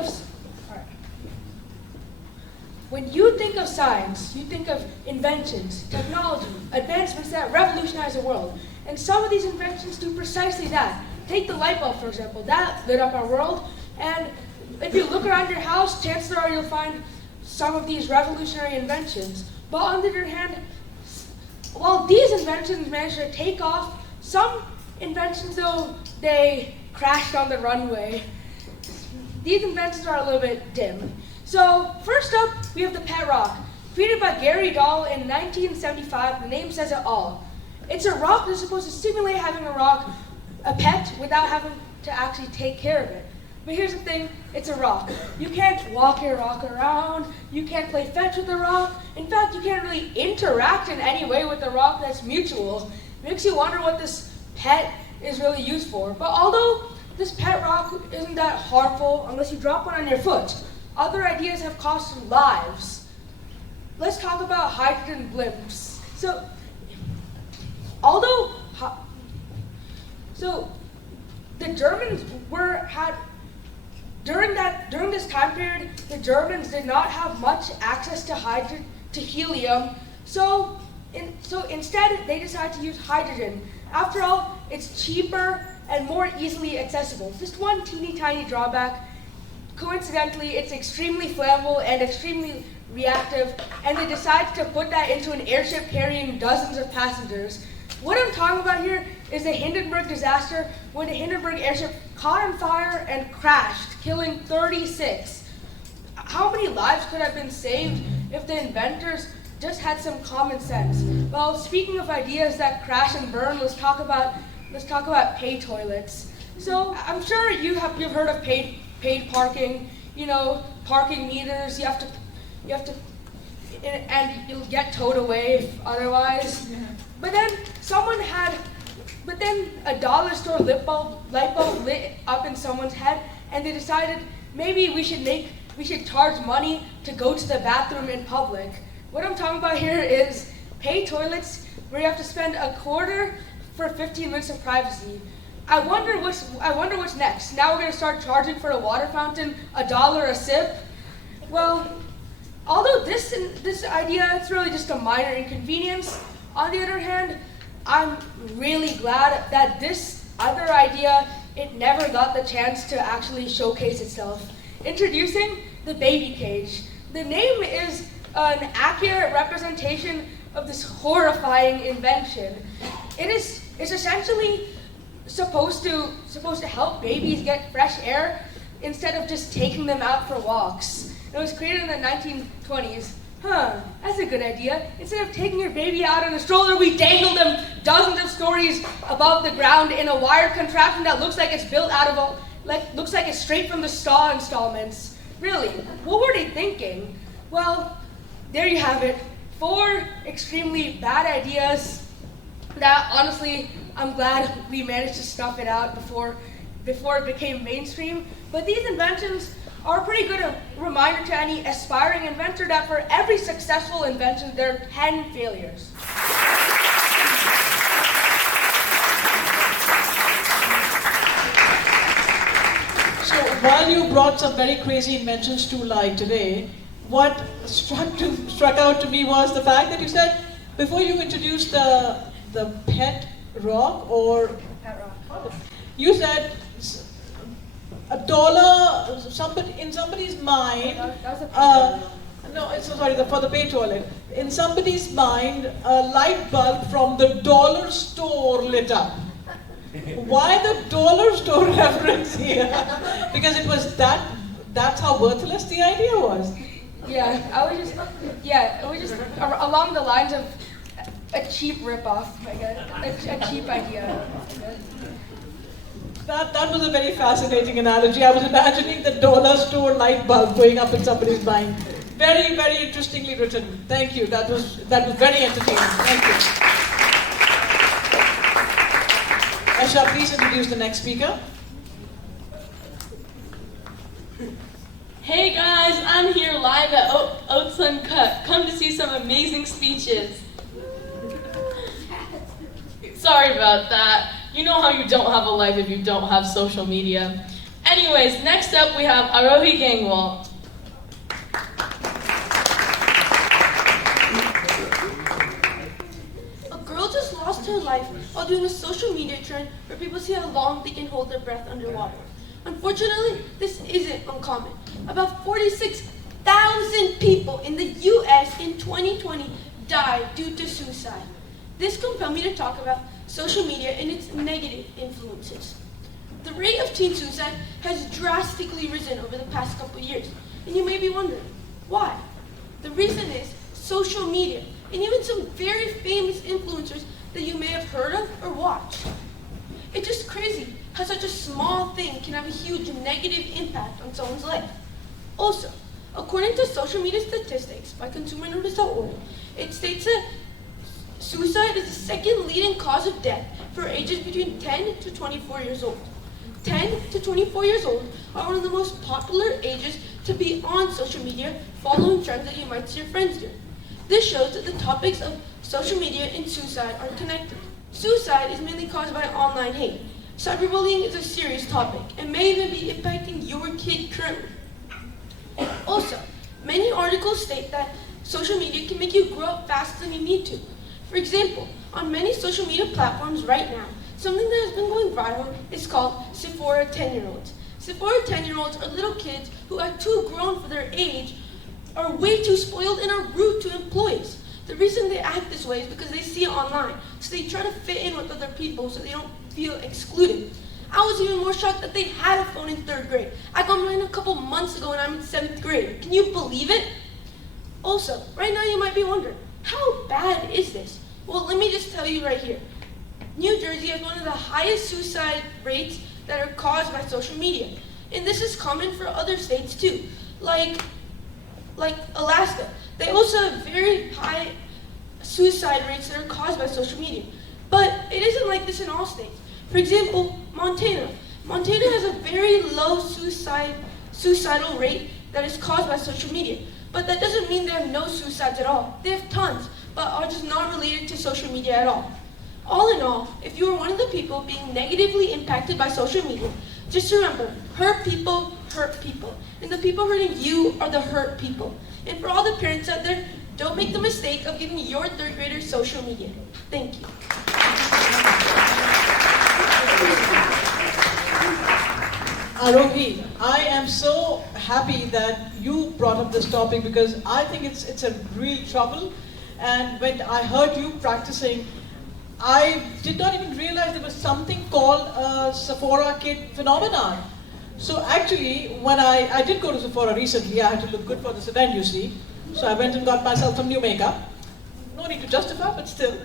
of science, you think of inventions, technology, advancements that revolutionize the world. And some of these inventions do precisely that. Take the light bulb, for example. That lit up our world. And if you look around your house, chances are you'll find some of these revolutionary inventions. But on the other hand, while these inventions managed to take off, some inventions, though, they crashed on the runway. These inventions are a little bit dim. So first up, we have the pet rock. Created by Gary Dahl in 1975, the name says it all. It's a rock that's supposed to simulate having a pet without having to actually take care of it. But here's the thing, it's a rock. You can't walk your rock around, you can't play fetch with the rock. In fact, you can't really interact in any way with the rock that's mutual. It makes you wonder what this pet is really used for. But although this pet rock isn't that harmful unless you drop one on your foot, other ideas have cost lives. Let's talk about hydrogen blimps. The Germans during this time period, the Germans did not have much access to helium. So instead, they decided to use hydrogen. After all, it's cheaper and more easily accessible. Just one teeny tiny drawback. Coincidentally, it's extremely flammable and extremely reactive, and they decided to put that into an airship carrying dozens of passengers. What I'm talking about here is the Hindenburg disaster, when the Hindenburg airship caught on fire and crashed, killing 36. How many lives could have been saved if the inventors just had some common sense? Well, speaking of ideas that crash and burn, let's talk about paid toilets. So I'm sure you've heard of paid parking. You know, parking meters. You have to, and you'll get towed away if otherwise. But then a dollar store light bulb lit up in someone's head, and they decided maybe we should charge money to go to the bathroom in public. What I'm talking about here is paid toilets where you have to spend a quarter for 15 minutes of privacy. I wonder what's next. Now we're going to start charging for a water fountain $1 a sip. Well, although this idea, it's really just a minor inconvenience. On the other hand, I'm really glad that this other idea, it never got the chance to actually showcase itself. Introducing the baby cage. The name is an accurate representation of this horrifying invention. It's essentially supposed to help babies get fresh air instead of just taking them out for walks. It was created in the 1920s. That's a good idea. Instead of taking your baby out in a stroller, we dangle them dozens of stories above the ground in a wired contraption that looks like it's built out of looks like it's straight from the Star installments. Really, what were they thinking? Well, there you have it. 4 extremely bad ideas that, honestly, I'm glad we managed to snuff it out before it became mainstream. But these inventions are a pretty good reminder to any aspiring inventor that for every successful invention, there are 10 failures. So while you brought some very crazy inventions to light today, what struck out to me was the fact that you said, before you introduced the pet rock, or you said $1 in somebody's mind. For the pay toilet. In somebody's mind, a light bulb from the dollar store lit up. Why the dollar store reference here? Because it was that's how worthless the idea was. It was just along the lines of a cheap ripoff, I guess. A cheap idea. That was a very fascinating analogy. I was imagining the dollar store light bulb going up in somebody's mind. Very, very interestingly written. Thank you. That was very entertaining. Thank you. Asha, please introduce the next speaker. Hey guys, I'm here live at OATS Uncut. Come to see some amazing speeches. Sorry about that. You know how you don't have a life if you don't have social media. Anyways, next up we have Arohi Gangwal. A girl just lost her life while doing a social media trend where people see how long they can hold their breath underwater. Unfortunately, this isn't uncommon. About 46,000 people in the US in 2020 died due to suicide. This compelled me to talk about social media and its negative influences. The rate of teen suicide has drastically risen over the past couple of years, and you may be wondering, why? The reason is social media, and even some very famous influencers that you may have heard of or watched. It's just crazy how such a small thing can have a huge negative impact on someone's life. Also, according to social media statistics by consumernotice.org, it states that suicide is the second leading cause of death for ages between 10 to 24 years old. 10 to 24 years old are one of the most popular ages to be on social media, following trends that you might see your friends do. This shows that the topics of social media and suicide are connected. Suicide is mainly caused by online hate. Cyberbullying is a serious topic and may even be impacting your kid currently. Also, many articles state that social media can make you grow up faster than you need to. For example, on many social media platforms right now, something that has been going viral is called Sephora 10-year-olds. Sephora 10-year-olds are little kids who are too grown for their age, are way too spoiled, and are rude to employees. The reason they act this way is because they see it online, so they try to fit in with other people so they don't feel excluded. I was even more shocked that they had a phone in 3rd grade. I got mine a couple months ago and I'm in 7th grade. Can you believe it? Also, right now you might be wondering, how bad is this? Well, let me just tell you right here. New Jersey has one of the highest suicide rates that are caused by social media. And this is common for other states too, like Alaska. They also have very high suicide rates that are caused by social media. But it isn't like this in all states. For example, Montana. Montana has a very low suicidal rate that is caused by social media. But that doesn't mean they have no suicides at all. They have tons, but are just not related to social media at all. All in all, if you are one of the people being negatively impacted by social media, just remember, hurt people hurt people. And the people hurting you are the hurt people. And for all the parents out there, don't make the mistake of giving your 3rd graders social media. Thank you. Arohi, I am so happy that you brought up this topic because I think it's a real trouble. And when I heard you practicing, I did not even realize there was something called a Sephora kid phenomenon. So actually, when I did go to Sephora recently, I had to look good for this event, you see. So I went and got myself some new makeup. No need to justify, but still.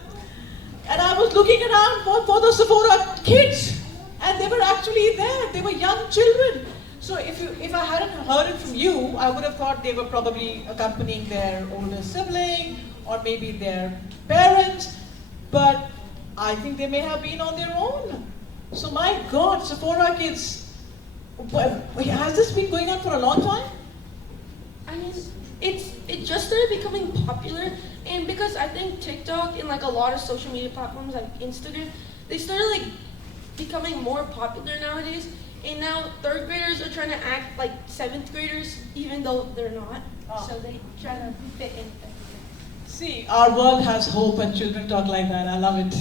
And I was looking around for the Sephora kids, and they were actually there. They were young children. So if I hadn't heard it from you, I would have thought they were probably accompanying their older sibling or maybe their parents. But I think they may have been on their own. So my God, Sephora kids, has this been going on for a long time? I mean, it just started becoming popular, and because I think TikTok and like a lot of social media platforms like Instagram, they started like becoming more popular nowadays. And now third graders are trying to act like seventh graders, even though they're not. So they try to fit in. See, our world has hope and children talk like that. I love it.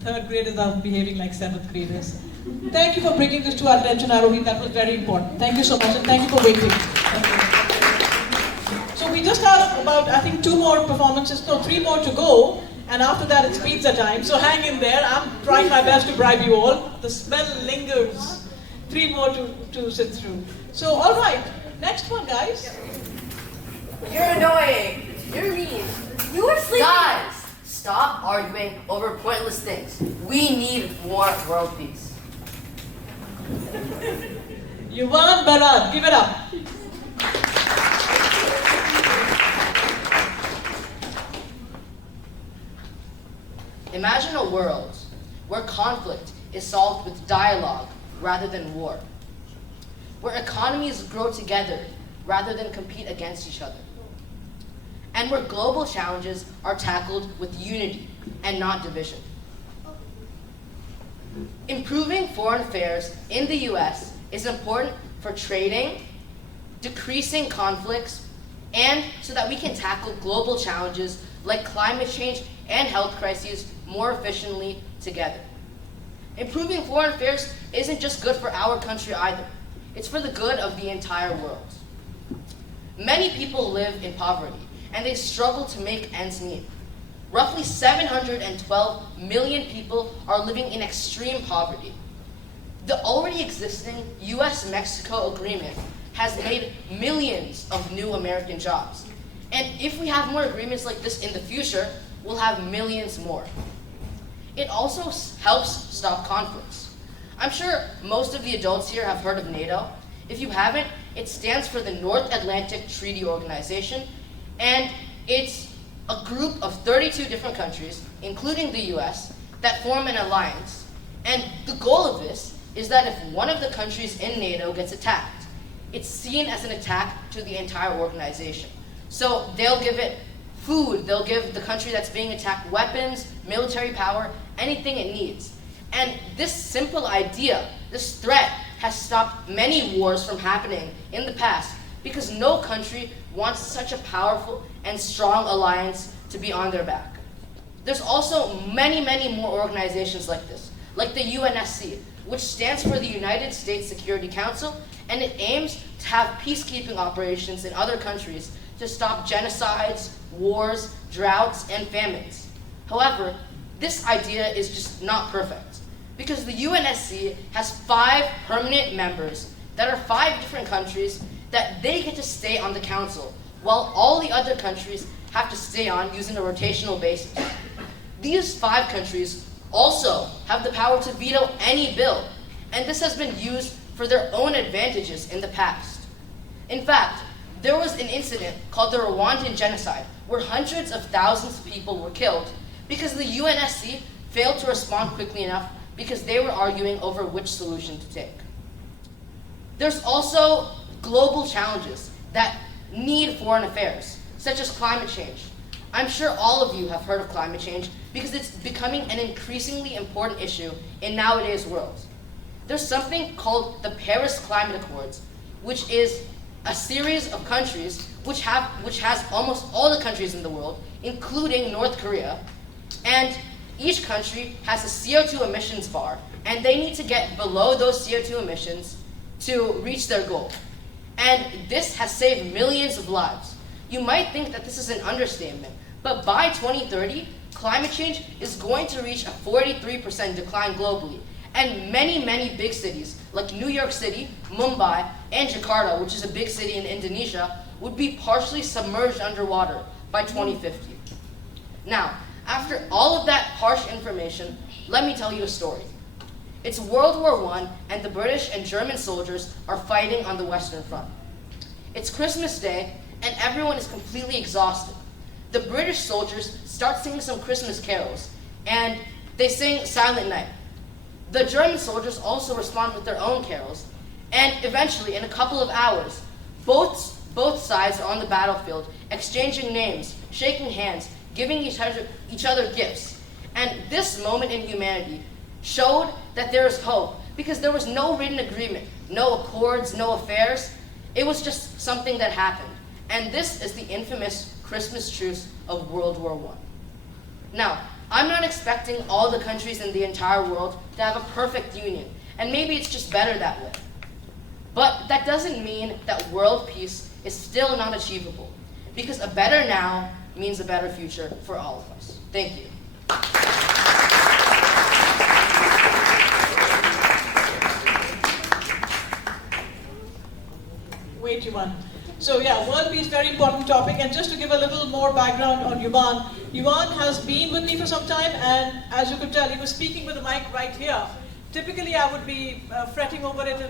Third graders are behaving like seventh graders. Thank you for bringing this to our attention, Arohi. That was very important. Thank you so much, and thank you for waiting. Thank you. So we just have about, I think, 2 more performances, no, 3 more to go. And after that, it's pizza time. So hang in there. I'm trying my best to bribe you all. The smell lingers. 3 more to sit through. So, all right. Next one, guys. You're annoying. You're mean. You were sleeping. Guys, stop arguing over pointless things. We need more world peace. Yuvan Barat, give it up. Imagine a world where conflict is solved with dialogue rather than war, where economies grow together rather than compete against each other, and where global challenges are tackled with unity and not division. Improving foreign affairs in the US is important for trading, decreasing conflicts, and so that we can tackle global challenges like climate change and health crises more efficiently together. Improving foreign affairs isn't just good for our country either. It's for the good of the entire world. Many people live in poverty, and they struggle to make ends meet. Roughly 712 million people are living in extreme poverty. The already existing US-Mexico agreement has made millions of new American jobs. And if we have more agreements like this in the future, we'll have millions more. It also helps stop conflicts. I'm sure most of the adults here have heard of NATO. If you haven't, it stands for the North Atlantic Treaty Organization, and it's a group of 32 different countries, including the US, that form an alliance. And the goal of this is that if one of the countries in NATO gets attacked, it's seen as an attack to the entire organization. So they'll give it food, they'll give the country that's being attacked weapons, military power, anything it needs. And this simple idea, this threat, has stopped many wars from happening in the past because no country wants such a powerful and strong alliance to be on their back. There's also many, many more organizations like this, like the UNSC, which stands for the United States Security Council, and it aims to have peacekeeping operations in other countries to stop genocides, wars, droughts, and famines. However, this idea is just not perfect, because the UNSC has 5 permanent members that are 5 different countries that they get to stay on the council, while all the other countries have to stay on using a rotational basis. These 5 countries also have the power to veto any bill, and this has been used for their own advantages in the past. In fact, there was an incident called the Rwandan genocide, where hundreds of thousands of people were killed because the UNSC failed to respond quickly enough because they were arguing over which solution to take. There's also global challenges that need foreign affairs, such as climate change. I'm sure all of you have heard of climate change because it's becoming an increasingly important issue in nowadays world. There's something called the Paris Climate Accords, which is a series of countries which has almost all the countries in the world, including North Korea, and each country has a CO2 emissions bar, and they need to get below those CO2 emissions to reach their goal. And this has saved millions of lives. You might think that this is an understatement, but by 2030, climate change is going to reach a 43% decline globally. And many, many big cities, like New York City, Mumbai, and Jakarta, which is a big city in Indonesia, would be partially submerged underwater by 2050. Now, after all of that harsh information, let me tell you a story. It's World War I, and the British and German soldiers are fighting on the Western Front. It's Christmas Day, and everyone is completely exhausted. The British soldiers start singing some Christmas carols, and they sing Silent Night. The German soldiers also respond with their own carols, and eventually, in a couple of hours, both sides are on the battlefield, exchanging names, shaking hands, giving each other gifts. And this moment in humanity showed that there is hope, because there was no written agreement, no accords, no affairs. It was just something that happened. And this is the infamous Christmas truce of World War I. Now, I'm not expecting all the countries in the entire world to have a perfect union, and maybe it's just better that way. But that doesn't mean that world peace is still not achievable, because a better now means a better future for all of us. Thank you. Wait, Yuvan. So yeah, world peace, very important topic. And just to give a little more background on Yuvan, Yuvan has been with me for some time, and as you could tell, he was speaking with the mic right here. Typically, I would be fretting over it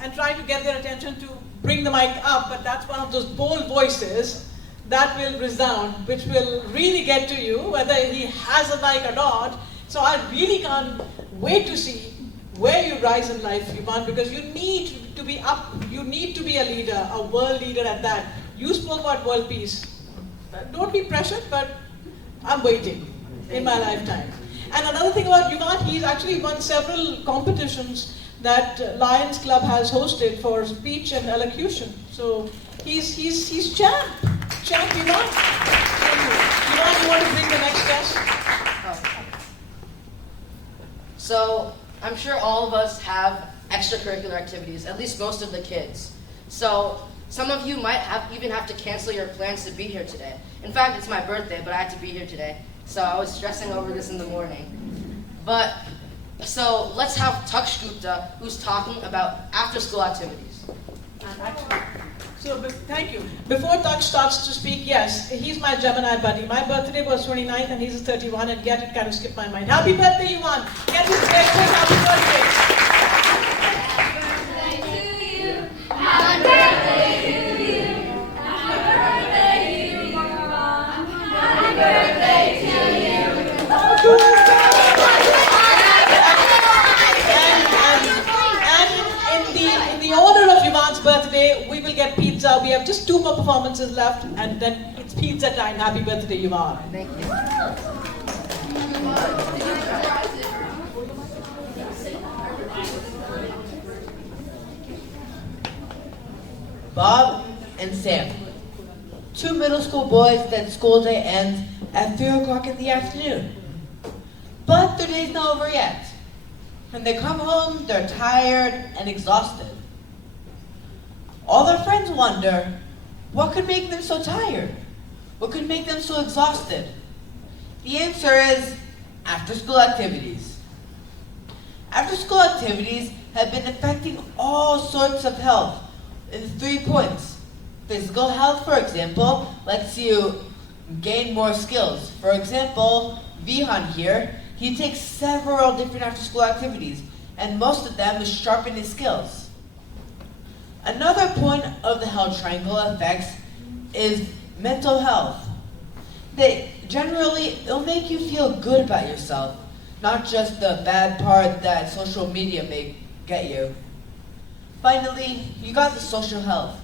and trying to get their attention to bring the mic up, but that's one of those bold voices that will resound, which will really get to you, whether he has a mic or not. So I really can't wait to see where you rise in life, Yuvan, because you need to be up, you need to be a leader, a world leader at that. You spoke about world peace. Don't be pressured, but I'm waiting in my lifetime. And another thing about Yuvan, he's actually won several competitions that Lions Club has hosted for speech and elocution. So he's champ Yuvan. Yuvan, you want to bring the next guest? So, I'm sure all of us have extracurricular activities, at least most of the kids. So, some of you might even have to cancel your plans to be here today. In fact, it's my birthday, but I had to be here today. So I was stressing over this in the morning. So let's have Taksh Gupta, who's talking about after-school activities. Thank you. Before Taksh starts to speak, yes, he's my Gemini buddy. My birthday was 29th and he's 31, and yet it kind of skipped my mind. Happy birthday, Yuvan. Get this great quick happy birthday. Happy birthday to you. Happy birthday to you. Happy birthday to you. And in the order of Yuvan's birthday, we will get pizza. We have just 2 more performances left, and then it's pizza time. Happy birthday, Yuvan. Thank you. Bob and Sam, 2 middle school boys that school day ends at 3 o'clock in the afternoon. But their day's not over yet. When they come home, they're tired and exhausted. All their friends wonder, what could make them so tired? What could make them so exhausted? The answer is after-school activities. After-school activities have been affecting all sorts of health in 3 points. Physical health, for example, lets you gain more skills. For example, Vihan here, he takes several different after-school activities, and most of them is sharpen his skills. Another point of the health triangle effects is mental health. It'll make you feel good about yourself, not just the bad part that social media may get you. Finally, you got the social health.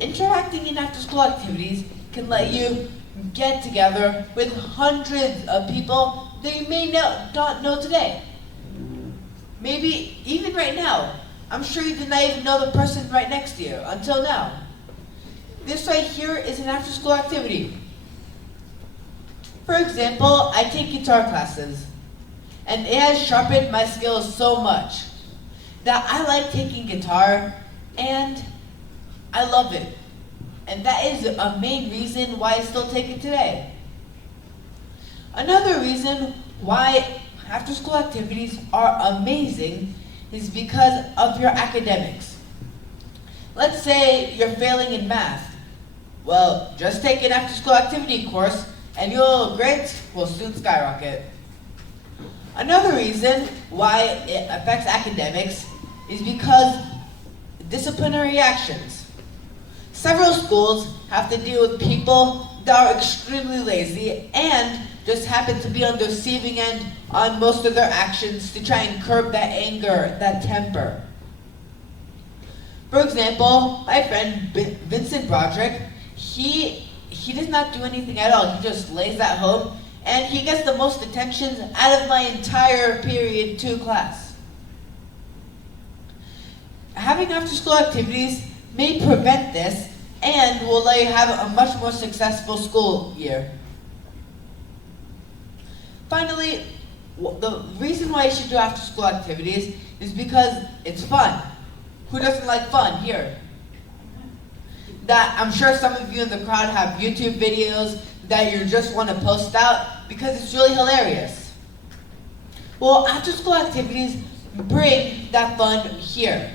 Interacting in after-school activities can let you get together with hundreds of people that you may not know today. Maybe even right now. I'm sure you did not even know the person right next to you until now. This right here is an after-school activity. For example, I take guitar classes, and it has sharpened my skills so much that I like taking guitar, and I love it. And that is a main reason why I still take it today. Another reason why after-school activities are amazing is because of your academics. Let's say you're failing in math. Well, just take an after-school activity course and your grades will soon skyrocket. Another reason why it affects academics is because disciplinary actions. Several schools have to deal with people that are extremely lazy and just happen to be on the receiving end on most of their actions to try and curb that anger, that temper. For example, my friend Vincent Broderick, he does not do anything at all. He just lays at home and he gets the most attention out of my entire period 2 class. Having after-school activities may prevent this and will let you have a much more successful school year. Finally, the reason why you should do after-school activities is because it's fun. Who doesn't like fun here? That I'm sure some of you in the crowd have YouTube videos that you just want to post out because it's really hilarious. Well, after-school activities bring that fun here.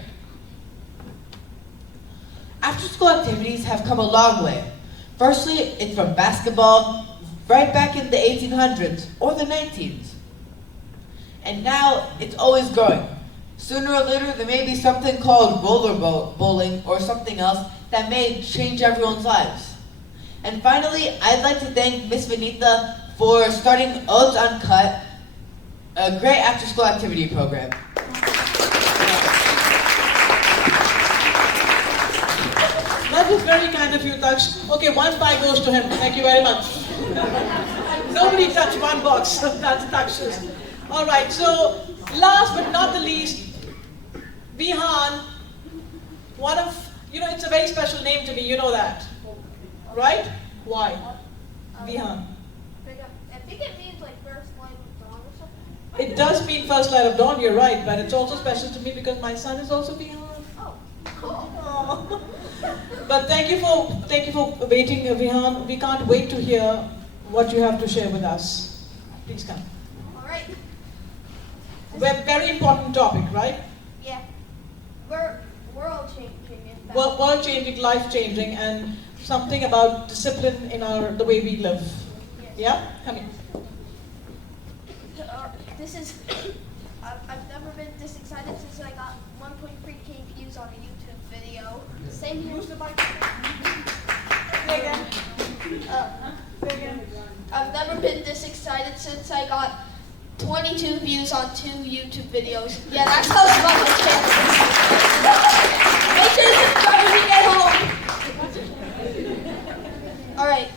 After-school activities have come a long way. Firstly, it's from basketball right back in the 1800s or the 19s. And now it's always growing. Sooner or later, there may be something called roller bowling or something else that may change everyone's lives. And finally, I'd like to thank Miss Vanita for starting OATS Uncut, a great after-school activity program. That was very kind of you, Daksh. Okay, 1 pie goes to him. Thank you very much. Nobody touched 1 box. That's Daksh's. All right, so last but not the least, Vihan, it's a very special name to me, you know that, right? Why? Vihan. I think it means like first light of dawn or something. It does mean first light of dawn, you're right, but it's also special to me because my son is also Vihan. Oh, cool. Oh. But thank you for waiting, Vihan. We can't wait to hear what you have to share with us. Please come. All right. Very important topic, right? Yeah. We're world changing. World changing, life changing, and something about discipline in the way we live. Yes. Yeah? Come here. I've never been this excited since I got 1.3K views on a YouTube video. Same here. Who's the mic? Say again. Say again. I've never been this excited since I got 22 views on 2 YouTube videos. Yeah, that's how small my channel is. Make sure to subscribe when you get home. Alright,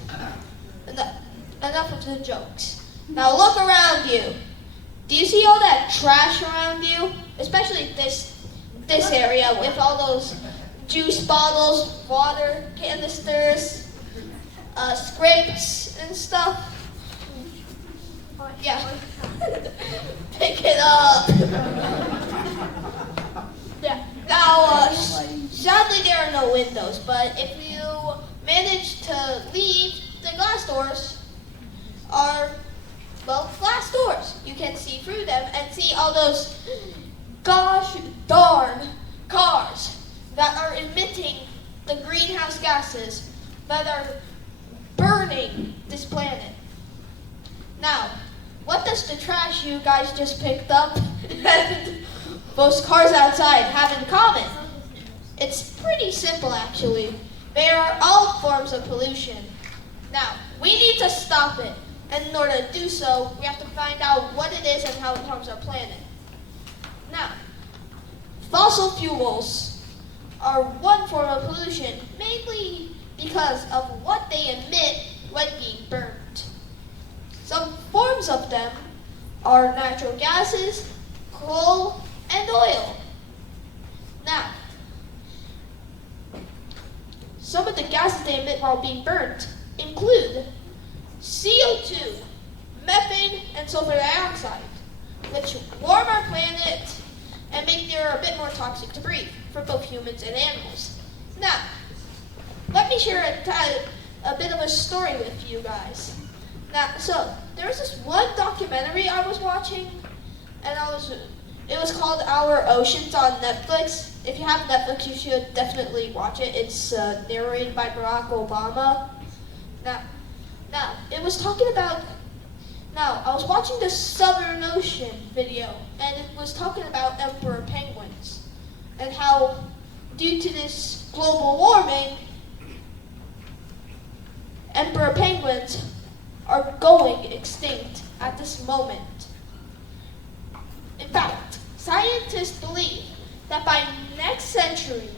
enough of the jokes. Now look around you. Do you see all that trash around you? Especially this area with all those juice bottles, water canisters, scripts and stuff. Yeah. Pick it up. Yeah. Now, sadly there are no windows, but if you manage to leave, the glass doors are, glass doors. You can see through them and see all those gosh darn cars that are emitting the greenhouse gases that are burning this planet. Now, what does the trash you guys just picked up and those cars outside have in common? It's pretty simple, actually. They are all forms of pollution. Now, we need to stop it. And in order to do so, we have to find out what it is and how it harms our planet. Now, fossil fuels are one form of pollution, mainly because of what they emit when being burned. Some forms of them are natural gases, coal, and oil. Now, some of the gases they emit while being burnt include CO2, methane, and sulfur dioxide, which warm our planet and make the air a bit more toxic to breathe for both humans and animals. Now, let me share a bit of a story with you guys. Now, so there was this one documentary I was watching, and It was called Our Oceans on Netflix. If you have Netflix, you should definitely watch it. It's narrated by Barack Obama. Now, it was talking about. Now, I was watching the Southern Ocean video, and it was talking about emperor penguins and how, due to this global warming, emperor penguins are going extinct at this moment. In fact, scientists believe that by next century,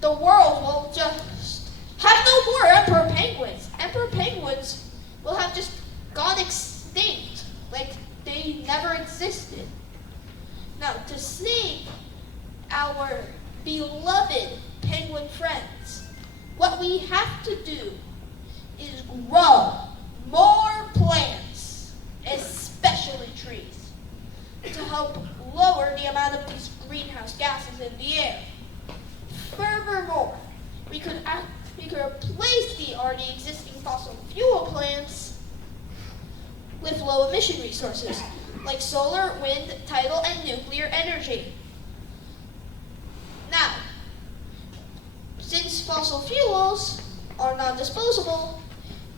the world will just have no more emperor penguins. Emperor penguins will have just gone extinct, like they never existed. Now, to save our beloved penguin friends, what we have to do is grow more plants, especially trees, to help lower the amount of these greenhouse gases in the air. Furthermore, we could replace the already existing fossil fuel plants with low emission resources like solar, wind, tidal, and nuclear energy. Now, since fossil fuels are non-disposable,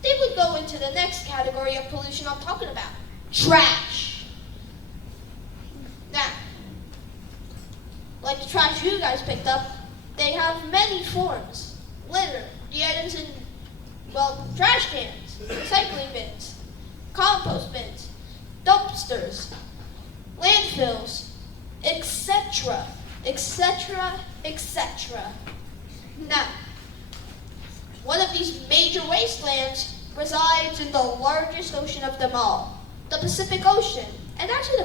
they would go into the next category of pollution I'm talking about, trash. Now, like the trash you guys picked up, they have many forms. Litter, the items in, well, trash cans, recycling bins, compost bins, dumpsters, landfills, etc., etc., etc. Now, one of these major wastelands resides in the largest ocean of them all, the Pacific Ocean, and actually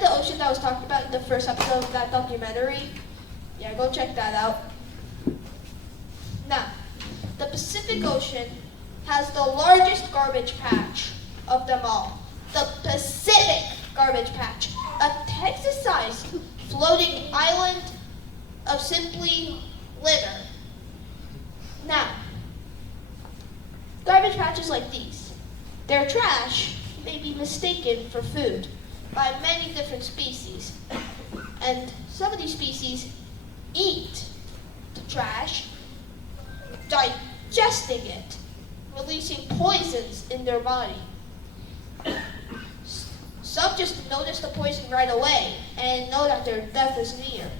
the ocean that was talked about in the first episode of that documentary. Yeah, go check that out. Now, the Pacific Ocean has the largest garbage patch of them all. The Pacific Garbage Patch, a Texas-sized floating island of simply litter. Now, garbage patches like these, their trash may be mistaken for food by many different species. And some of these species eat the trash, digesting it, releasing poisons in their body. Some just notice the poison right away and know that their death is near,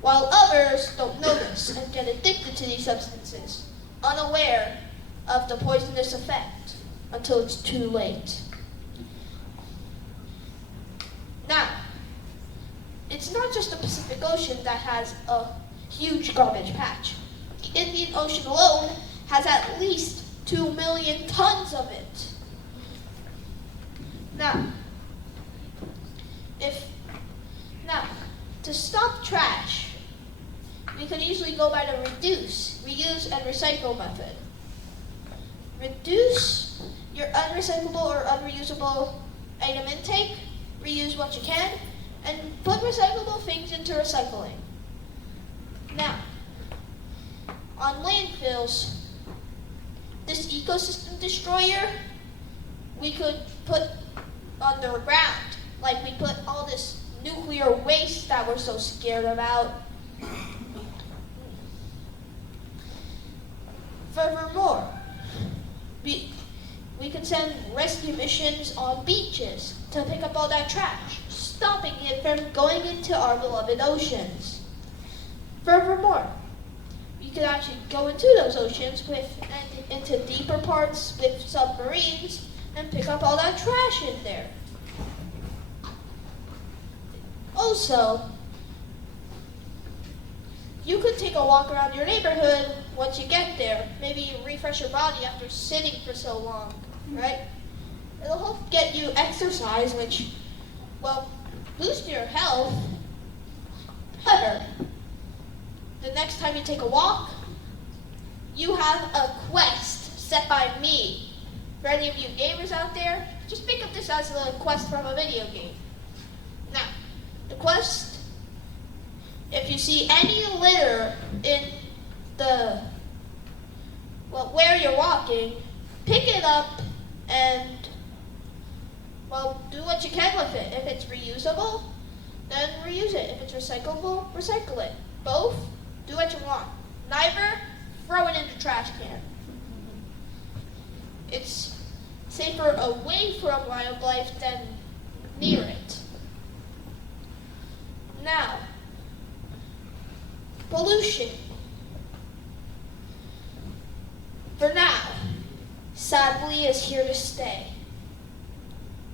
while others don't notice and get addicted to these substances, unaware of the poisonous effect until it's too late. Now, it's not just the Pacific Ocean that has a huge garbage patch. The Indian Ocean alone has at least 2 million tons of it. Now, to stop trash, we could easily go by the reduce, reuse, and recycle method. Reduce your unrecyclable or unreusable item intake, reuse what you can, and put recyclable things into recycling. Now, on landfills, this ecosystem destroyer, we could put underground, like we put all this nuclear waste that we're so scared about. Furthermore, we could send rescue missions on beaches to pick up all that trash, stopping it from going into our beloved oceans. Furthermore, we could actually go into those oceans and into deeper parts with submarines and pick up all that trash in there. Also, you could take a walk around your neighborhood once you get there. Maybe you refresh your body after sitting for so long, right? It'll help get you exercise, which, well, boost your health better. The next time you take a walk, you have a quest set by me. For any of you gamers out there, just think of this as a quest from a video game. Now, the quest, if you see any litter in the, well, where you're walking, pick it up and, well, do what you can with it. If it's reusable, then reuse it. If it's recyclable, recycle it. Both, do what you want. Neither, throw it in the trash can. It's safer away from wildlife than near it. Now, pollution. For now, sadly, is here to stay.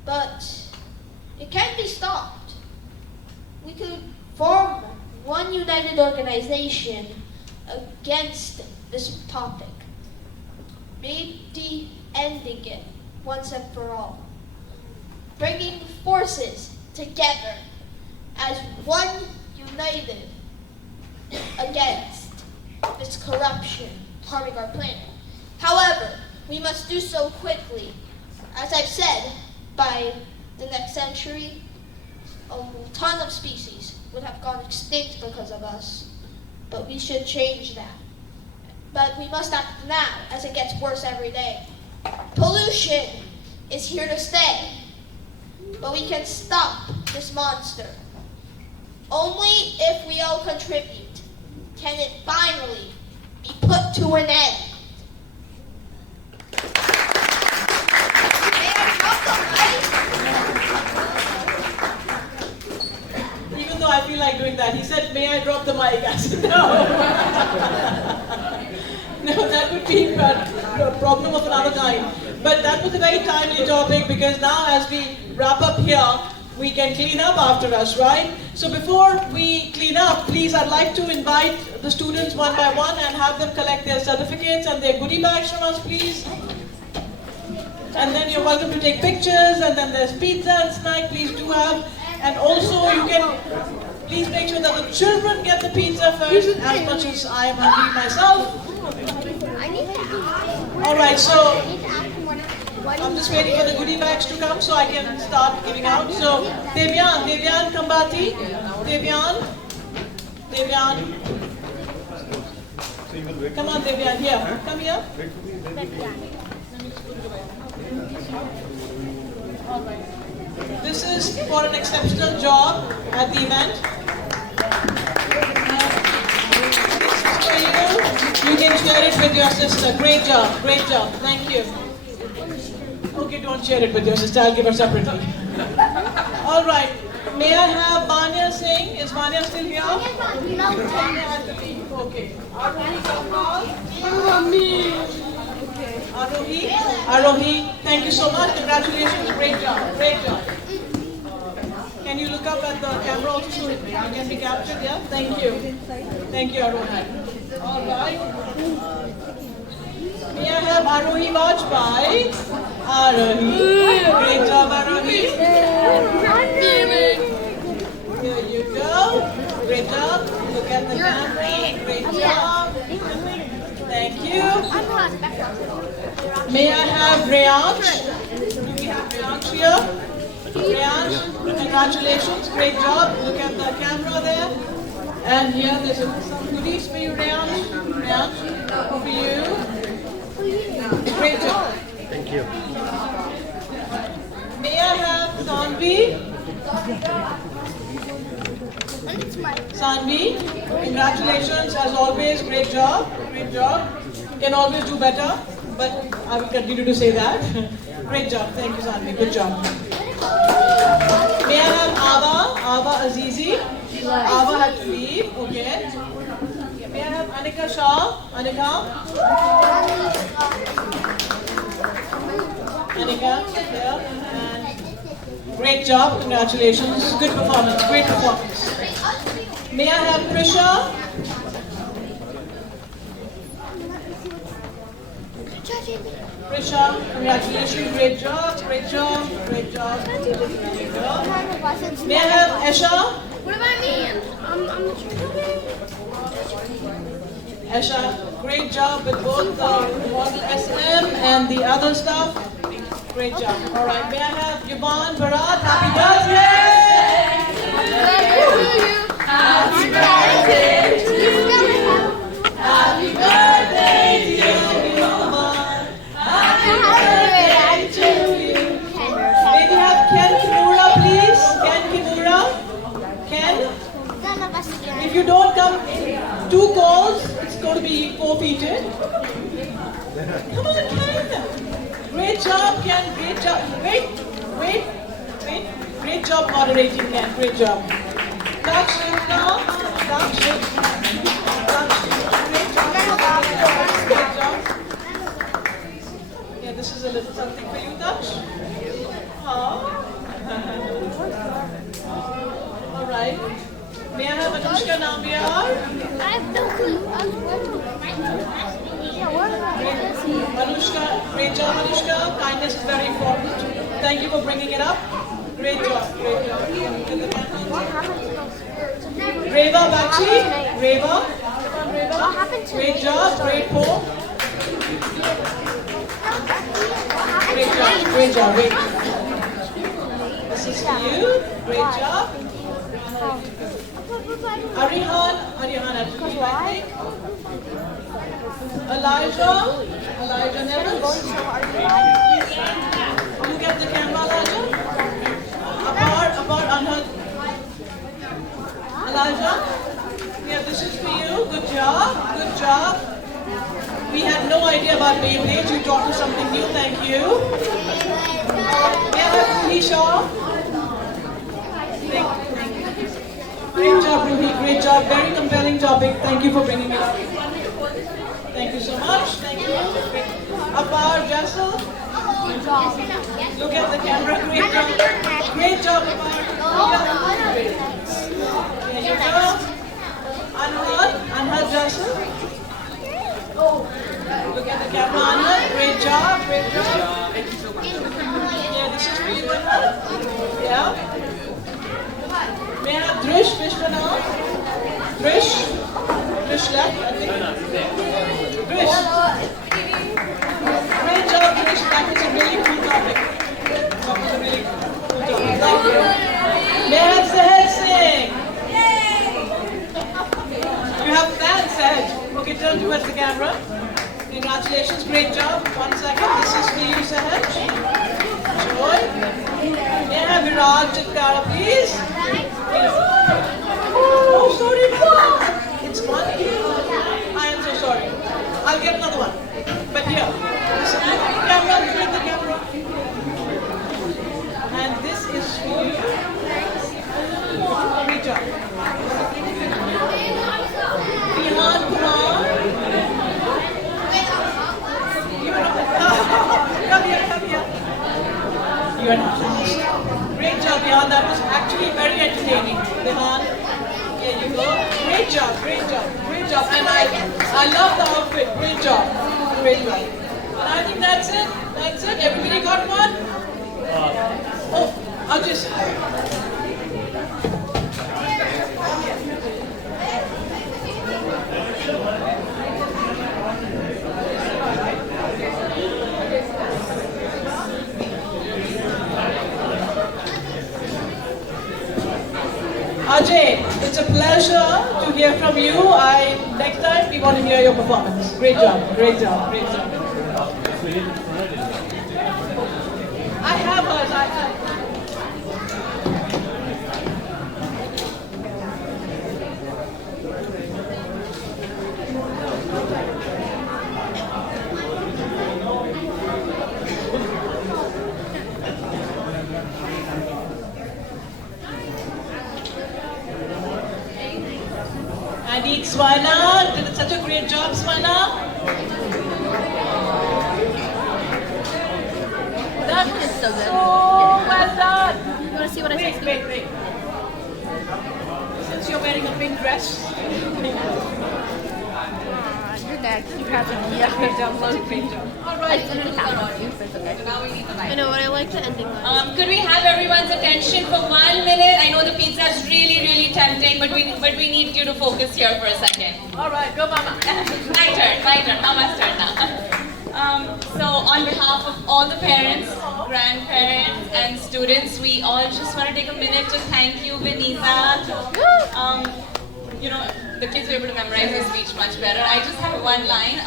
But it can be stopped. We could form one united organization against this topic, maybe ending it once and for all. Bringing forces together as one united against this corruption harming our planet. However, we must do so quickly. As I've said, by the next century, a ton of species would have gone extinct because of us. But we should change that. But we must act now, as it gets worse every day. Pollution is here to stay. But we can stop this monster. Only if we all contribute can it finally be put to an end. Even though I feel like doing that, he said, "May I drop the mic?" I said, "No." No, that would be a problem of another kind. But that was a very timely topic, because now as we wrap up here, we can clean up after us, right? So before we clean up, please, I'd like to invite the students one by one and have them collect their certificates and their goodie bags from us, please. And then you're welcome to take pictures, and then there's pizza and snack, please do have. And also you can, please make sure that the children get the pizza first, as much as I am hungry myself. Alright, so I'm just waiting for the goodie bags to come so I can start giving out. So Devyan Kambati, Devyan. Come on, Devyan, here, come here. Alright. This is for an exceptional job at the event. This is for you. You can share it with your sister. Great job, thank you. Okay, don't share it with your sister, I'll give her separately. Alright, may I have Vanya Singh? Is Vanya still here? Vanya had to leave, okay. Arohi, thank you so much, congratulations, great job. Can you look up at the camera also so it can be captured, yeah? Thank you, Arohi. Alright. May I have Arohi Vajpayee? Arohi. Great job, Arohi. Here you go. Great job. Look at the camera. Great job. Thank you. May I have Rayansh? Do we have Rayansh here? Rayansh, congratulations. Great job. Look at the camera there. And here there's some goodies for you, Rayansh. Rayansh, for you. Great job. Thank you. May I have Sanvi? Sanvi, congratulations as always, great job. You can always do better, but I will continue to say that. Great job, thank you Sanvi, good job. May I have Ava Azizi? Ava had to leave, okay. May I have Anika Shah? Anika, here, and great job, congratulations, good performance, great performance. May I have Prisha? Prisha, congratulations, great job. There you go. May I have Esha? What about me? Esha, great job with both the model SM and the other stuff. Great job. All right, may I have Yvonne Barat? Happy birthday! Happy birthday to you. Happy birthday to you, Yvonne. Happy birthday to you. May we have Ken Kimura, please? Ken Kimura? If you don't come in 2 calls, it's going to be forfeited. Come on, Ken. Great job, Ken. Great job. Wait. Great job moderating, Ken. Great job. Touch it now. Touch it. Great job. Great job. Yeah, this is a little something for you, Touch. Oh. All right. May I have Anushka now, we are? I have no clue. Anushka, great job, Anushka. Kindness is very important. Thank you for bringing it up. Great job, great job. Reva Bachi, Reva. Great job, great poem. Great job, great. This is for you. Great job. Arihan, I think. Elijah Neville. You get the camera, Elijah. Apart, Anhad. Elijah. Yeah, this is for you. Good job. We had no idea about Beyblade. You taught us something new. Thank you. May I have Ruhi Shaw? Great job, Ruhi. Great job. Very compelling topic. Thank you for bringing it up. Thank you so much. Thank you. Apar, Jassel. Look at the camera. Great job. Great job, Apar. There you go. Anhad, Jassel. Look at the camera, Anhad. Great job. Thank you so much. Yeah, this is for you, Anhad. Yeah. May I have Drish Vishwanath? Drish left, I think. Drish. Great job, Drish. That was a really cool topic. Thank you. May I have Sahaj Singh? You have fans, Sahaj. Okay, turn towards the camera. Congratulations, great job. 1 second, this is for you, Sahaj. Joy. May I have Viraj Chitkara, please? Oh, sorry. It's one. I am so sorry. I'll get another one. But here, this is the camera. Look at the camera. And this is for you. Great job. Bihan Kumar. Come here. You are not fast. Great job, Bihan. That was actually very entertaining. Bihan, here you go. Great job. And I love the outfit. Great job. And I think that's it. Everybody got one? Oh, I'll just... Ajay, it's a pleasure to hear from you. Next time we want to hear your performance. Great job. I have hers, And Swana, did such a great job, Swana. That was so good. Well done. You want to see what I said? Wait. Since you're wearing a pink dress. You're next. You have to great job. All right. I know, but I like the ending. Could we have everyone's attention for 1 minute? I know the pizza is really tempting, but we need you to focus here for a second. All right, go Mama. My turn. Mama's turn now. So on behalf of all the parents, grandparents, and students, we all just want to take a minute to thank you, Vinita. The kids were able to memorize the speech much better. I just have one line.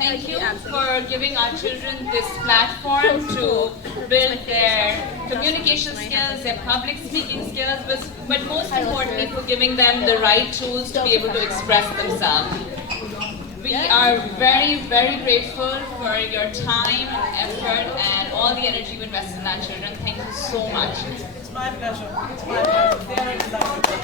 Thank you for giving our children this platform to build their communication skills, their public speaking skills, but most importantly for giving them the right tools to be able to express themselves. We are very, very grateful for your time, effort, and all the energy you invest in our children. Thank you so much. It's my pleasure. It's my pleasure. They are delightful.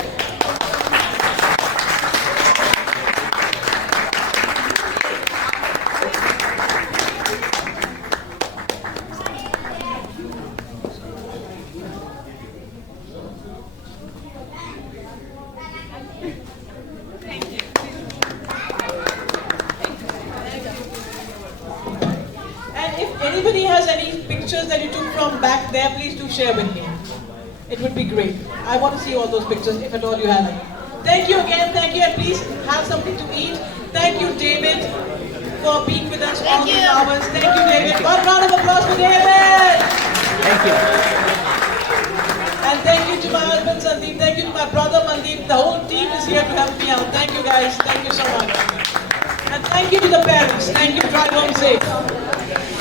Anybody has any pictures that you took from back there, please do share with me. It would be great. I want to see all those pictures, if at all you have any. Thank you again, thank you, and please have something to eat. Thank you, David, for being with us all these hours. Thank you, David. One round of applause for David! Thank you. And thank you to my husband, Sandeep. Thank you to my brother, Mandeep. The whole team is here to help me out. Thank you, guys. Thank you so much. And thank you to the parents. Thank you. Drive home safe.